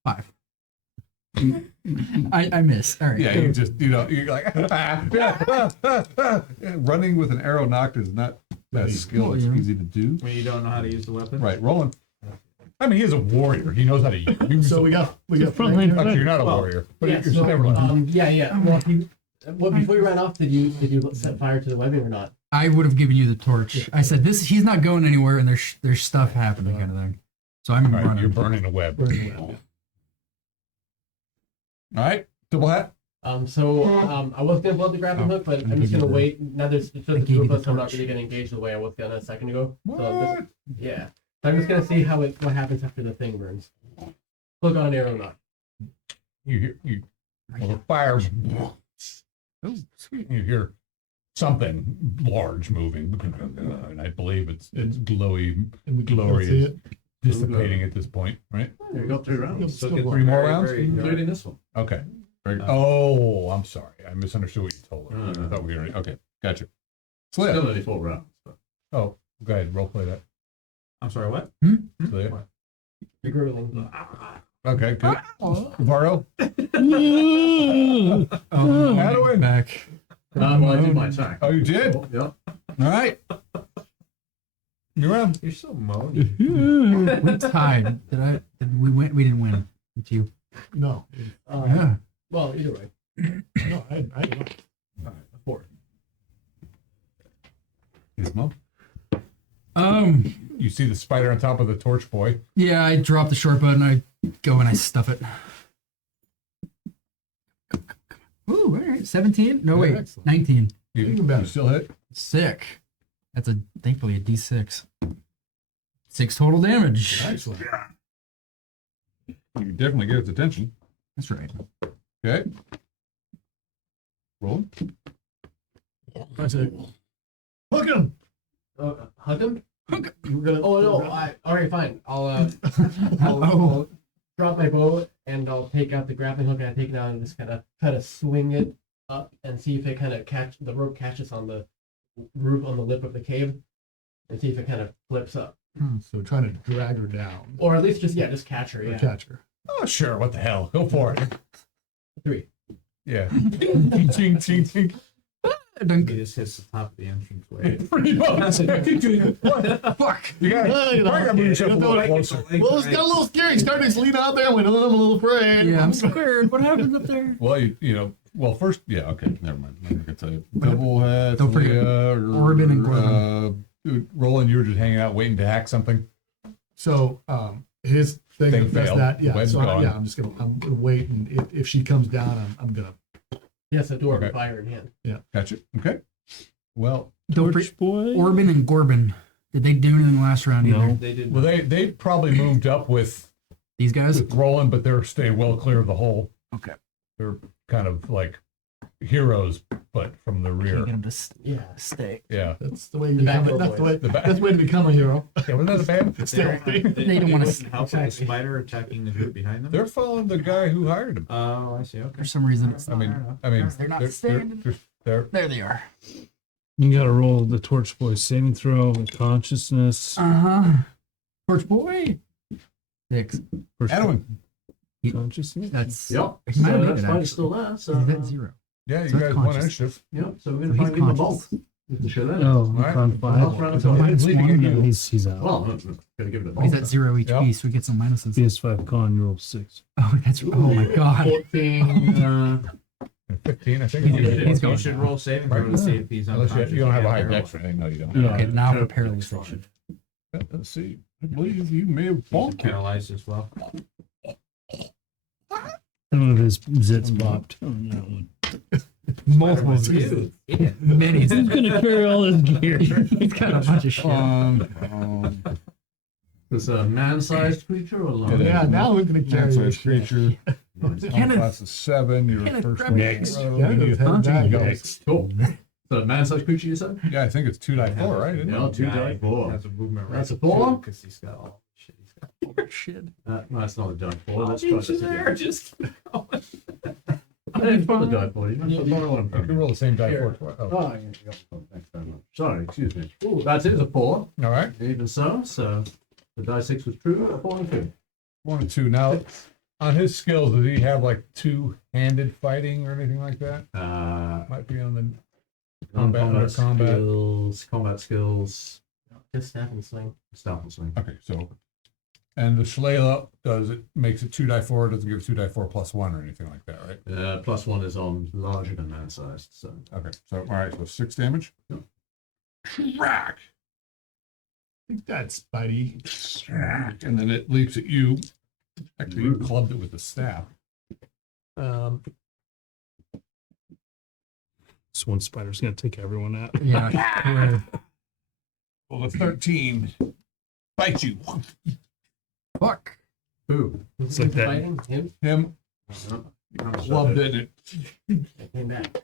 5. I miss. All right. Yeah, you just, you're like, running with an arrow knocked is not that skill. It's yeah. easy to do. When you don't know how to use the weapon? Right, rolling. I mean, he's a warrior. He knows how to use. so we got front line Actually, you're not a warrior, but Yeah, you're so, never mind. yeah. Well, before you ran off, did you set fire to the webbing or not? I would have given you the torch. I said this. He's not going anywhere, and there's stuff happening, kind of thing. So I'm All right, running. you're burning a web. All right, double hat. I was gonna blow up the grappling hook, but I'm just gonna wait. Now there's just the gave two you of the us. I'm not torch. really gonna engage the way I was gonna a second ago. So What? yeah, so I'm just gonna see what happens after the thing burns. Click on arrow knot. You hear the fire. Oh, sweet. You hear something large moving, and I believe it's glowy, and we can glory see is it. dissipating at this point, right? There you go, 3 rounds. Still Still get Three more rounds, including this one. Okay. Very good. Oh, I'm sorry. I misunderstood what you told us. I thought we were okay. Gotcha. Still Slip. only 4 rounds. But Oh, go ahead. Role play that. I'm sorry, what? Slip. You're gurgling. Okay, good. Varro. Oh, Adwin. back. well, I did my attack. Oh, you did? Yeah. All right. You're on. You're so moany. We tied. Did we win? We didn't win. It's you. No, Yeah. Well, either way. no, I don't. All right, 4. His mom. You see the spider on top of the torch boy. Yeah, I drop the short bow and I go and I stuff it. Ooh, all right. 17? No, wait. Excellent. 19. Even better. You still hit? Sick. That's thankfully a D6. 6 total damage. Excellent. You can definitely get its attention. That's right. Okay. Roll. I said, look at him. Hug him. You were gonna. Oh no! All right, fine. I'll drop my bow and I'll take out the grappling hook and I take it out and just kind of try to swing it up and see if it kind of the rope catches on the roof on the lip of the cave and see if it kind of flips up So trying to drag her down. or at least just catch her. Or Yeah. catch her. Oh, sure. What the hell? Go for it. 3. Yeah. Ching, ching, ching, ching. He just hits the top of the entrance way. Pretty much. What? Fuck. You gotta, You know, probably gotta move yourself a little like closer. Well, it's got a little scary. He started to lean out there and went, oh, I'm a little afraid. Yeah, I'm scared. What happens up there? Well, well, first, yeah, okay, never mind. I'm not gonna tell you. Double hat, Don't forget Orbin and Roland, you were just hanging out waiting to hack something. So his thing Thing that's failed. that. Yeah. Web's So gone. I'm gonna wait, and if she comes down, I'm gonna. Yes, a door Okay. with fire in hand. Gotcha. Okay. Well, Don't Torch boy. Orbin and Gorbin. Did they do anything last round either? No. They did. well, they probably moved up with These guys? Roland, but they're staying well clear of the hole. Okay. They're kind of like heroes, but from the Can't rear. get them to Yeah. stay. Yeah. That's the way you The become. back door That's the boys. way. The back- That's the way to become a hero. Yeah, wasn't that a band? Still. They don't wanna help with the exactly. spider attacking the group behind them. They're following the guy who hired him. Oh, I see. Okay. For some reason. I mean, They're not standing. they're There they are. You gotta roll the torch boy saving throw with consciousness. Uh-huh. Torch boy. 6. Adwin. Consciousness. That's Yep. He might have So made that's it, fine. actually. It's still there. So, He's at 0. Yeah, you So guys it's won conscious. initiative. yep. So we're So gonna he's try and give them conscious. both. With the shit out. Oh, Alright. on Last 5. round, So so minus bleeding 1. again. He's out. well, I'm gonna give it a He's both. at 0 HP, Yeah. so we get some minuses. PS5 con, you roll 6. Oh, that's oh my god. 14. 15, I think. He's you good. did. He's going You should down. roll saving throw to see if he's Unless unconscious. you don't have a high again. dex or anything. No, you don't. Yeah. Okay, now for Nope. paralyzation. Let's see. I believe you may have He's bonked it. paralyzed as well. Some of his zits popped on that one. multiple Dude, many. Who's gonna carry all this gear? He's got a bunch of shit. It's a man-sized creature or It large? is. Yeah, now we're gonna carry your Man-sized shit. creature. Kenneth- Class of 7. You're Kenneth, first grab one. it. Next. Yeah, You it's get heading hunting back. goes. Cool. So a man-sized creature, you said? Yeah, I think it's 2 die 4, right? Isn't Yeah, it? 2 die 4. Has a movement right. That's a 4? Because he's got all the shit he's got. Shit. No, it's not a die 4. Let's try this again. just. I didn't put the die 4. You must have borrowed one You from can me. roll the same die Here. 4. Oh, yeah, you got the phone. Thanks very much. Sorry, excuse me. Ooh, that is a 4. All right. Even so, the die 6 was true. A 4 and 2. 1 and 2. Now, on his skills, does he have like two-handed fighting or anything like that? Might be on the Combat, under combat. Combat skills, Just snap and swing. staff and swing. Okay, so, and the Shlayla makes it 2 die 4, doesn't give 2 die 4 plus 1 or anything like that, right? Plus 1 is on larger than man-sized. So Okay, so, all right, so 6 damage. Crack! I think that's Spidey. Crack! And then it leaps at you. Actually, you clubbed it with the staff. This one spider's gonna take everyone out. Yeah. Well, the 13 bite you. Fuck. who? It's like that. Fighting him. Him, clubbed it. I came back.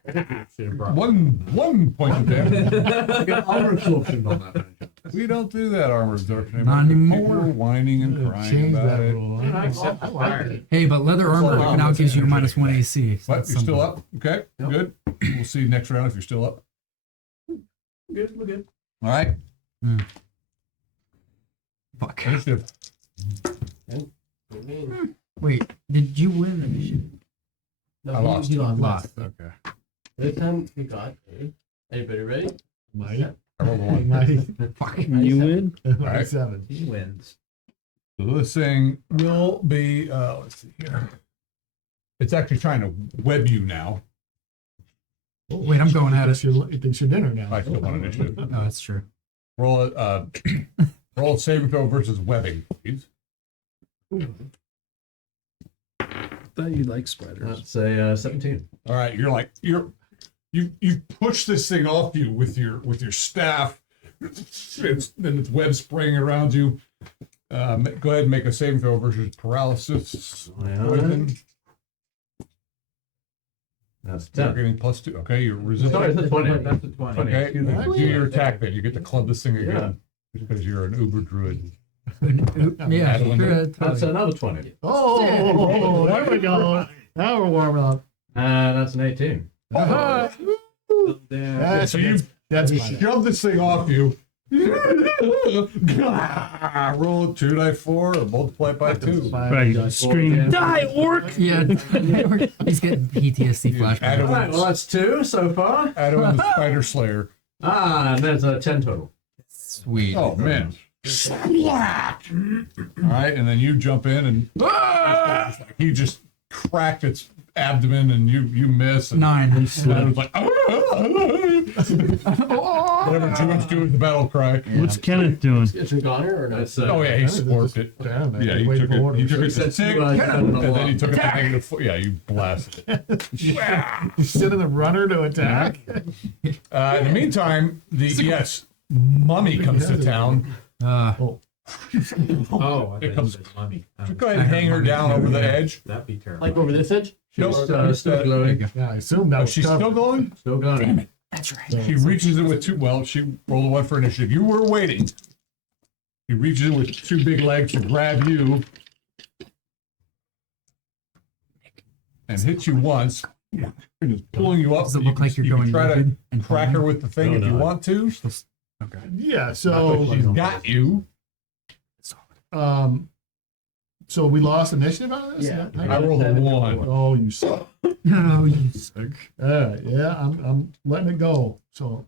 Should have brought. One point of damage. Get armor absorption on that. We don't do that armor absorption. Not anymore. People are whining and crying Change about that it. rule. Except the fire. Hey, but leather armor now gives you a -1 AC. So What? that's You're still something. up? Okay, Yep. good. We'll see you next round if you're still up. Good, we're good. All right. Fuck. Initiative. Wait, did you win or did you? No, I lost. He lost. Okay. This time we got a. Anybody ready? Might. I rolled a 1. Might. Fuck. You win. right. 7. He wins. So this thing will be, let's see here. It's actually trying to web you now. Wait, I'm going at it. It thinks you're dinner now. I still want initiative. No, that's true. Roll a, roll a saving throw versus webbing, please. Thought you like spiders. That's a 17. All right, you're like you push this thing off you with your staff. Then it's web spraying around you. Go ahead and make a saving throw versus paralysis. Poison. That's You're 10. getting +2. Okay, you're resistant. Sorry, it's a 20. That's a 20. Okay, do Really? your attack then. You get to club this thing again because you're an uber druid. Yeah, Adeline. sure. That's another 20. Oh, there we go. Now we're warming up. That's an 18. That's, So you that's fine. shove this thing off you. Roll 2 die 4 or multiply it by 2. Right. Scream. Die, orc. Yeah, he's getting PTSD Add flashbacks. All right, well, that's 2 so far. Add in the spider slayer. And there's a 10 total. Sweet. Oh man. All right, and then you jump in and he just cracked its abdomen and you miss. And 9. Spider's like, whatever druids do with the battle cry. What's Kenneth doing? Is it goner or not? That's, Oh yeah, he scorped it. Damn, man. Yeah, he Waiting took for it. orders. He took it to Said tick, two guys and had then he took it to attack. -4. Yeah, you blasted it. You sending the runner to attack? In the meantime, the mummy comes to town. Oh, I thought It you comes- said mummy. Go ahead and hang her down over the edge. That'd be terrible. Like over this edge? Nope. Still glowing. Yeah, I assume that Oh, was she's still going? Still glowing. That's right. She reaches in with two. Well, she rolled a 1 for initiative. You were waiting. He reaches in with 2 big legs to grab you and hits you once. And is pulling you up. Does it look like you're you can going try to rigid and crack her falling? with the thing No, if you no. want to. Yeah, so She's got you. so we lost initiative on this? Yeah. I rolled a 1. Oh, you suck. No, you suck. All right, yeah, I'm letting it go. So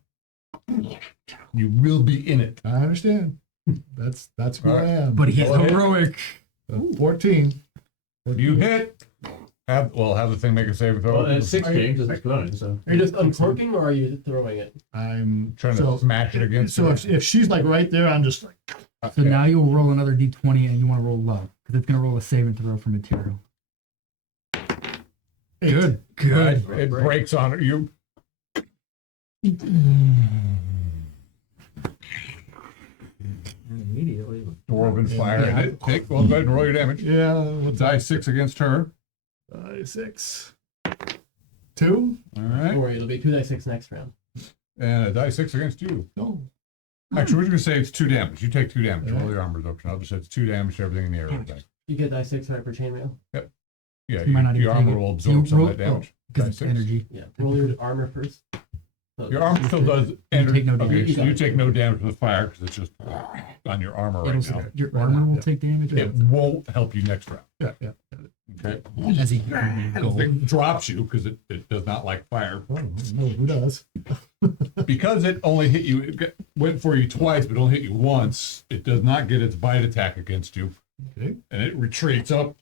You will be in it. I understand. That's who All I right. am. But he's Okay. heroic. 14. You hit. Have the thing make a saving throw. Well, it's 16 because it's glowing, so. Are you just uncorking or are you throwing it? I'm Trying to smash it against So her. if she's like right there, I'm just like, So now you'll roll another d20 and you want to roll low because it's going to roll a saving throw for material. good. Good. It breaks on her. You Immediately. Dwarven fire. Yeah. Take, well, go ahead and roll your damage. Yeah, what's Die 6 against her. 6. 2? All Don't right. worry, it'll be 2d6 next round. And a die 6 against you. No. Actually, we're just going to say it's 2 damage. You take 2 damage. Yeah. Roll your armor reduction. I'll just say it's 2 damage to everything in the area. Okay. You get die 6 right for chainmail. Yeah, You might not your even take armor it. will absorb You some of roll- that damage. Because Die it's 6. energy. Yeah. Roll your armor first. So Your armor still does energy. take no Okay, damage. so you take no damage from the fire because it's just on your armor right It'll, now. your Right armor now, will yeah. take damage. It won't help you next round. Yeah. Okay. As he It drops you because it does not like fire. Oh, no, who does? Because it only hit you, went for you twice, but only hit you once. It does not get its bite attack against you, Okay. and it retreats up.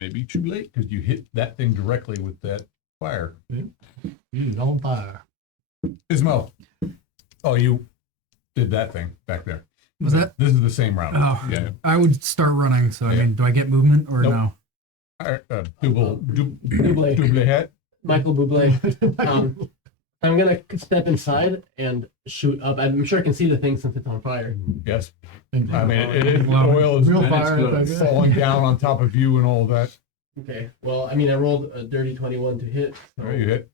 Maybe too late because you hit that thing directly with that fire. He's on fire. Ismo. Oh, you did that thing back there. Was that? This is the same route. Oh, Yeah. I would start running. So I Yeah. mean, do I get movement or Nope. no? All right, double Buble. hat. Michael Bublé. I'm gonna step inside and shoot up. I'm sure I can see the thing since it's on fire. Yes. And I mean, it is Wow. oil is real it's fire. good. I bet. falling down on top of you and all that. Okay. Well, I mean, I rolled a dirty 21 to hit. So All right, you hit.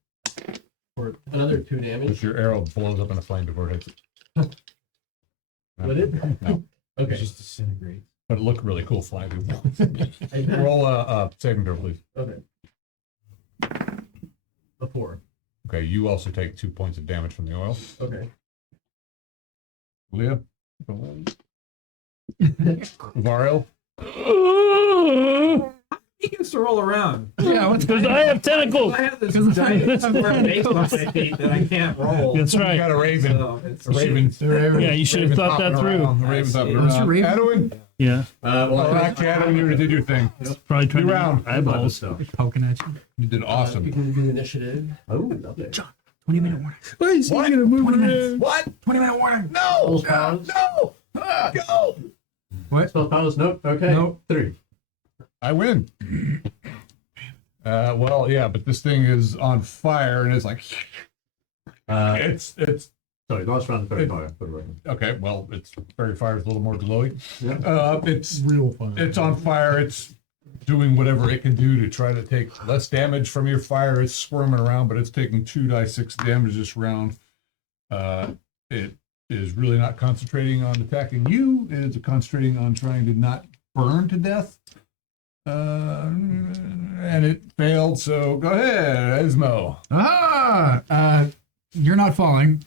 for another 2 If damage. your arrow blows up in a flame before it hits it. Would it? No, Okay. Just disintegrate. but it looked really cool flying. I- Roll a saving throw, please. Okay. A 4. Okay, you also take 2 points of damage from the oil. Okay. Leah? Varel? He gets to roll around. Yeah, because I have tentacles. I have this Because I- giant base on my feet that I can't roll. That's You right. got a raven. So it's A raven. Yeah, you should have thought that through. The raven's hopping What's your around. raven? Edwin? Yeah, Well, All right, Cadwin, you did your thing. probably trying New to round. eyeballs. Poking at you. You did You awesome. can do initiative. Oh, lovely. 20-minute warning. What? 20 minutes. What? 20-minute warning. No! Spell powers. No! Go! Spell powers? Nope. Okay. Nope. 3. I win. Well, yeah, but this thing is on fire and it's like, it's Sorry, last round, very fire. For the record. okay. Well, it's fairy fire is a little more glowy. Yeah. It's Real fun. it's on fire. It's doing whatever it can do to try to take less damage from your fire. It's squirming around, but it's taking 2d6 damage this round. It is really not concentrating on attacking you. It is concentrating on trying to not burn to death. And it failed. So go ahead, Esmo. You're not falling.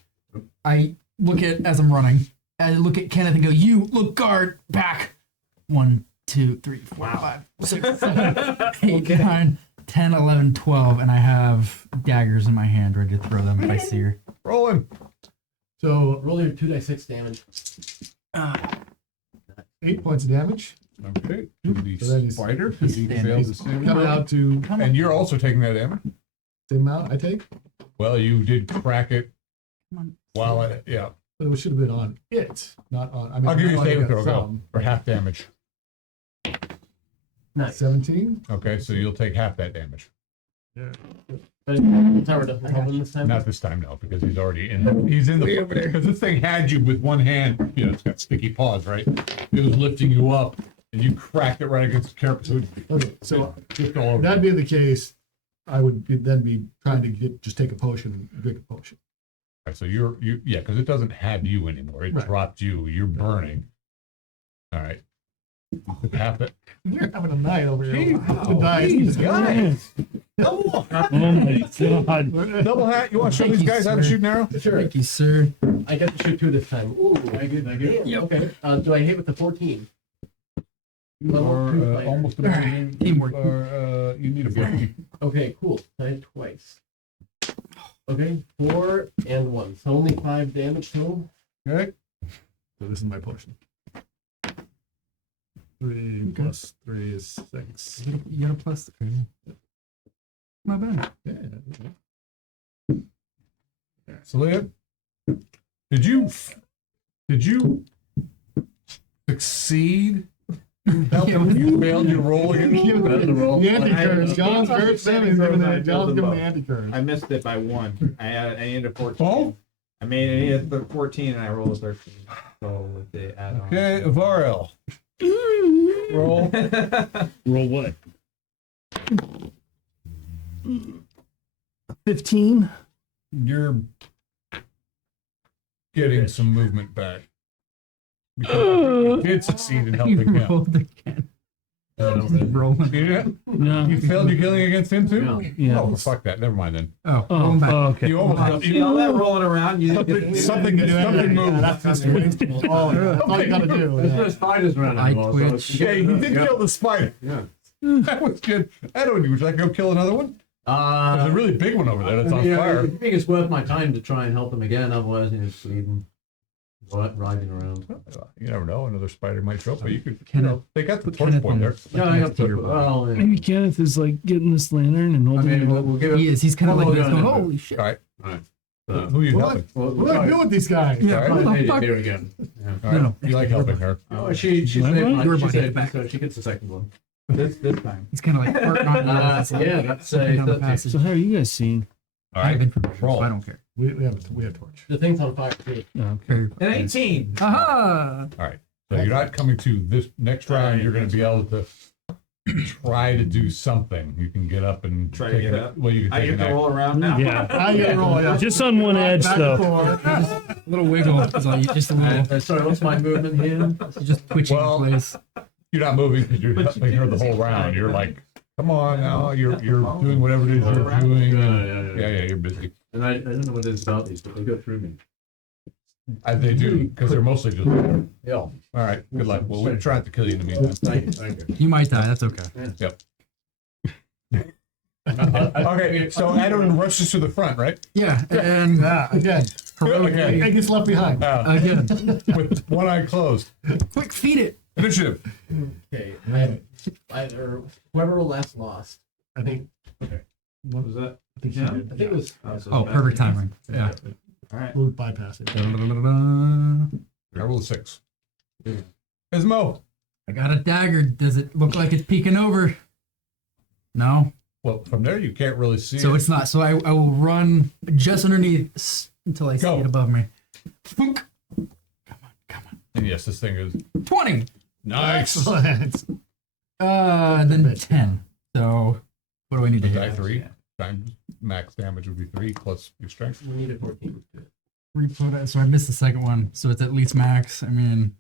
I look at as I'm running. I look at Kenneth and go, "You look guard back." 1, 2, 3, 4, 5, 6, 7, 8, 9, 10, 11, 12, and I have daggers in my hand ready to throw them if I see her. Rolling. So Roll your 2d6 damage. 8 points of damage. Okay. To the So that is- spider because he He's failed his saving Coming throw. out to And you're also taking that damage. the amount I take. Well, you did crack it Come on. while it, yeah. But it should have been on it, not on. I mean, I'll give you a I saving got throw, go, some. for half damage. Nice. 17. Okay, so you'll take half that damage. But the tower doesn't help him this time. Not this time, no, because he's already in. He's in the because this thing had you with one hand. You know, it's got sticky paws, right? It was lifting you up, and you cracked it right against the carpet. So Okay, so just all over. that being the case, I would then be trying to just take a potion and drink a potion. Right, so yeah, because it doesn't have you anymore. It Right. dropped you. You're burning. All right. Half it. We're having a night over here. Wow. Guys, Guys. Double Oh my god. double hat. You want to show these guys how to shoot an arrow? Sure. Thank you, sir. I get to shoot 2 this time. Ooh, I get. Yep. Okay. Do I hit with the 14? You Level are 2 fighter. almost amazing. Teamwork. You need a 14. Okay, cool. I hit twice. Okay, 4 and 1. So only 5 damage total. Okay. So this is my potion. 3 plus 3 is 6. You got a plus. Not bad. Yeah. So, Leah, did you succeed Help him. You failed your roll again. The anti-curse. John's I- cursed him. He's giving I the, John's giving the both. anti-curse. I missed it by 1. I needed a 14. Oh? I needed 14 and I rolled a 13. So with the add-on. Okay, Varel. Roll. Roll what? 15. You're getting some movement back. Because you did succeed in helping You him. rolled again. Rolling. No. You failed your killing against him too? Yeah. Yeah. Oh, well, fuck that. Never mind then. Oh, Oh, rolling back. okay. You almost See all that rolling around? You something moved. That's just wasteful. Oh, that's all you gotta do. There's Yeah. no spiders around I anymore. twitch. it's- Yeah, you did kill the spider. Yeah. That was good. I don't. Would you like to go kill another one? There's a really big one over there that's on fire. I think it's worth my time to try and help them again. Otherwise, just leave them riding around. You never know. Another spider might show up, but you could. You Kenneth- know, they got the put torch Kenneth point on there. the- Yeah, I next have to to. your- Well, yeah. Maybe Kenneth is like getting this lantern and I holding mean, it we'll, up. we'll give it. He is. He's kind of Well, like we'll this. go Going, in holy shit. All right. Uh, Who are you What? helping? What What do I do with these guys? Yeah, Alright. what the Hey, fuck? here again. Yeah. All right. No. You like helping her? Oh, she My saved bad? my, Your she body saved back. so she gets the second one. this time. He's kind of like farting on the Yeah, that's down the 30. passage. So how are you guys seeing? All I have right. information, so Roll. I don't care. We have torch. The thing's on fire too. Oh, okay. Very- An 18. Aha! All right. So you're not coming to this next round. You're going to be able to try to do something. You can get up and Try to take get a- up. Well, you can I take get an to action. roll around now. Yeah. I gotta roll, yeah. Just on one edge, Back though. and forth. A little wiggle is all you, just a little. Sorry, what's my movement here? You're just twitching Well, in place. You're not moving because you're But you helping her do the this whole time. round. You're like, come on now. You're doing whatever it is you're doing. Yeah, you're busy. And I don't know what it is about these, but they go through me. As they do, because they're mostly just. All Yeah. right. Good luck. Well, we'll try to kill you in the meantime. Thank you. Thank you. You might die. That's okay. Okay. So Adon rushes to the front, right? Yeah, and Yeah, again. Again. It gets left behind. again, With one eye closed. quick, feed it. Initiative. Okay, either whoever last lost. I think. What was that? I think she Yeah. did. I think it was. Oh, perfect timing. Yeah. All right. We'll bypass it. I rolled a 6. Ismo. I got a dagger. Does it look like it's peeking over? No. Well, from there you can't really see So it. it's not. So I will run just underneath until I see Go. it above me. Thunk. And yes, this thing is 20. nice. Excellent. Then 10. So what do I need to Die hit? 3 times max damage would be 3 plus your strength. We need a 14. So I missed the second one. So it's at least max. I mean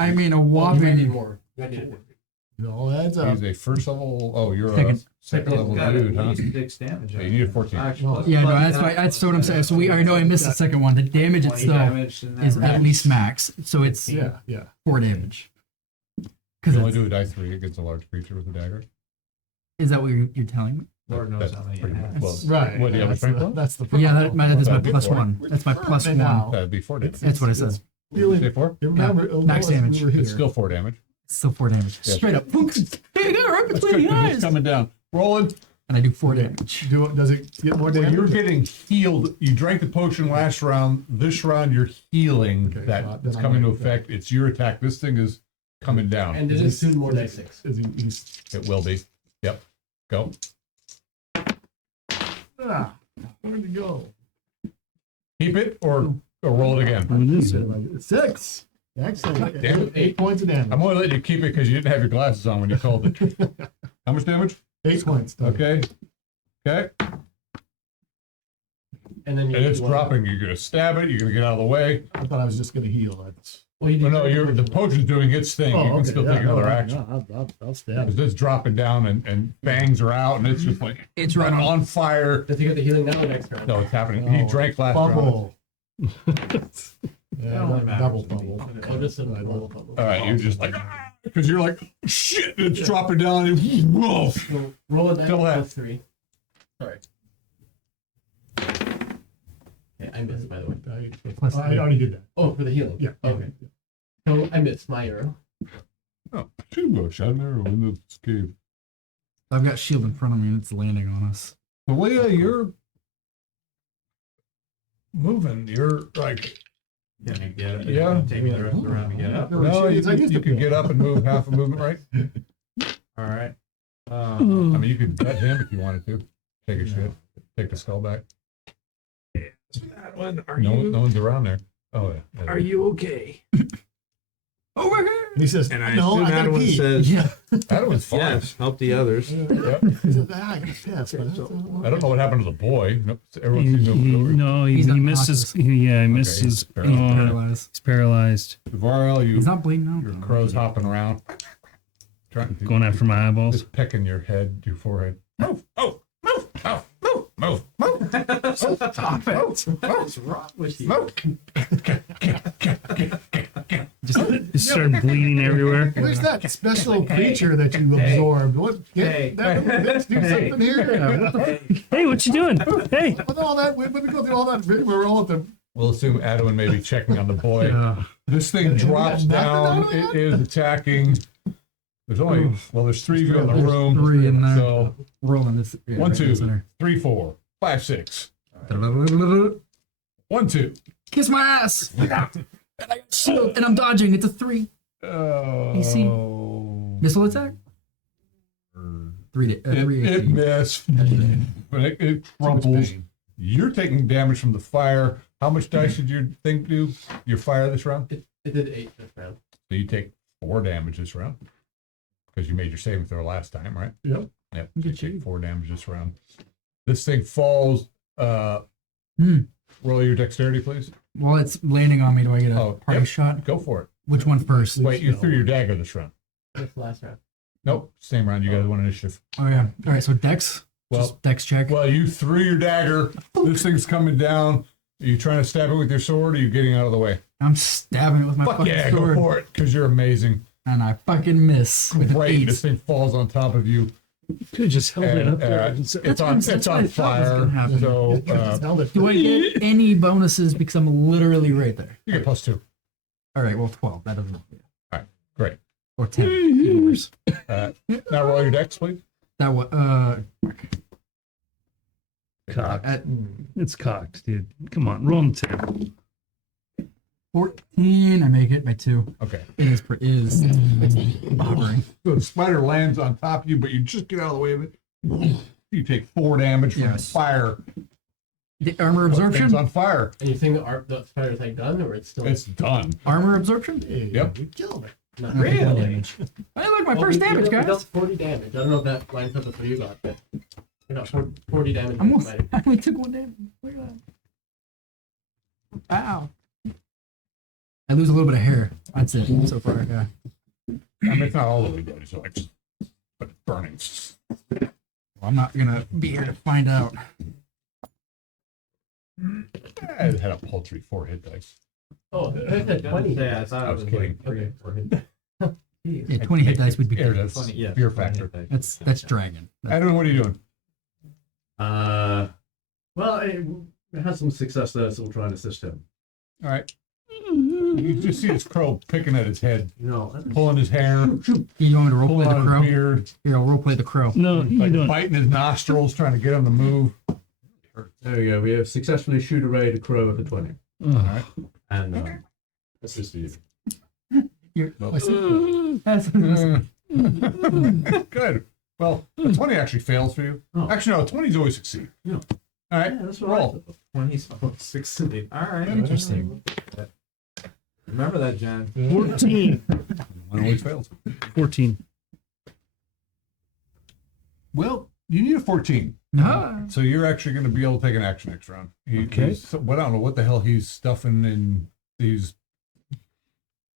a You might need whopping. more. You might need more. It all adds up. He's a first level. Oh, you're a Second. second level dude, huh? 6 damage. Yeah, you need a 14. Yeah, no, that's what I'm saying. So I know I missed the second one. The damage 20 itself damage and is that at range. least max. So it's Yeah. 4 damage. You Because only do a die 3 against a large creature with a dagger. is that what you're telling me? Lord knows That's how many pretty it much- has. well, Right. What do you have a that's strength the, on? that's the Yeah, that's my That'd be plus four. one. That's my plus Right one. now. That'd be 4 damage. That's what it says. Feeling, Say 4? remember, Max damage. We were here. It's still 4 damage. It's still 4 damage. Yeah. Straight up. Boom. Hey, got it right That's between good the 'cause it's eyes. coming down. Rolling. And I do 4 damage. Does it get more Well, damage? you're getting healed. You drank the potion last round. This round, you're healing. Okay, That then it's I'm coming to ready for that. effect. It's your attack. This thing is coming down. And it is soon more dice 6. Is he's, It will be. Yep. Go. where'd it go? Keep it or roll it again. What is it? 6. Excellent. Damn it. 8 points of damage. I'm only letting you keep it because you didn't have your glasses on when you called it. How much damage? 8 points. Okay. Okay. And then you And it's do one. dropping. You're gonna stab it. You're gonna get out of the way. I thought I was just going to heal. That's. Well, you Well, do no, you're the potion's doing its thing. You can still take another action. I'll stab Because it. it's dropping down and fangs are out and it's just like It's right on. on fire. Does he get the healing now or next round? No, it's happening. He Oh, drank last round. Bubble. That only matters. Double bubble. Oh, just a I roll. don't- All right, you're just like because you're like shit. It's dropping down. And whoa. So roll a die Still have. plus 3. Sorry. Okay, I missed, by the way. I already did that. Oh, for the healing. Yeah. Okay. So I missed my arrow. Oh, phew, a shot an arrow in the cave. I've got shield in front of me and it's landing on us. The way you're moving, you're like Can I get it? Yeah. Take me the rest of the round to get up. No, No, it's- you can get up and move half a movement, right? All right. I mean, you could bet him if you wanted to. Take a shit. Take the skull back. That one, No one's around there. Oh, yeah. you okay? Over here. And he says, And I no, assume I gotta Adam pee. says, Yeah. That was fine. yes, help the others. Yep. He says, I gotta piss. But I don't know what happened to the boy. Nope. Everyone He, seems to know. no, he He's misses. unconscious. Yeah, he misses. he's paralyzed. Paralyzed. He's paralyzed. Varel, He's not bleeding out. your crow's hopping around. Trying to Going after my eyeballs. just pecking your head, your forehead. Move! Oh! Move! Oh! Move! Move! Move! Stop it. What's wrong with you? Move! Just started bleeding everywhere. Where's that special creature that you absorbed? What? Get Hey. that, let's do something here. What the Hey, what you doing? Hey. with all that? Let me go through all that. We're all at the. We'll assume Adwin may be checking on the boy. Yeah. This thing drops down. It is attacking. There's only, well, there's 3 of you in the room. 3 in there. So Rolling this. Yeah, 1, right in the 2, center. 3, 4, 5, 6. 1, 2. Kiss my ass. And I got shield, and I'm dodging. It's a 3 Oh. missile attack. 3 It AC. missed, but it crumples. You're taking damage from the fire. How much dice did your thing do? Your fire this round? It did 8 this round. So you take 4 damage this round because you made your saving throw last time, right? Yep. Yep. So you take 4 damage this round. This thing falls. Roll your dexterity, please. While it's landing on me, do I get a Oh, party yep. shot? Go for it. Which one first? Wait, you threw your dagger this round. This last round. Nope, same round. You guys won initiative. Oh yeah. All right. So Dex. Well- Just Dex check. Well, you threw your dagger. This thing's coming down. Are you trying to stab it with your sword, or are you getting out of the way? I'm stabbing it with my Fuck fucking yeah, sword, go for it, because you're amazing. and I fucking miss with an Great, 8. this thing falls on top of you. Could have just held it And, up there. it's what on I thought was fire. gonna happen. So Do I get any bonuses because I'm literally right there? you get +2. All right. Well, 12. That doesn't. Great. Or 10. Even worse. Now roll your dex, please. That was Cocked. at It's cocked, dude. Come on, roll them 10. 14. I make it by 2. Okay. It is hovering. So the spider lands on top of you, but you just get out of the way of it. You take 4 damage from Yes. fire. The armor Thing's absorption. on fire. And you think the spider's like done, or it's still? It's done. Armor absorption. Yep. We killed it. Not Really? really. Damage. I like my Well, first we damage, dealt- we guys. dealt 40 damage. I don't know if that lines up with what you got, but I got 40 damage. I'm with the almost, spider. I only took 1 damage. Look at that. Ow. I lose a little bit of hair. That's it so far. Yeah. I mean, it's not all the way dead, so but it's burning. Well, I'm not gonna be here to find out. It had a paltry 4 hit dice. Oh, I said 20. Yeah, I thought I it was was kidding. like 3 Yeah, 20 hit dice would be Here good. it is. 20, yeah. Fear factor. That's dragon. Adam, what are you doing? Well, I had some success there, so we'll try and assist him. All right. You just see this crow picking at his head, You know, pulling his hair, You want me to pulling roleplay out the his crow? beard, Here, I'll roleplay the crow. No, you like don't. biting his nostrils, trying to get him to move. there we go. We have successfully shoot arrayed a crow at a 20. All right. And assisted you. Here, Well, I see. That's what it is. Good. Well, a 20 actually fails for you. Oh. Actually, no, 20s always succeed. Yeah. All right. Yeah, that's what Roll. 20 succeed. All right. Interesting. Remember that, John. 14. One always fails. 14. Well, you need a 14. No. So you're actually going to be able to take an action next round. Okay. Well, I don't know what the hell he's stuffing in these.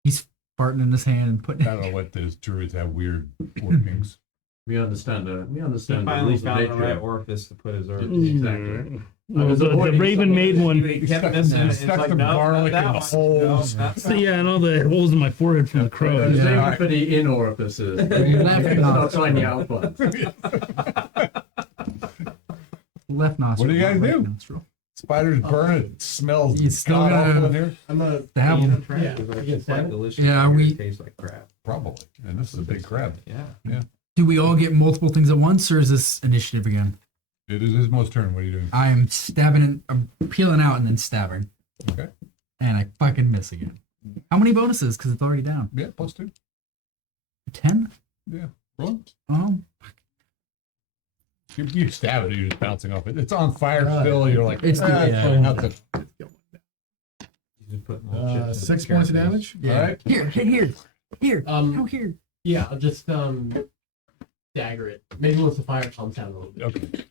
He's farting in his hand and putting I don't know what those druids have weird workings. We understand. We He understand. the finally rules of found the nature. right orifice to put his herbs. Exactly. Well, was the avoiding Raven some- made one. He kept missing it. It's Stuck like, the no, garlic not in that the one. No, holes. not So, that yeah, and all the holes in my forehead from the crow. There's Yeah. aiming for the in orifices. Left It's not nostril. tiny out ones. Left nostril. What do you guys not right do? nostril. Spiders burn. It smells You still god awful gotta- in here. I'm a Stab him. Yeah. It's quite delicious. Yeah, It we- tastes like crap. Probably. And this is a big crab. Yeah. Do we all get multiple things at once, or is this initiative again? It is his most turn. What are you doing? I'm stabbing and I'm peeling out and then stabbing. Okay. and I fucking miss again. How many bonuses? Because it's already down. Yeah, +2. 10? Yeah. Roll. You stab it, you're just bouncing off it. It's on fire still. You're like, It's good, yeah. nothing. You just put more chips in 6 the points of carapace. damage. Yeah. All right. Here. Um, Go here. Yeah, I'll just dagger it. Maybe once the fire calms down a little bit. Okay.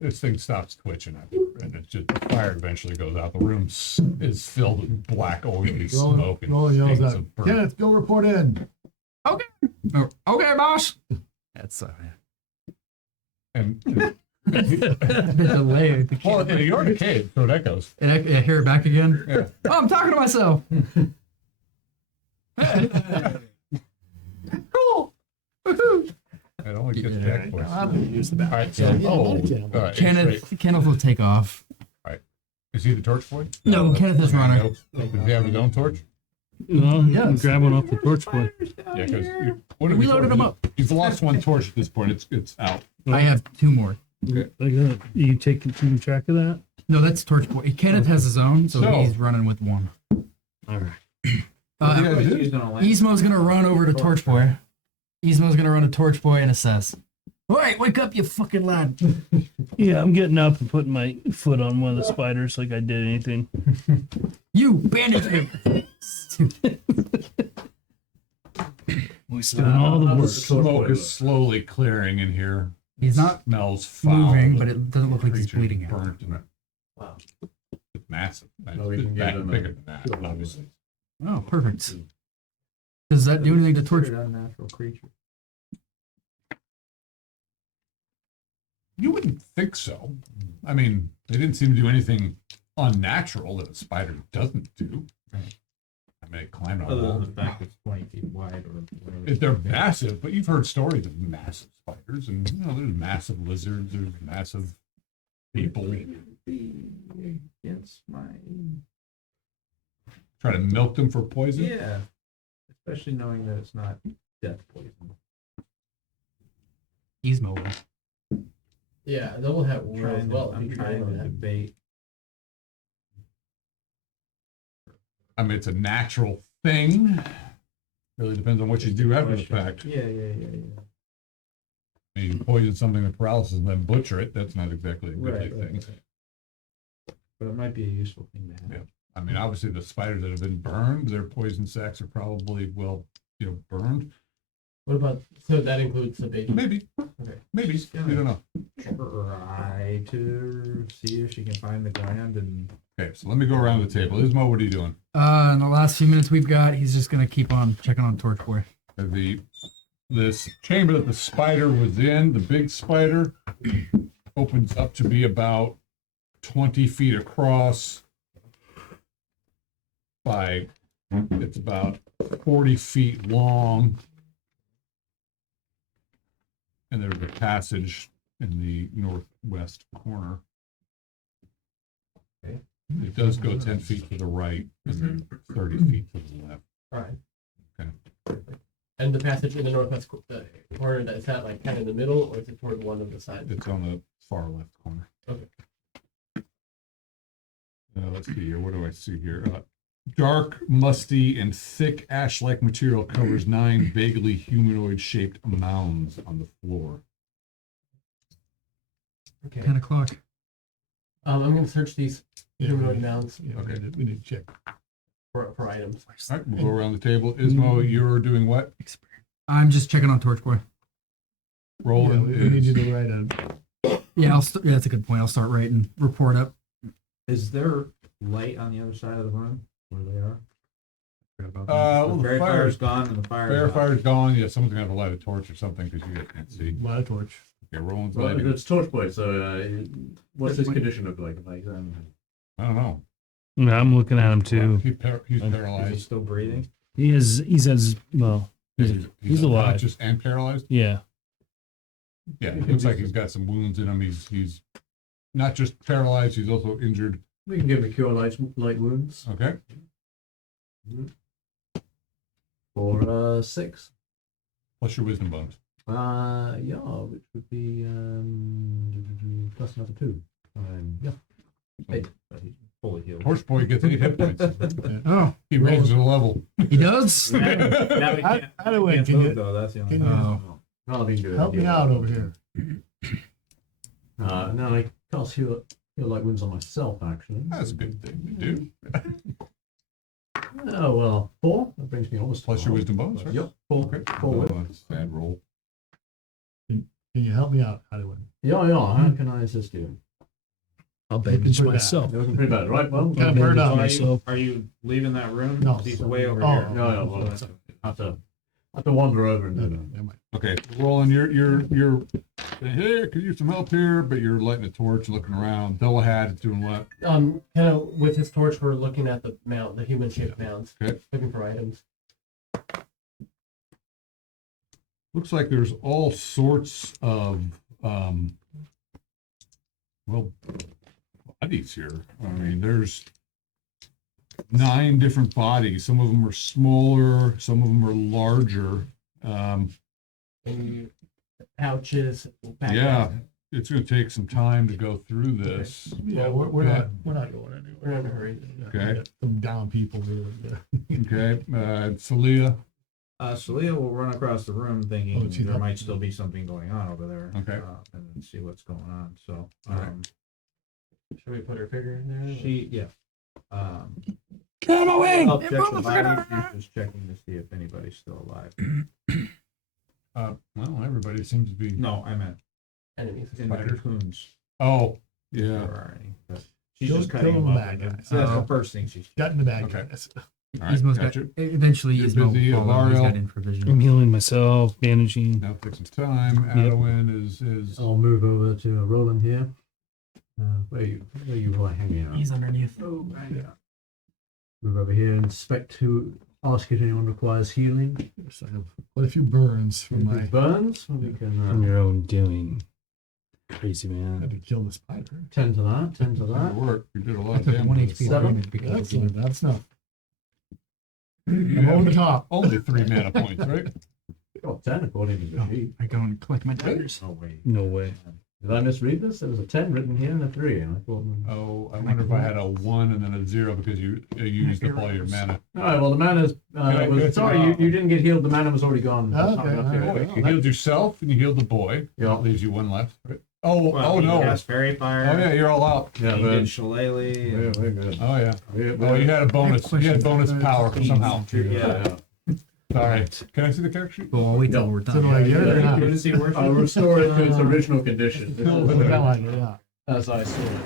This thing stops twitching, and it's just the fire eventually goes out. The room is filled with black, oily smoke and Roland yells stinks out, of burnt. Kenneth, go report in. Oh, okay, boss. That's And the delay. well, you're in a cave, so that goes. And I hear it back again. Yeah. Oh, I'm talking to myself. Cool. Woohoo. It only gets Yeah. jack points. I'm gonna use the All back. right, so Yeah, all I'll get him. right, great. Kenneth will take off. Is he the torch boy? No, Kenneth is runner. Nope. Does he have his own torch? Well, you can Yes. grab one off the torch boy. Yeah, because We loaded him up. You've lost one torch at this point. It's out. I have 2 more. Like that. You keeping track of that? No, that's Torch Boy. Kenneth has his own, so So- he's running with 1. All right. What do you Uh, guys do? Using a lamp. Ismo's gonna run over to Torch Boy. Ismo's gonna run to Torch Boy and assess. All right, wake up, you fucking lad. Yeah, I'm getting up and putting my foot on one of the spiders like I did anything. You bandage him. Doing all the work. Smoke is slowly clearing in here. He's not Smells foul. moving, but it doesn't look like he's Creature bleeding out. burnt and Wow. it's massive. No, we can It's give him a- bigger than that, obviously. Oh, perfect. Does that do anything to Torch? Considered unnatural creature. You wouldn't think so. I mean, they didn't seem to do anything unnatural that a spider doesn't do. I mean, it climbed on a Other wall. than the fact it's 20 feet wide or whatever. If they're massive, but you've heard stories of massive spiders, and you know, there's massive lizards, there's massive people. Be against my Try to milk them for poison. yeah, especially knowing that it's not death poison. Ismo will. Yeah, double hat war as well. I'm trying to debate. I mean, it's a natural thing. Really depends on what you do after the fact. Yeah. I mean, you poison something with paralysis and then butcher it. That's not exactly a good Right, thing. right. But it might be a useful thing to have. Yeah. I mean, obviously, the spiders that have been burned, their poison sacs are probably burned. What about, so that includes sedation? Maybe. Okay. Maybe. She's We gonna- don't know. Try to see if she can find the gland and Okay, so let me go around the table. Ismo, what are you doing? In the last few minutes we've got, he's just gonna keep on checking on Torch Boy. This chamber that the spider was in, the big spider, opens up to be about 20 feet across by, it's about 40 feet long. And there's a passage in the northwest corner. Okay. It does go 10 feet to the right and then 30 feet to the left. All right. Okay. And the passage in the northwest corner, is that like kind of in the middle, or is it toward one of the sides? It's on the far left corner. Okay. Let's see here. What do I see here? Dark, musty, and thick ash-like material covers 9 vaguely humanoid-shaped mounds on the floor. Okay. 10 o'clock. I'm going to search these Yeah, humanoid mounds Yeah, we need to check. for items. All right, we'll go around the table. Ismo, you're doing what? I'm just checking on Torch Boy. Yeah, Roland we need is. you to write a. Yeah, yeah, that's a good point. I'll start writing report up. is there light on the other side of the room where they are? Well, the fairy fire- fire's gone and the fire's Firefire's gone. Yeah, someone's gonna have to light a torch or something because you guys can't see. Light a torch. Okay, Roland's Well, lighting. it's torch boy, so what's his condition look like? I don't know. No, I'm looking at him too. He's Is he paralyzed. still breathing? He says, well, he's alive. Unconscious and paralyzed. Yeah. Yeah, it looks like he's got some wounds in him. He's not just paralyzed. He's also injured. We can give him a cure light wounds Okay. for 6. Plus your wisdom bonus. Yeah, which would be plus another 2. Yeah. 8. fully healed. Horse boy gets 8 hit points. Oh, He raises a level. he does. Now we Adawin, can't can move you- though. That's the only can thing. you- Nothing to Help me out over here. No, I cast heal like wounds on myself, actually. That's a good thing to do. Oh, well, 4. That brings me almost Plus your wisdom bonus, right? Yep, 4. Okay. 4 with. Oh, that's a bad roll. Can you help me out, Adawin? Yeah, how can I assist you? I'll Looking bandage pretty bad. myself. You're looking pretty bad, right? Well, Kind of burned out. Are you leaving that room? No. He's way over Oh, here. no, well, I have to wander over and No, do no, that. never mind. Okay, Roland, you're hey, could use some help here, but you're lighting a torch, looking around. Dullahat is doing what? Kind of with his torch, we're looking at the mount, the human-shaped mounds, Okay. looking for items. Looks like there's all sorts of well, bodies here. I mean, there's 9 different bodies. Some of them are smaller, some of them are larger. And pouches, backpacks. Yeah, it's going to take some time to go through this. Yeah, we're not going anywhere. We're not in a hurry. Okay. Some down people here. Okay, Celia. Celia will run across the room thinking Oh, she's there up. might still be something going on over there. Okay. And then see what's going on. So, Alright. Should we put her figure in there? Get away! I'll check the bodies. She's just checking to see if anybody's still alive. Well, everybody seems to be. No, I meant Enemies. in the Spider. cocoons. Oh, If yeah. there are any. But she's Kill- just cutting kill them the up. bad and guys. That's Oh. the first thing she's. Got in the bag. Okay. Guys. All right, Ismo's gotcha. got, eventually You're Ismo busy, will follow. He's Alariel. got in for vision. I'm healing myself, bandaging. Now take some time. Adawin is I'll move over to Roland here. Where you hanging out? He's underneath. Oh, move over here and inspect to ask if anyone requires healing. Yes, I have quite a few burns from If my. it burns, we can On your own doing. Crazy I had man. to kill the spider. tend to that. Tend to good that. work. You did a lot I of took damage. 1 with HP it. damage because Excellent. That's enough. You I'm over the have top. only 3 mana points, right? Got 10 according to the Oh, sheet. I go and collect my daggers. No way. No way. Did I misread this? There was a 10 written here and a 3. And I thought, Oh, I wonder if I had a 1 and then a 0 because you used up all your mana. all right, well, the mana's. Okay, Was, good. sorry, you didn't get healed. The mana was already gone. Okay, It's not up all here. right. You healed yourself and you healed the boy. Yeah. That leaves you 1 left. Right? Oh, Well, oh he no. cast Fairy Fire. Oh yeah, you're all out. Yeah, He but did Shillelagh. and- we're good. Oh yeah. We're- Oh, you had a bonus. You had bonus power somehow. Yeah. Sorry. Can I see the character sheet? Well, I'll wait till we're So done. do I get it or not? Didn't see worship. I'll restore it to its original condition. I like it, yeah. As I saw it.